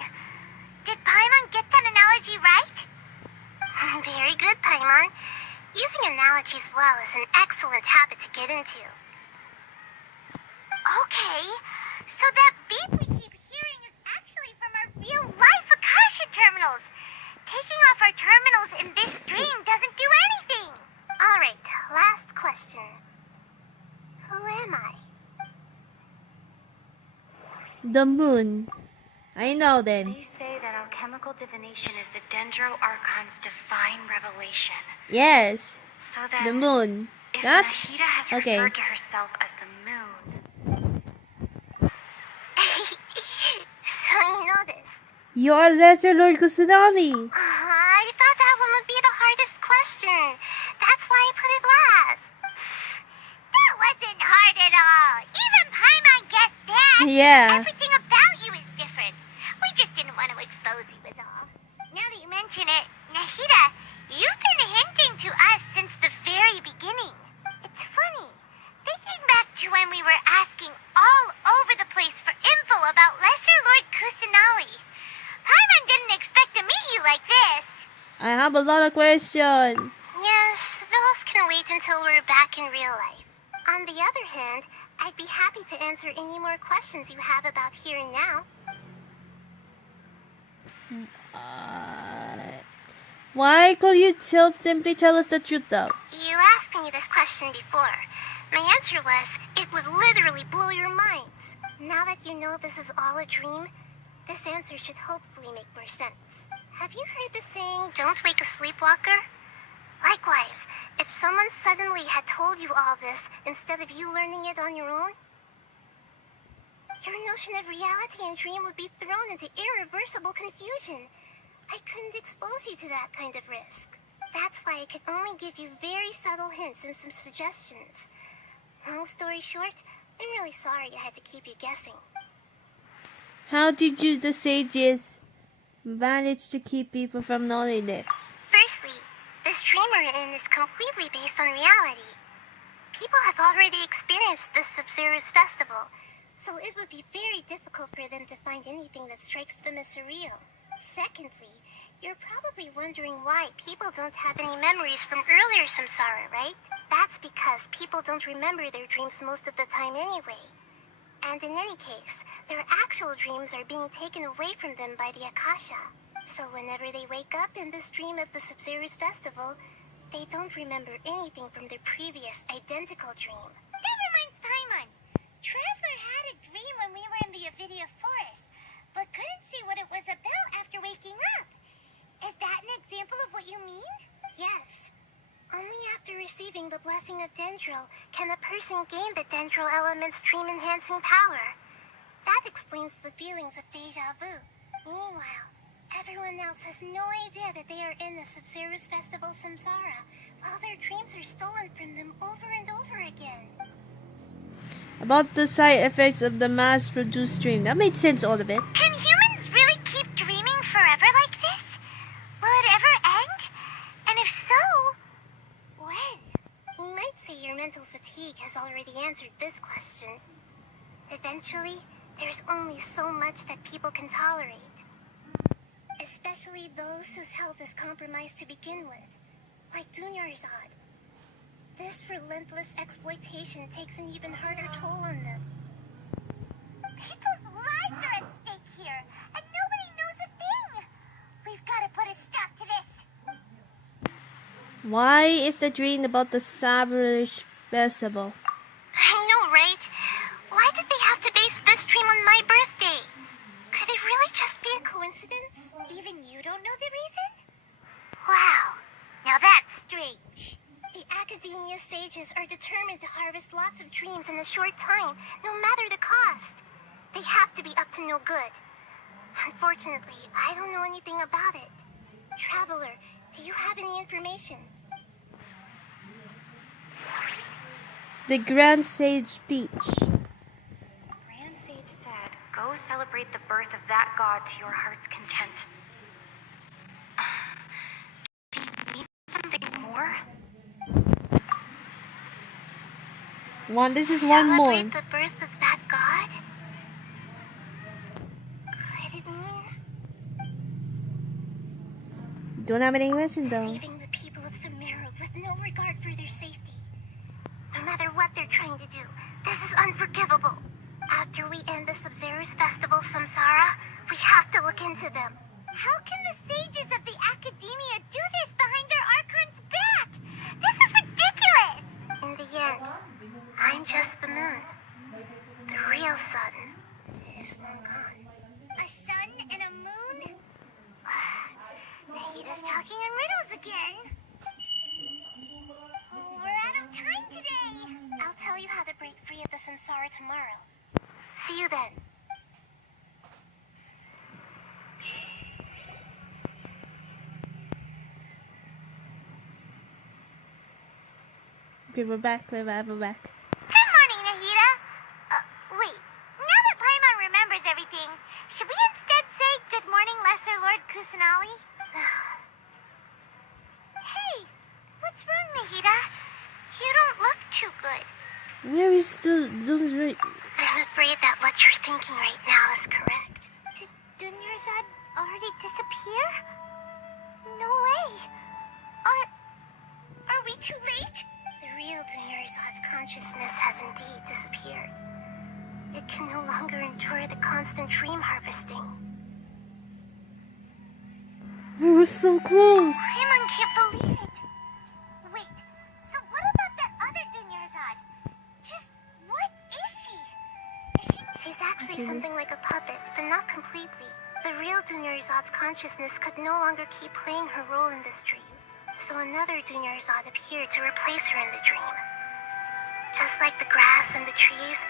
Did Paimon get that analogy right? Very good, Paimon. Using analogies well is an excellent habit to get into. Okay, so that beep we keep hearing is actually from our real-life Akasha terminals. Taking off our terminals in this dream doesn't do anything. All right, last question. Who am I? The moon. I know them. They say that alchemical divination is the Dendro Archon's divine revelation. Yes. So then, The moon. if That's Nahida has okay. referred to herself as the moon... So you know this. You are Lesser Lord Kusanami. I thought that one would be the hardest question. That's why I put it last. That wasn't hard at all. Even Paimon guessed that. Yeah. Everything about you is different. We just didn't want to expose you is all. Now that you mention it, Nahida, you've been hinting to us since the very beginning. It's funny. Thinking back to when we were asking all over the place for info about Lesser Lord Kusanali. Paimon didn't expect to meet you like this. I have a lot of questions. Yes, those can wait until we're back in real life. On the other hand, I'd be happy to answer any more questions you have about here and now. Why could you simply tell us the truth though? You asked me this question before. My answer was, it would literally blow your minds. Now that you know this is all a dream, this answer should hopefully make more sense. Have you heard the saying, don't wake a sleepwalker? Likewise, if someone suddenly had told you all this instead of you learning it on your own, your notion of reality and dream would be thrown into irreversible confusion. I couldn't expose you to that kind of risk. That's why I could only give you very subtle hints and some suggestions. Long story short, I'm really sorry I had to keep you guessing. How did you, the sages, manage to keep people from knowing this? Firstly, this dream we're in is completely based on reality. People have already experienced the Sub-Zero's festival, so it would be very difficult for them to find anything that strikes them as surreal. Secondly, you're probably wondering why people don't have any memories from earlier samsara, right? That's because people don't remember their dreams most of the time anyway. And in any case, their actual dreams are being taken away from them by the Akasha. So whenever they wake up in this dream of the Sub-Zero's festival, they don't remember anything from their previous identical dream. That reminds Paimon. Traveler had a dream when we were in the Avidia Forest, but couldn't see what it was about after waking up. Is that an example of what you mean? Yes. Only after receiving the blessing of Dendril can a person gain the Dendril element's dream-enhancing power. That explains the feelings of deja vu. Meanwhile, everyone else has no idea that they are in the Sub-Zero's festival samsara, while their dreams are stolen from them over and over again. About the side effects of the mass-produced dream. That made sense, all of it. Can humans really keep dreaming forever like this? Will it ever end? And if so, when? You might say your mental fatigue has already answered this question. Eventually, there's only so much that people can tolerate. Especially those whose health is compromised to begin with, like Dunyarzad. This relentless exploitation takes an even harder toll on them. People's lives are at stake here, and nobody knows a thing. We've got to put a stop to this. Why is the dream about the Saberish festival? I know, right? Why did they have to base this dream on my birthday? Could it really just be a coincidence? Even you don't know the reason? Wow, now that's strange. The Academia sages are determined to harvest lots of dreams in a short time, no matter the cost. They have to be up to no good. Unfortunately, I don't know anything about it. Traveler, do you have any information? The Grand Sage speech. Grand Sage said, "Go celebrate the birth of that god to your heart's content." Do you need something more? This is one more. Celebrate the birth of that god? Could it mean Don't have any question though. saving the people of Sumeru with no regard for their safety? No matter what they're trying to do, this is unforgivable. After we end the Sub-Zero's festival samsara, we have to look into them. How can the sages of the Academia do this behind their Archon's back? This is ridiculous! In the end, I'm just the moon. The real sun is long gone. A sun and a moon? Nahida's talking in riddles again. We're out of time today. I'll tell you how to break free of the samsara tomorrow. See you then. Okay, we're back. We're back. Good morning, Nahida. Wait. Now that Paimon remembers everything, should we instead say good morning, Lesser Lord Kusanali? Hey, what's wrong, Nahida? You don't look too good. Where is the I'm afraid that what you're thinking right now is correct. Did Dunyarzad already disappear? No way. Are we too late? The real Dunyarzad's consciousness has indeed disappeared. It can no longer endure the constant dream harvesting. We were so close. Paimon can't believe it. Wait, so what about that other Dunyarzad? Just what is she? She's actually something like a puppet, but not completely. The real Dunyarzad's consciousness could no longer keep playing her role in this dream. So another Dunyarzad appeared to replace her in the dream. Just like the grass and the trees,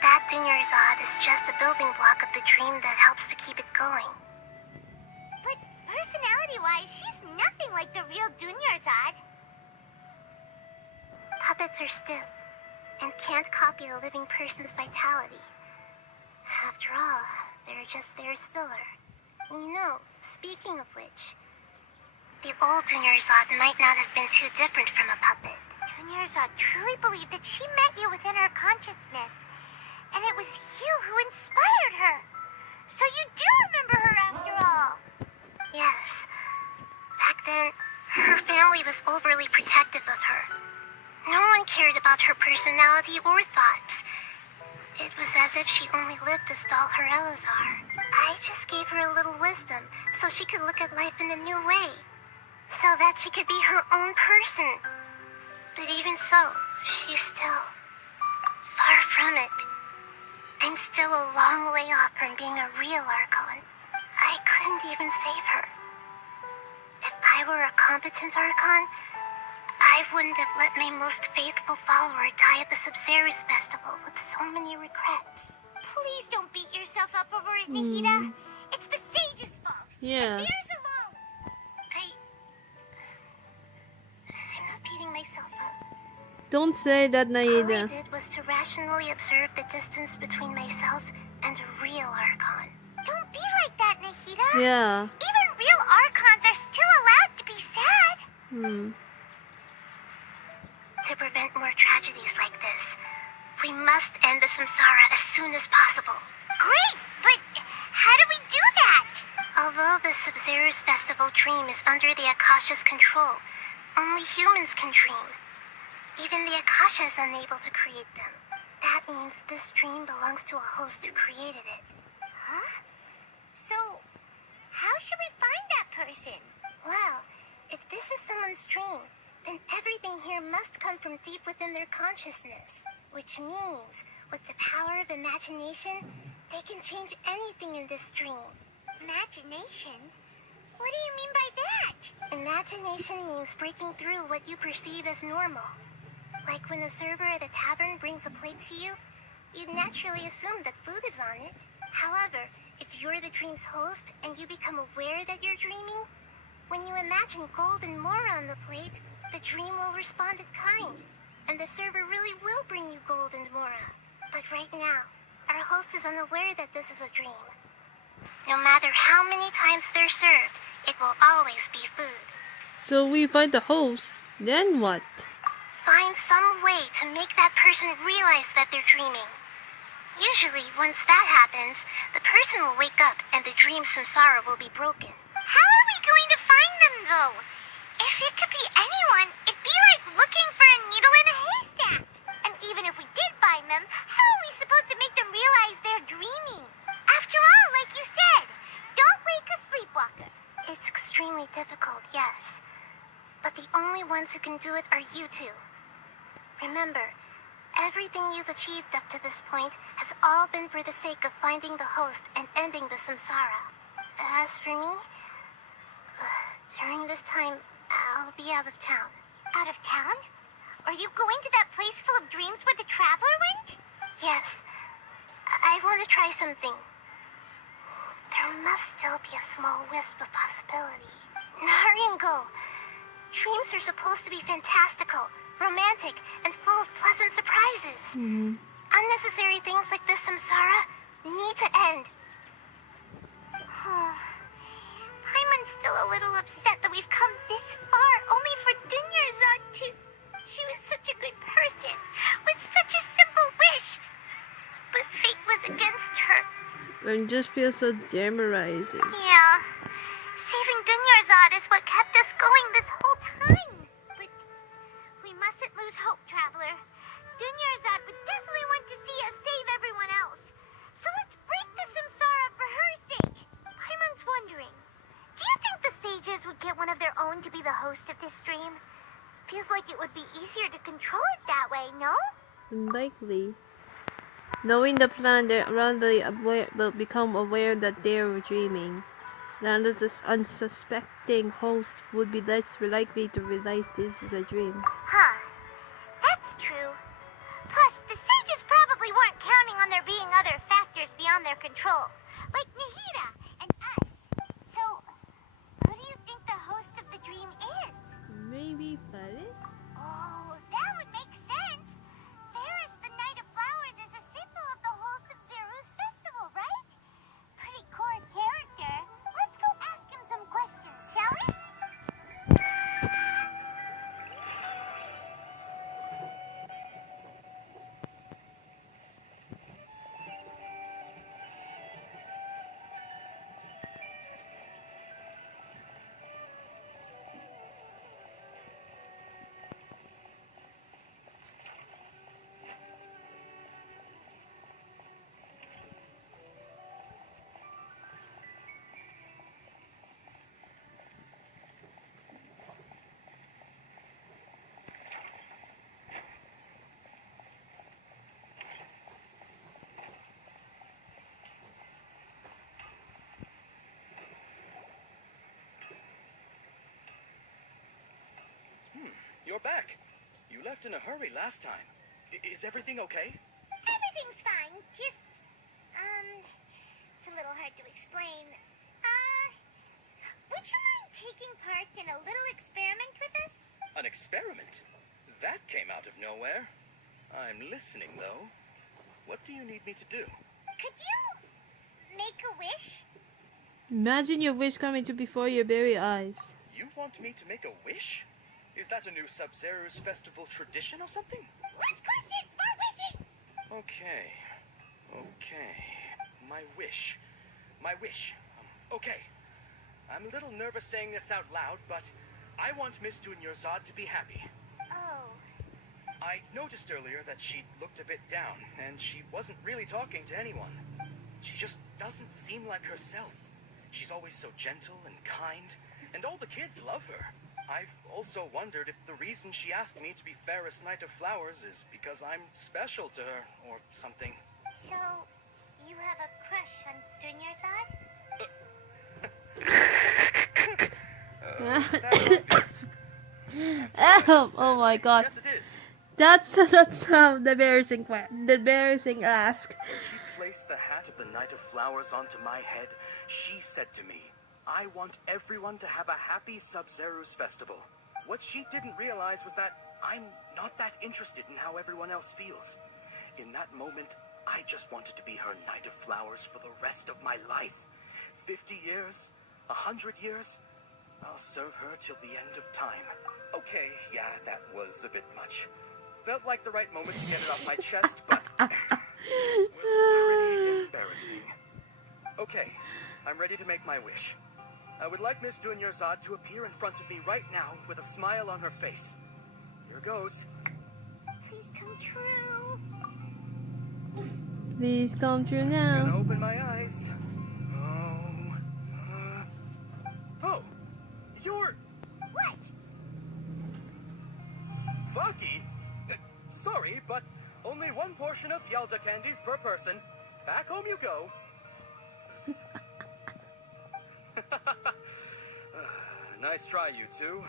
that Dunyarzad is just a building block of the dream that helps to keep it going. But personality-wise, she's nothing like the real Dunyarzad. Puppets are stiff and can't copy a living person's vitality. After all, They're just there as filler. You know, speaking of which, the old Dunyarzad might not have been too different from a puppet. Dunyarzad truly believed that she met you within her consciousness, and it was you who inspired her. So you do remember her after all. Yes. Back then, her family was overly protective of her. No one cared about her personality or thoughts. It was as if she only lived to stall her Elazar. I just gave her a little wisdom so she could look at life in a new way. So that she could be her own person. But even so, she's still far from it. I'm still a long way off from being a real Archon. I couldn't even save her. If I were a competent Archon, I wouldn't have let my most faithful follower die at the Sub-Zerus Festival with so many regrets. Please don't beat yourself up over it, Nahida. It's the sage's fault. Yeah. And theirs alone. I'm not beating myself up. Don't say that, All I Nahida. did was to rationally observe the distance between myself and a real Archon. Don't be like that, Nahida. Yeah. Even real Archons are still allowed to be sad. To prevent more tragedies like this, we must end the samsara as soon as possible. Great, but how do we do that? Although the Sub-Zerus Festival dream is under the Akasha's control, only humans can dream. Even the Akasha is unable to create them. That means this dream belongs to a host who created it. Huh? So, how should we find that person? Well, if this is someone's dream, then everything here must come from deep within their consciousness. Which means, with the power of imagination, they can change anything in this dream. Imagination? What do you mean by that? Imagination means breaking through what you perceive as normal. Like when a server at a tavern brings a plate to you, you'd naturally assume that food is on it. However, if you're the dream's host and you become aware that you're dreaming, when you imagine gold and more on the plate, the dream will respond in kind, and the server really will bring you gold and mora. But right now, our host is unaware that this is a dream. No matter how many times they're served, it will always be food. So we find the host, then what? Find some way to make that person realize that they're dreaming. Usually, once that happens, the person will wake up and the dream samsara will be broken. How are we going to find them, though? If it could be anyone, it'd be like looking for a needle in a haystack. And even if we did find them, how are we supposed to make them realize they're dreaming? After all, like you said, don't wake a sleepwalker. It's extremely difficult, yes. But the only ones who can do it are you two. Remember, everything you've achieved up to this point has all been for the sake of finding the host and ending the samsara. As for me, during this time, I'll be out of town. Out of town? Are you going to that place full of dreams where the traveler went? Yes. I want to try something. There must still be a small wisp of possibility. Hurry and go. Dreams are supposed to be fantastical, romantic, and full of pleasant surprises. Unnecessary things like this samsara need to end. Paimon's still a little upset that we've come this far only for Dunyarzad to... She was such a good person, with such a simple wish. But fate was against her. I just feel so demoralizing. Yeah. Saving Dunyarzad is what kept us going this whole time. But we mustn't lose hope, Traveler. Dunyarzad would definitely want to see us save everyone else. So let's break the samsara for her sake. Paimon's wondering, do you think the sages would get one of their own to be the host of this stream? Feels like it would be easier to control it that way, no? Unlikely. Knowing the plan, they will become aware that they are dreaming. And the unsuspecting host would be less likely to realize this is a dream. Huh. That's true. Plus, the sages probably weren't counting on there being other factors beyond their control, like Nahida and us. So, who do you think the host of the dream is? Maybe Paris? Oh, that would make sense. Ferris, the Knight of Flowers, is a symbol of the whole Sub-Zerus festival, right? you're back. You left in a hurry last time. Is everything okay? Everything's fine. Just, it's a little hard to explain. Would you mind taking part in a little experiment with us? An experiment? That came out of nowhere. I'm listening, though. What do you need me to do? Could you make a wish? Imagine your wish coming to before your very eyes. You want me to make a wish? Is that a new Sub-Zero's festival tradition or something? Last question! Smart wishing! Okay. My wish. Okay. I'm a little nervous saying this out loud, but I want Miss Dunyarzad to be happy. Oh. I noticed earlier that she looked a bit down, and she wasn't really talking to anyone. She just doesn't seem like herself. She's always so gentle and kind, and all the kids love her. I've also wondered if the reason she asked me to be Fairest Knight of Flowers is because I'm special to her, or something. So, you have a crush on Dunyarzad? Oh my god. Yes, it is. That's the embarrassing ask. When she placed the hat of the Knight of Flowers onto my head, she said to me, I want everyone to have a happy Sub-Zero's festival. What she didn't realize was that I'm not that interested in how everyone else feels. In that moment, I just wanted to be her Knight of Flowers for the rest of my life. 50 years, 100 years, I'll serve her till the end of time. Okay, yeah, that was a bit much. Felt like the right moment to get it off my chest, but it was pretty embarrassing. Okay, I'm ready to make my wish. I would like Miss Dunyarzad to appear in front of me right now with a smile on her face. Here goes. Please come true. Please come true I'm gonna now. open my eyes. Oh, you're... What? Funky? Sorry, but only one portion of Yelda candies per person. Back home you go. Nice try, you two.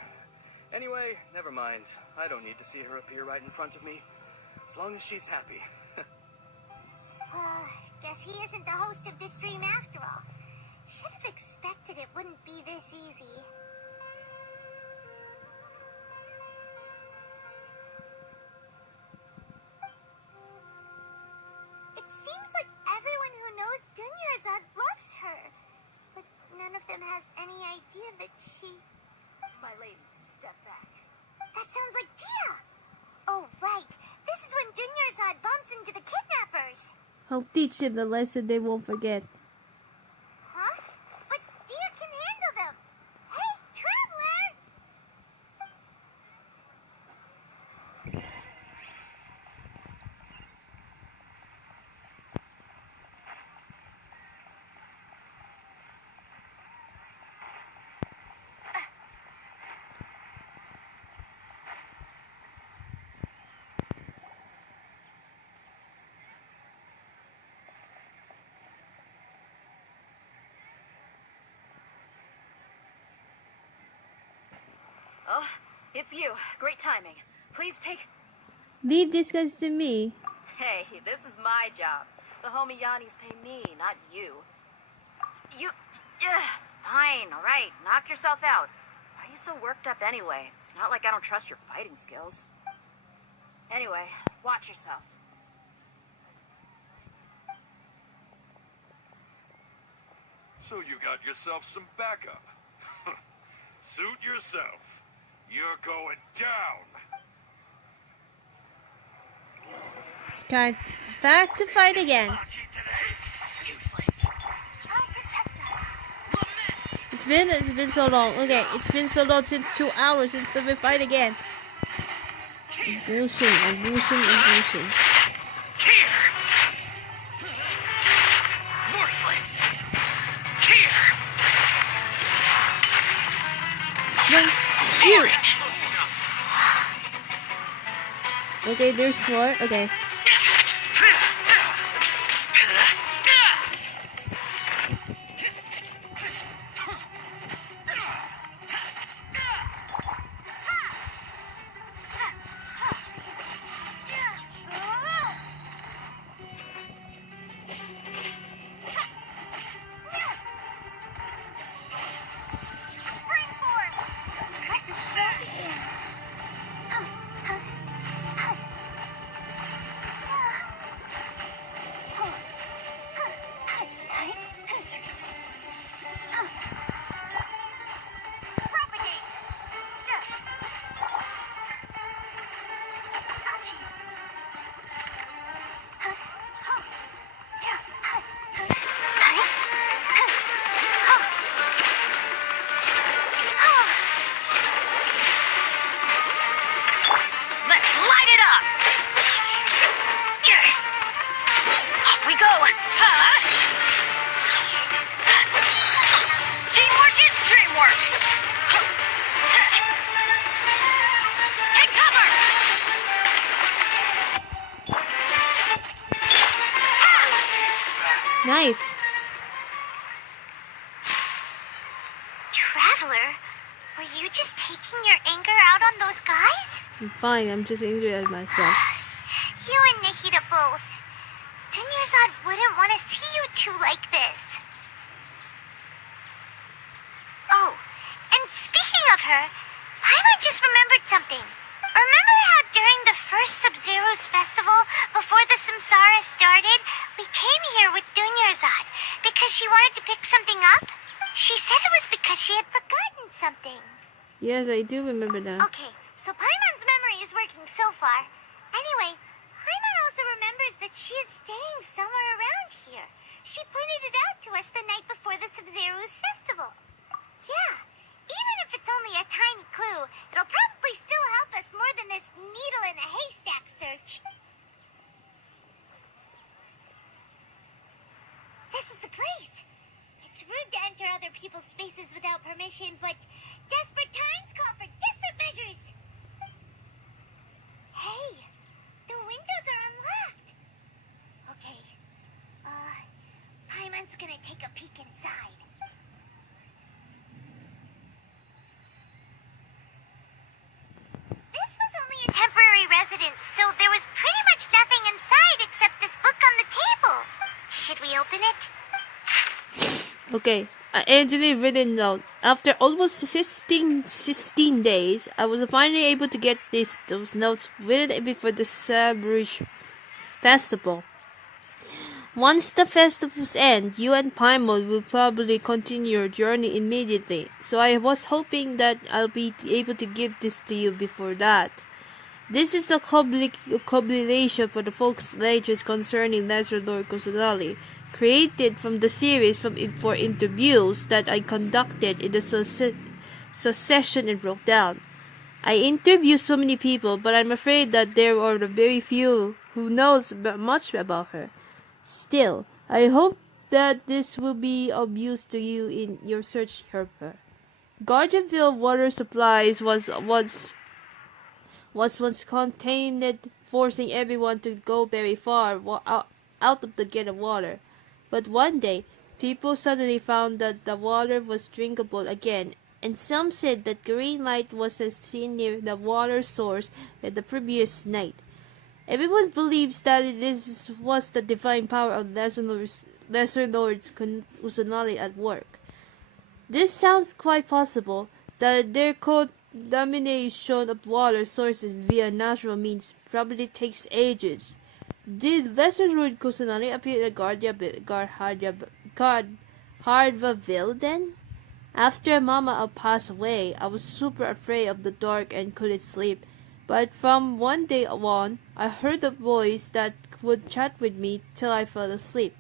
Anyway, never mind. I don't need to see her appear right in front of me. As long as she's happy. Guess he isn't the host of this dream after all. Should have expected it wouldn't be this easy. It seems like everyone who knows Dunyarzad loves her. But none of them has any idea that she... My lady, step back. That sounds like Dia! Oh, right. This is when Dunyarzad bumps into the kidnappers. I'll teach them the lesson they won't forget. Huh? But Dia can handle them. Hey, Traveler! Oh, it's you. Great timing. Please take... Leave this guys to me. Hey, this is my job. The homie Yanni's pay me, not you. You... fine, alright. Knock yourself out. Why are you so worked up anyway? It's not like I don't trust your fighting skills. Anyway, watch yourself. So you got yourself some backup. Suit yourself. You're going down. Okay, back to fight again. I'll protect us. It's been so long. Okay, it's been so long since 2 hours since we fight again. Illusion. Worthless. Here. Shoot. Okay, there's more. Okay. work! Take cover! Nice. Traveler, were you just taking your anger out on those guys? I'm fine. I'm just angry at myself. You and Nahida both. Dunyarzad wouldn't want to see you two like this. Oh, and speaking of her, Paimon just remembered something. Remember how during the first Sub-Zero's festival, before the Samsara started, we came here with Dunyarzad because she wanted to pick something up? She said it was because she had forgotten something. Yes, I do remember that. Okay, so Paimon's memory is working so far. Anyway, Paimon also remembers that she is staying somewhere around here. She pointed it out to us the night before the Sub-Zero's festival. Yeah, even if it's only a tiny clue, it'll probably still help us more than this needle in a haystack search. This is the place. It's rude to enter other people's spaces without permission, but desperate times call for desperate measures. Hey, the windows are unlocked. Okay, Paimon's gonna take a peek inside. This was only a temporary residence, so there was pretty much nothing inside except this book on the table. Should we open it? Okay, I actually written note. After almost 16 days, I was finally able to get those notes written before the Sumeru festival. Once the festivals end, you and Paimon will probably continue your journey immediately, so I was hoping that I'll be able to give this to you before that. This is the compilation for the folks' legends concerning Lesser Lord Kusanali, created from the series for interviews that I conducted in the succession and wrote down. I interviewed so many people, but I'm afraid that there are very few who knows much about her. Still, I hope that this will be of use to you in your search for her. Gardenville water supplies was once contained, forcing everyone to go very far out of the get of water. But one day, people suddenly found that the water was drinkable again, and some said that green light was seen near the water source the previous night. Everyone believes that this was the divine power of Lesser Lord's Kusanali at work. This sounds quite possible, that their contamination of water sources via natural means probably takes ages. Did Lesser Lord Kusanali appear at Hardvaville then? After Mama passed away, I was super afraid of the dark and couldn't sleep. But from one day on, I heard a voice that would chat with me till I fell asleep.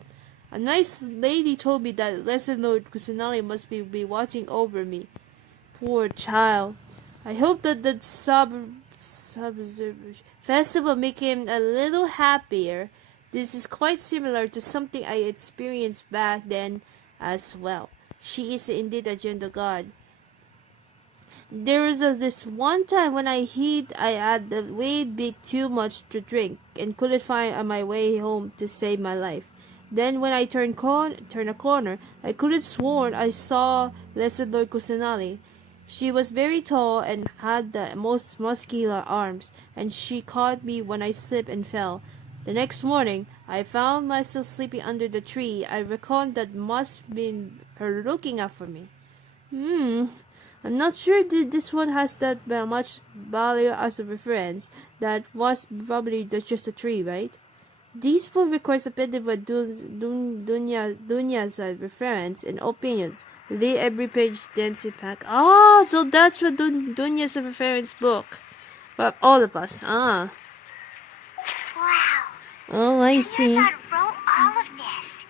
A nice lady told me that Lesser Lord Kusanali must be watching over me. Poor child. I hope that the festival make him a little happier. This is quite similar to something I experienced back then as well. She is indeed a gentle god. There was this one time when I had way bit too much to drink and couldn't find my way home to save my life. Then when I turned a corner, I could have sworn I saw Lesser Lord Kusanali. She was very tall and had the most muscular arms, and she caught me when I slipped and fell. The next morning, I found myself sleeping under the tree. I reckoned that must have been her looking out for me. I'm not sure that this one has that much value as a reference. That was probably just a tree, right? These book records a bit of a Dunya's reference and opinions. Read every page, Genshin Impact. So that's what Dunya's reference book. For all of us. Wow. Oh, I see. Dunyarzad wrote all of this.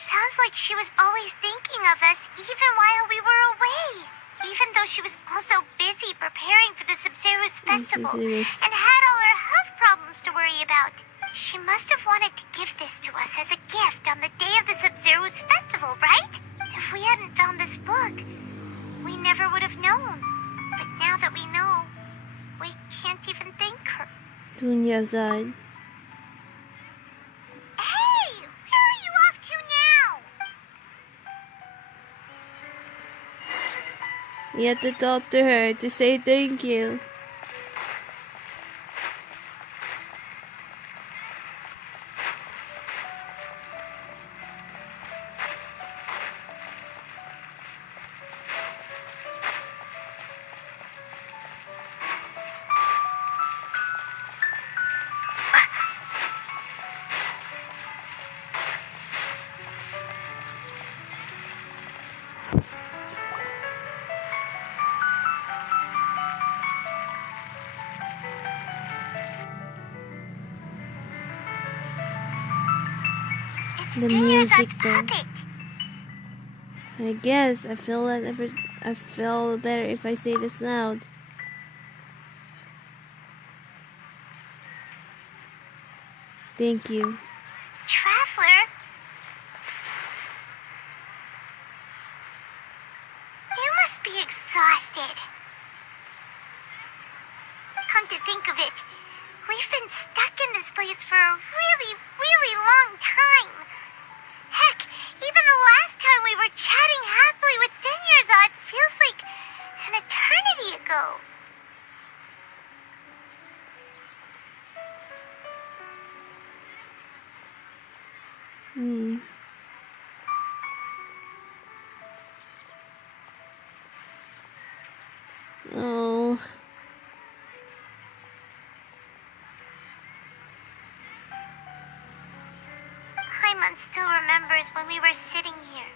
Sounds like she was always thinking of us even while we were away. Even though she was also busy preparing for the Sub-Zero's festival and had all her health problems to worry about. She must have wanted to give this to us as a gift on the day of the Sub-Zero's festival, right? If we hadn't found this book, we never would have known. But now that we know, we can't even thank her. Dunyazad. Hey! Where are you off to now? We have to talk to her to say thank you. The music though. I guess I feel better if I say this loud. Thank you. Traveler? You must be exhausted. Come to think of it, we've been stuck in this place for a really, really long time. Heck, even the last time we were chatting happily with Dinyarzad feels like an eternity ago. Oh. Paimon still remembers when we were sitting here,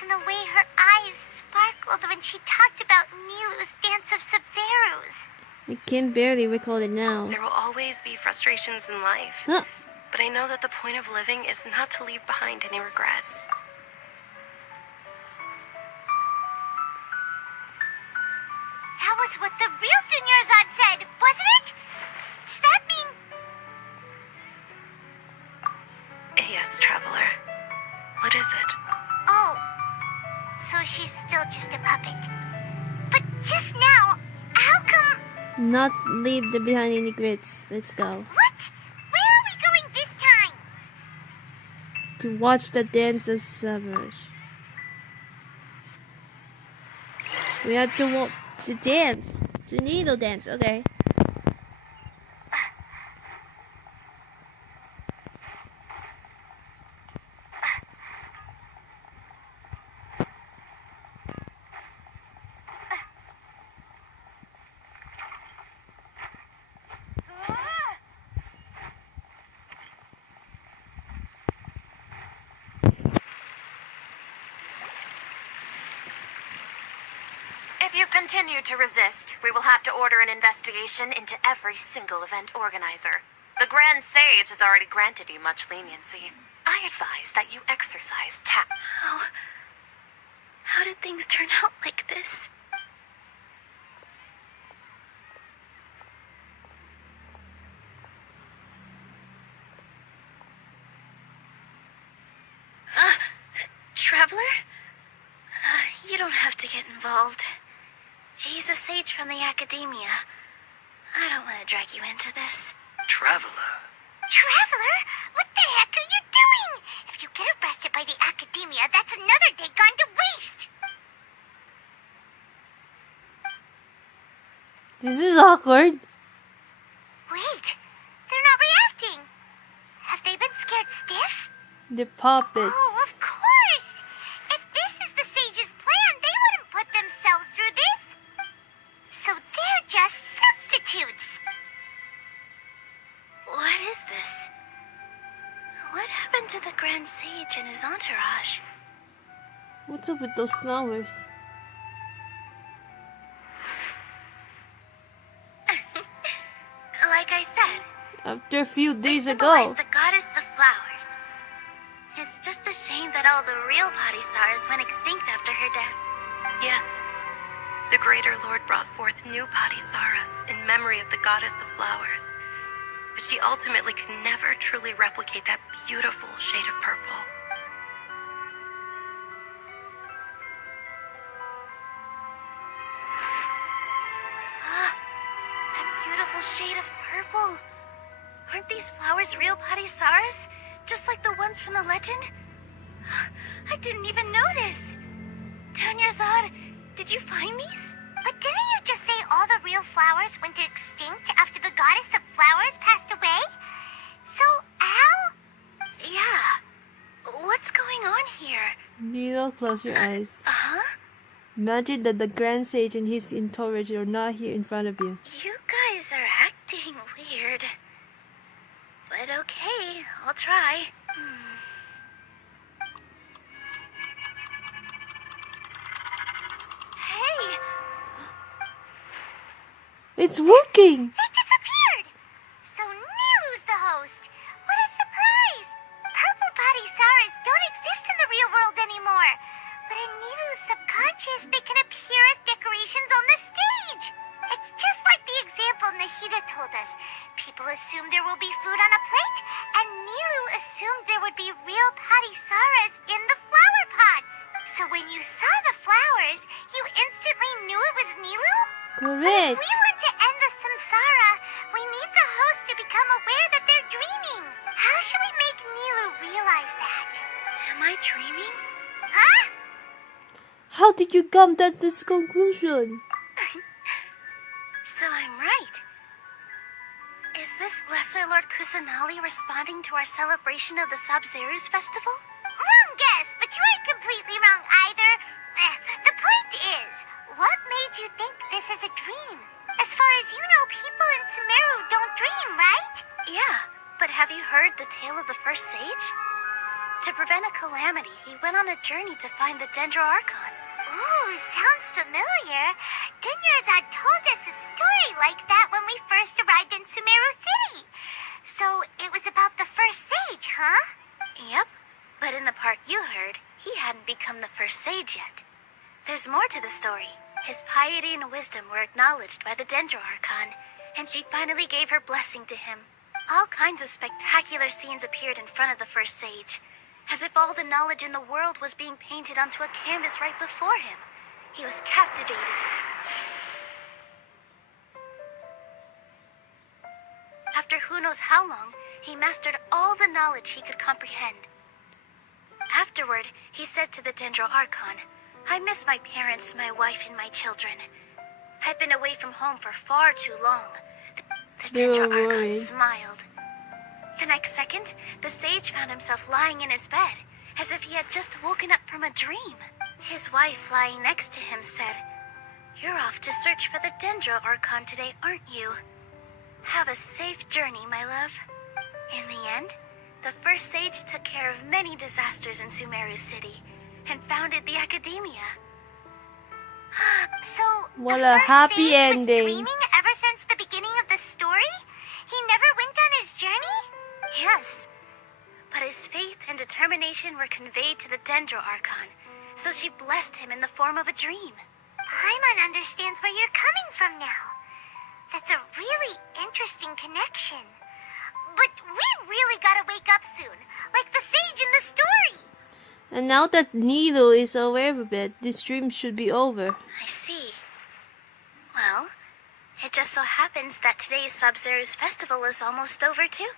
and the way her eyes sparkled when she talked about Nilu's dance of Sub-Zerus. I can barely recall it now. There will always be frustrations in life. Huh. But I know that the point of living is not to leave behind any regrets. That was what the real Dinyarzad said, wasn't it? Does that mean... Yes, Traveler. What is it? Oh, so she's still just a puppet. But just now, how come... Not leave the behind any regrets. Let's go. What? Where are we going this time? To watch the dance of summers. We have to dance. To needle dance. Okay. If you continue to resist, we will have to order an investigation into every single event organizer. The Grand Sage has already granted you much leniency. I advise that you exercise tact. How did things turn out like this? Traveler? You don't have to get involved. He's a sage from the academia. I don't want to drag you into this. Traveler? Traveler? What the heck are you doing? If you get arrested by the academia, that's another day gone to waste. This is awkward. Wait, they're not reacting. Have they been scared stiff? The puppets. Oh, of course. If this is the sage's plan, they wouldn't put themselves through this. So they're just substitutes. What is this? What happened to the Grand Sage and his entourage? What's up with those flowers? Like I said, After a few days they ago. symbolize the goddess of flowers. It's just a shame that all the real Padisaras went extinct after her death. Yes. The Greater Lord brought forth new Padisaras in memory of the goddess of flowers. But she ultimately could never truly replicate that beautiful shade of purple. beautiful shade of purple. Aren't these flowers real Padisaras? Just like the ones from the legend? I didn't even notice. Tanyarzad, did you find these? But didn't you just say all the real flowers went extinct after the goddess of flowers passed away? So, how? Yeah. What's going on here? Nilo, close your eyes. Huh? Imagine that the Grand Sage and his entourage are not here in front of you. You guys are acting weird. But okay, I'll try. Hey! It's working! It disappeared! So Nilu's the host. What a surprise! Purple Padisaras don't exist in the real world anymore. But in Nilu's subconscious, they can appear as decorations on the stage. It's just like the example Nahida told us. People assume there will be food on a plate, and Nilu assumed there would be real Padisaras in the flower pots. So when you saw the flowers, you instantly knew it was Nilu? Correct. If we want to end the samsara, we need the host to become aware that they're dreaming. How should we make Nilu realize that? Am I dreaming? Huh? How did you come to this conclusion? So I'm right. Is this Lesser Lord Kusanali responding to our celebration of the Sabzeruz festival? Wrong guess, but you aren't completely wrong either. The point is, what made you think this is a dream? As far as you know, people in Sumeru don't dream, right? Yeah, but have you heard the tale of the first sage? To prevent a calamity, he went on a journey to find the Dendro Archon. Ooh, sounds familiar. Dinyarzad told us a story like that when we first arrived in Sumeru City. So it was about the first sage, huh? Yep, but in the part you heard, he hadn't become the first sage yet. There's more to the story. His piety and wisdom were acknowledged by the Dendro Archon, and she finally gave her blessing to him. All kinds of spectacular scenes appeared in front of the first sage, as if all the knowledge in the world was being painted onto a canvas right before him. He was captivated. After who knows how long, he mastered all the knowledge he could comprehend. Afterward, he said to the Dendro Archon, "I miss my parents, my wife, and my children. I've been away from home for far too long." The Dendro Archon smiled. The next second, the sage found himself lying in his bed, as if he had just woken up from a dream. His wife, lying next to him, said, "You're off to search for the Dendro Archon today, aren't you? Have a safe journey, my love." In the end, the first sage took care of many disasters in Sumeru City, and founded the Academia. So, What the a first happy sage was ending. dreaming ever since the beginning of the story? He never went on his journey? Yes, but his faith and determination were conveyed to the Dendro Archon, so she blessed him in the form of a dream. Paimon understands where you're coming from now. That's a really interesting connection. But we really gotta wake up soon, like the sage in the story. And now that Nilo is aware of it, this dream should be over. I see. Well, it just so happens that today's Sabzeruz festival is almost over too.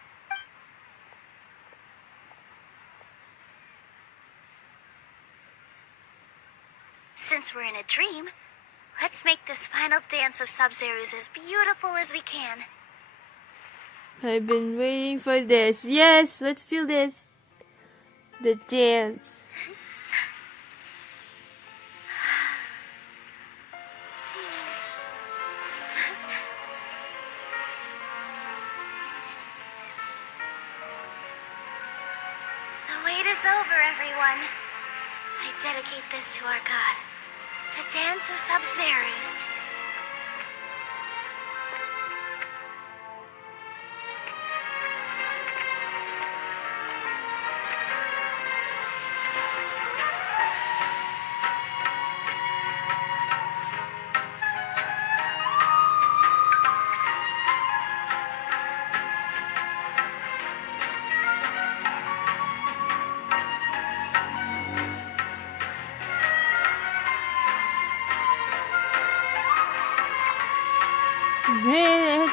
Since we're in a dream, let's make this final dance of Sabzeruz as beautiful as we can. I've been waiting for this. Yes, let's do this. The dance. The wait is over, everyone. I dedicate this to our god, the dance of Sabzeruz. Man.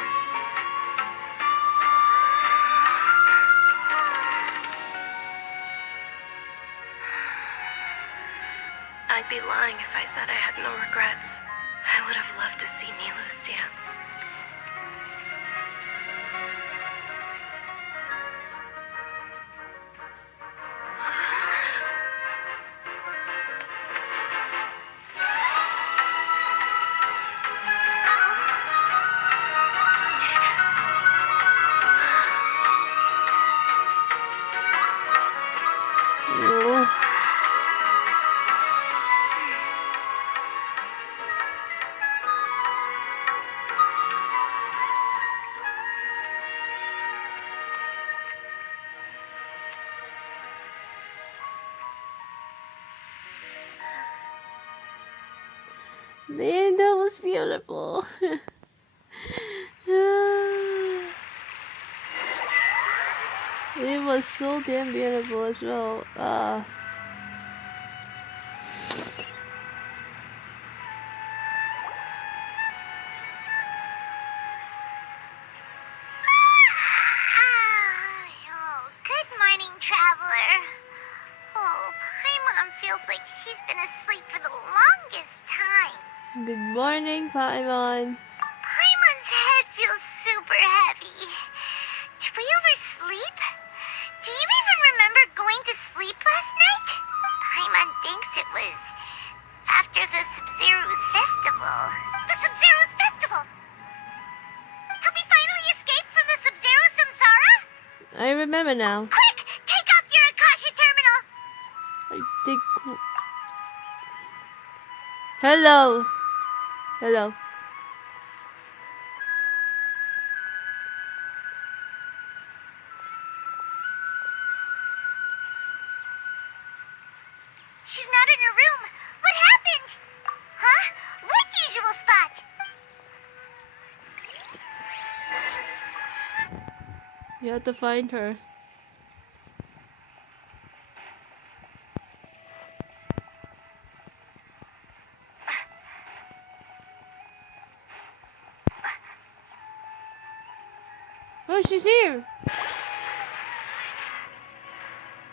I'd be lying if I said I had no regrets. I would have loved to see Nilu's dance. Oh. Man, that was beautiful. It was so damn beautiful as well. Oh, good morning, traveler. Oh, Paimon feels like she's been asleep for the longest time. Good morning, Paimon. Paimon's head feels super heavy. Did we oversleep? Do you even remember going to sleep last night? Paimon thinks it was after the Sub-Zero's festival. The Sub-Zero's festival! Have we finally escaped from the Sub-Zero samsara? I remember now. Quick! Take off your Akasha terminal! I think. Hello. Hello. She's not in her room. What happened? Huh? What usual spot? You have to find her. Oh, she's here.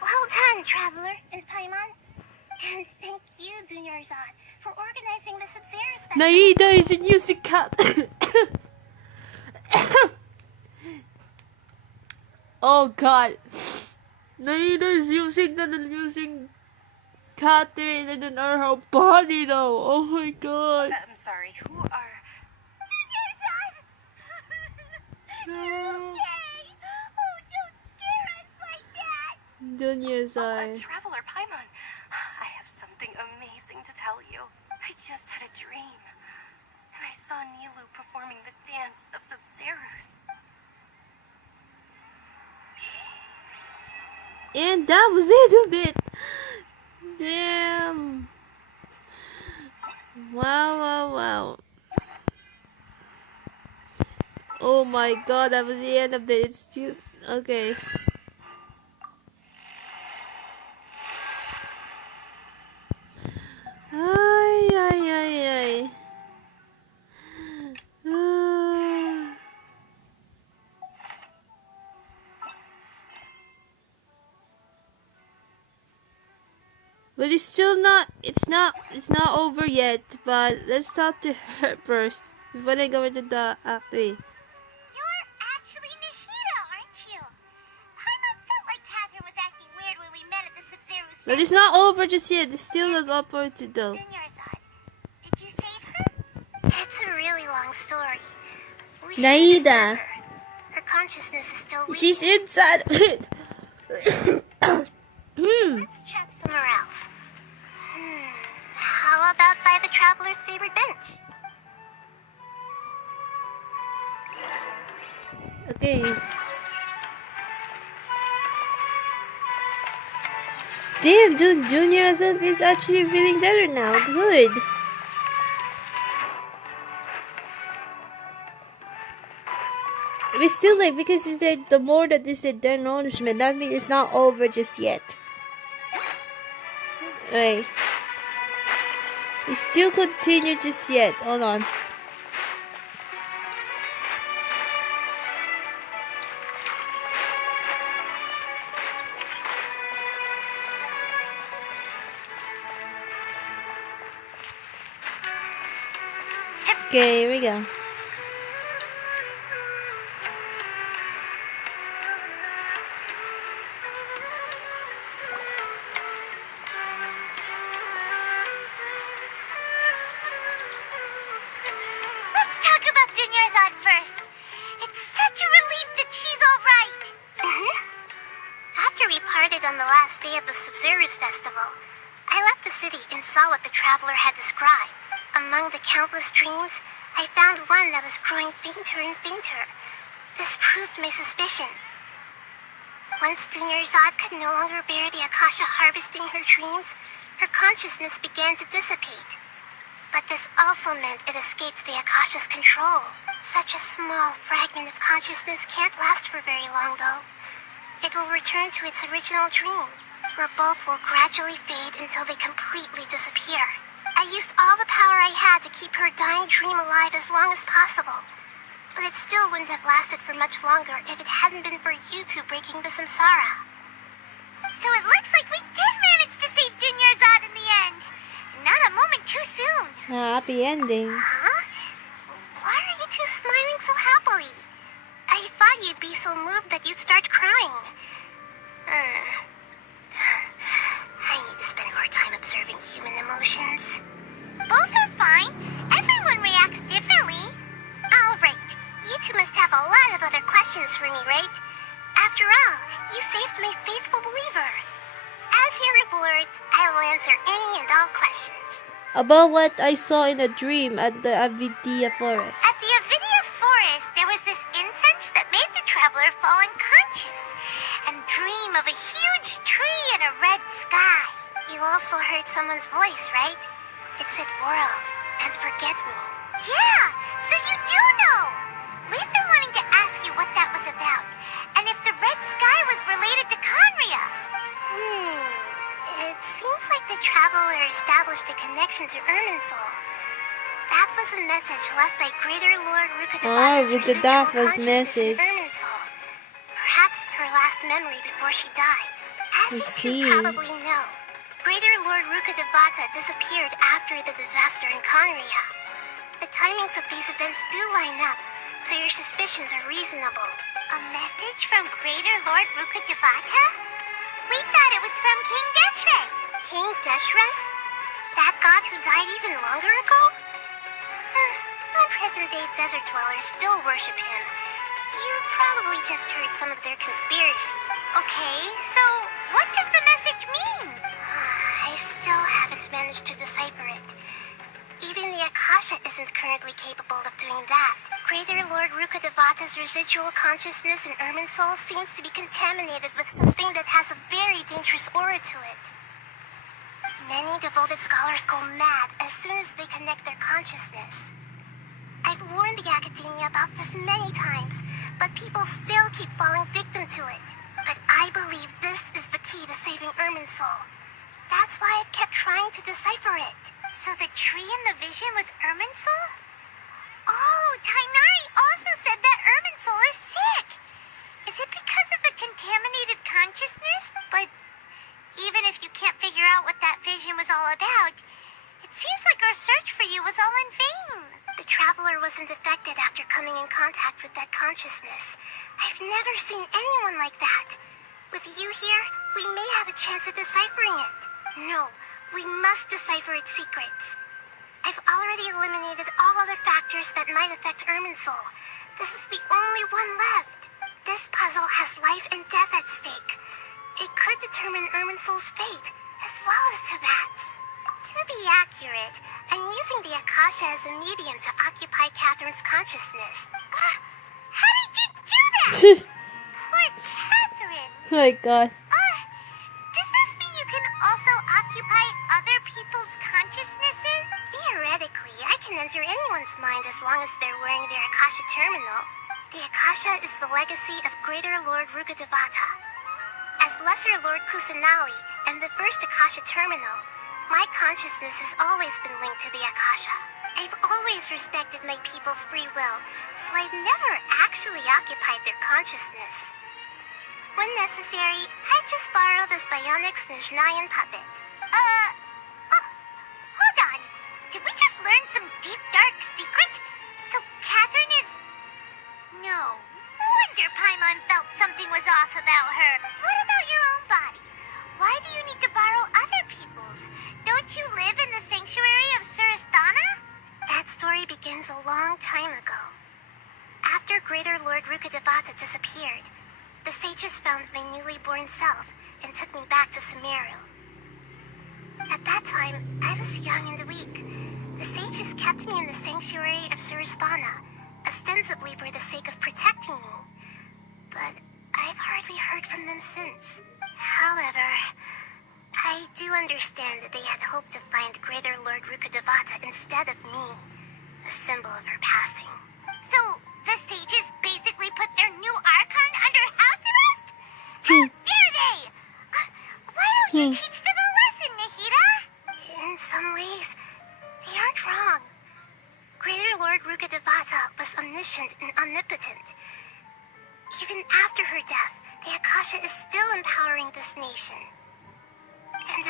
Well done, traveler and Paimon. And thank you, Dunyarzad, for organizing the Sub-Zero's festival. Nahida is a music cat. Oh God. Nahida is using catheter in her body now. Oh my God. I'm sorry, who are... Dunyarzad! You're okay! Oh, don't scare us like that! Dunyarzad. Traveler Paimon, I have something amazing to tell you. I just had a dream, and I saw Nilu performing the dance of Sub-Zero's. And that was it of it. Damn. Wow. Oh my God, that was the end of it. It's still okay. Ay. But it's still not, it's not over yet, but let's talk to her first before they go into the act 3. You're actually Nahida, aren't you? Paimon felt like Catherine was acting weird when we met at the Sub-Zero's But it's not over just yet, it's still not over to do. Dunyarzad, did you save her? It's a really long story. We should Nahida. disturb her. Her consciousness is still weak. She's inside of it. Let's check somewhere else. How about by the traveler's favorite bench? Okay. Damn, Junior is actually feeling better now. Good. But still, like, because he said the more that they said their acknowledgement, that means it's not over just yet. Right. It still continue just yet. Hold on. Okay, here we go. Let's talk about Dunyarzad first. It's such a relief that she's all right. After we parted on the last day of the Sub-Zero's festival, I left the city and saw what the traveler had described. Among the countless dreams, I found one that was growing fainter and fainter. This proved my suspicion. Once Dunyarzad could no longer bear the Akasha harvesting her dreams, her consciousness began to dissipate. But this also meant it escaped the Akasha's control. Such a small fragment of consciousness can't last for very long, though. It will return to its original dream, where both will gradually fade until they completely disappear. I used all the power I had to keep her dying dream alive as long as possible. But it still wouldn't have lasted for much longer if it hadn't been for you two breaking the samsara. So it looks like we did manage to save Dunyarzad in the end. Not a moment too soon. Happy ending. Huh? Why are you two smiling so happily? I thought you'd be so moved that you'd start crying. I need to spend more time observing human emotions. Both are fine. Everyone reacts differently. All right. You two must have a lot of other questions for me, right? After all, you saved my faithful believer. As your reward, I will answer any and all questions. About what I saw in a dream at the Avidia forest. At the Avidia forest, there was this incense that made the traveler fall unconscious and dream of a huge tree and a red sky. You also heard someone's voice, right? It said world and forget me. Yeah, so you do know. We've been wanting to ask you what that was about, and if the red sky was related to Conria. It seems like the traveler established a connection to Irminsul. That was a message left by Greater Lord Rukadava's residual consciousness in Irminsul. Perhaps her last memory before she died. As you two probably know, Greater Lord Rukadavata disappeared after the disaster in Conria. The timings of these events do line up, so your suspicions are reasonable. A message from Greater Lord Rukadavata? We thought it was from King Deshret. King Deshret? That god who died even longer ago? Some present-day desert dwellers still worship him. You probably just heard some of their conspiracy. Okay, so what does the message mean? I still haven't managed to decipher it. Even the Akasha isn't currently capable of doing that. Greater Lord Rukadavata's residual consciousness in Irminsul seems to be contaminated with something that has a very dangerous aura to it. Many devoted scholars go mad as soon as they connect their consciousness. I've warned the academia about this many times, but people still keep falling victim to it. But I believe this is the key to saving Irminsul. That's why I've kept trying to decipher it. So the tree in the vision was Irminsul? Oh, Tainari also said that Irminsul is sick. Is it because of the contaminated consciousness? But even if you can't figure out what that vision was all about, it seems like our search for you was all in vain. The traveler wasn't affected after coming in contact with that consciousness. I've never seen anyone like that. With you here, we may have a chance at deciphering it. No, we must decipher its secrets. I've already eliminated all other factors that might affect Irminsul. This is the only one left. This puzzle has life and death at stake. It could determine Irminsul's fate, as well as Tevat's. To be accurate, I'm using the Akasha as a medium to occupy Catherine's consciousness. How did you do that? Poor Catherine. My god. Does this mean you can also occupy other people's consciousnesses? Theoretically, I can enter anyone's mind as long as they're wearing their Akasha terminal. The Akasha is the legacy of Greater Lord Rukadavata. As Lesser Lord Kusanali and the first Akasha terminal, my consciousness has always been linked to the Akasha. I've always respected my people's free will, so I've never actually occupied their consciousness. When necessary, I just borrow this bionic Snezhnayan puppet. Hold on. Did we just learn learn some deep, dark secret? So Catherine is... No wonder Paimon felt something was off about her. What about your own body? Why do you need to borrow other people's? Don't you live in the sanctuary of Surasthana? That story begins a long time ago. After Greater Lord Rukkhadevata disappeared, the sages found my newly born self and took me back to Sumeru. At that time, I was young and weak. The sages kept me in the sanctuary of Surasthana, ostensibly for the sake of protecting me. But I've hardly heard from them since. However, I do understand that they had hoped to find Greater Lord Rukkhadevata instead of me, a symbol of her passing. So, the sages basically put their new Archon under house arrest? How dare they? Why don't you teach them a lesson, Nahida? In some ways, they aren't wrong. Greater Lord Rukkhadevata was omniscient and omnipotent. Even after her death, the Akasha is still empowering this nation. And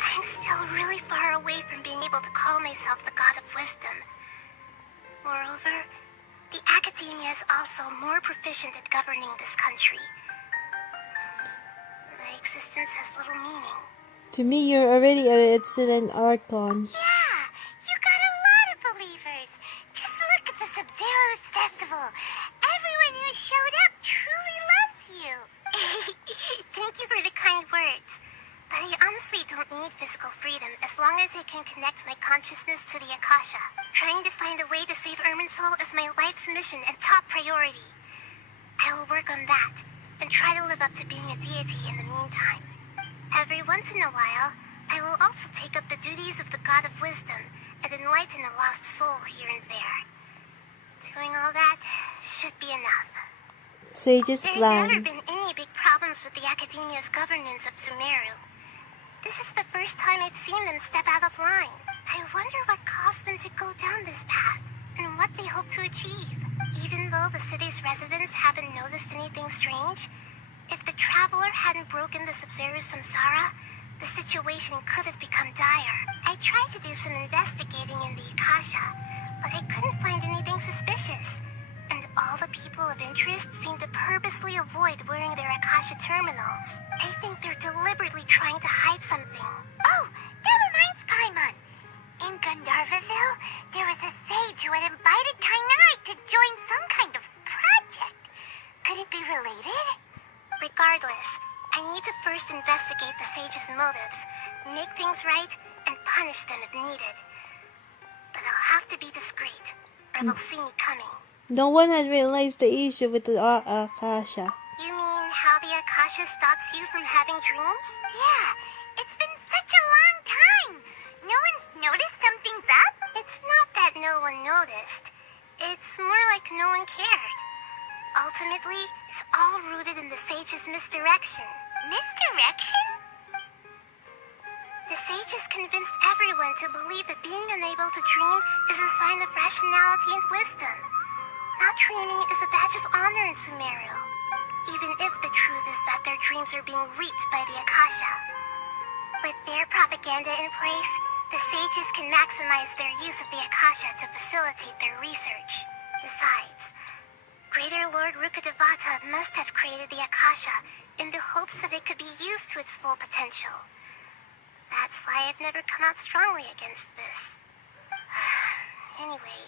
I'm still really far away from being able to call myself the God of Wisdom. Moreover, the Academia is also more proficient at governing this country. My existence has little meaning. To me, you're already an excellent Archon. Yeah, you got a lot of believers. Just look at the Sub-Zero's festival. Everyone who showed up truly loves you. Thank you for the kind words. But I honestly don't need physical freedom as long as I can connect my consciousness to the Akasha. Trying to find a way to save Irminsul is my life's mission and top priority. I will work on that and try to live up to being a deity in the meantime. Every once in a while, I will also take up the duties of the God of Wisdom and enlighten a lost soul here and there. Doing all that should be enough. Sage's There's never plan. been any big problems with the Academia's governance of Sumeru. This is the first time I've seen them step out of line. I wonder what caused them to go down this path, and what they hope to achieve. Even though the city's residents haven't noticed anything strange, if the traveler hadn't broken the Sub-Zero's samsara, the situation could have become dire. I tried to do some investigating in the Akasha, but I couldn't find anything suspicious. And all the people of interest seem to purposely avoid wearing their Akasha terminals. I think they're deliberately trying to hide something. Oh, that reminds Paimon. In Gandharvaville, there was a sage who had invited Kainai to join some kind of project. Could it be related? Regardless, I need to first investigate the sage's motives, make things right, and punish them if needed. But I'll have to be discreet, or they'll see me coming. No one had realized the issue with the Akasha. You mean how the Akasha stops you from having dreams? Yeah, it's been such a long time. No one's noticed something's up? It's not that no one noticed. It's more like no one cared. Ultimately, it's all rooted in the sage's misdirection. Misdirection? The sages convinced everyone to believe that being unable to dream is a sign of rationality and wisdom. Not dreaming is a badge of honor in Sumeru, even if the truth is that their dreams are being reaped by the Akasha. With their propaganda in place, the sages can maximize their use of the Akasha to facilitate their research. Besides, Greater Lord Rukkhadevata must have created the Akasha in the hopes that it could be used to its full potential. That's why I've never come out strongly against this. Anyway,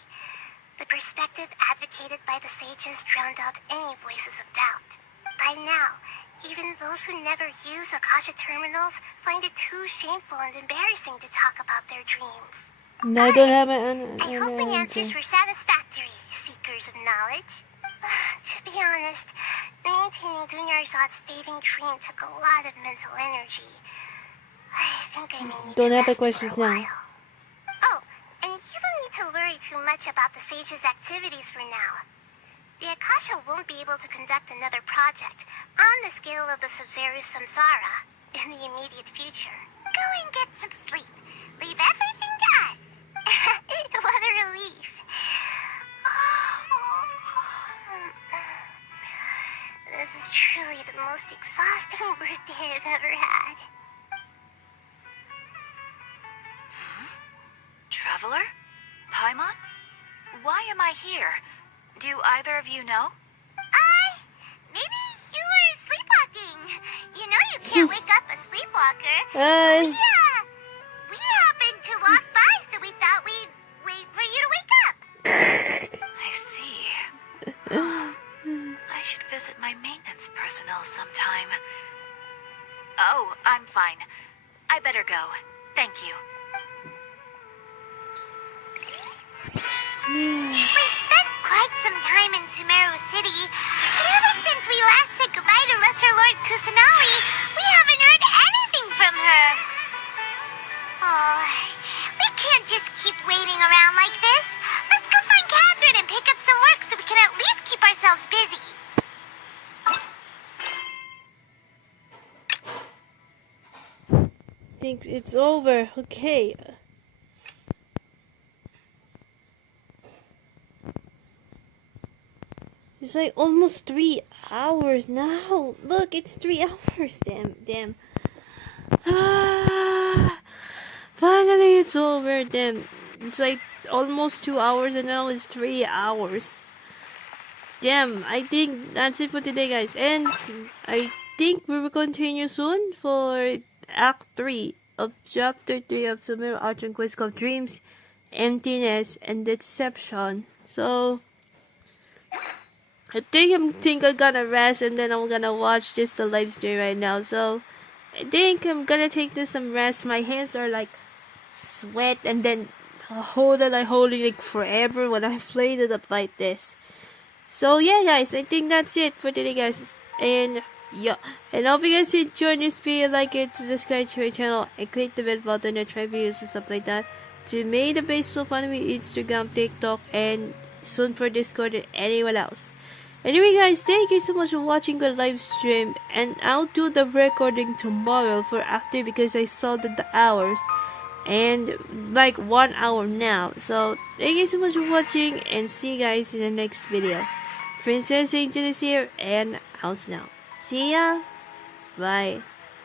the perspective advocated by the sages drowned out any voices of doubt. By now, even those who never use Akasha terminals find it too shameful and embarrassing to talk about their dreams. No, I don't have an I hope my answer. answers were satisfactory, seekers of knowledge. To be honest, maintaining Dunyarzad's fading dream took a lot of mental energy. I think I may need Don't to have the rest for questions a while. now. Oh, and you don't need to worry too much about the sage's activities for now. The Akasha won't be able to conduct another project on the scale of the Sub-Zero's samsara in the immediate future. Go and get some sleep. Leave everything to us. What a relief. This is truly the most exhausting birthday I've ever had. traveler? Paimon? Why am I here? Do either of you know? Maybe you were sleepwalking. You know you can't wake up a sleepwalker. Hi. We happened to walk by, so we thought we'd wait for you to wake up. I see. I should visit my maintenance personnel sometime. Oh, I'm fine. I better go. Thank you. We've spent quite some time in Sumeru City, but ever since we last said goodbye to Lesser Lord Kusanali, we haven't heard anything from her. Oh, we can't just keep waiting around like this. Let's go find Catherine and pick up some work so we can at least keep ourselves busy. Thinks it's over. Okay. It's like almost 3 hours now. Look, it's 3 hours. Damn. Finally, it's over. Damn. It's like almost 2 hours and now it's 3 hours. Damn, I think that's it for today, guys. And I think we will continue soon for Act 3 of Chapter 3 of Sumeru Archon Quest of Dreams, Emptiness, and Deception. So I think I'm gonna rest and then I'm gonna watch this live stream right now. So I think I'm gonna take this some rest. My hands are like sweat and then holding like forever when I played it up like this. So yeah, guys, I think that's it for today, guys. And yeah, and hope you guys enjoyed this video. Like it, subscribe to my channel, and click the bell button and try videos and stuff like that. To make the base so follow me Instagram, TikTok, and soon for Discord and anyone else. Anyway, guys, thank you so much for watching the live stream, and I'll do the recording tomorrow for after because I saw the hours and like 1 hour now. So thank you so much for watching, and see you guys in the next video. Princess Angel is here and out now. See ya. Bye.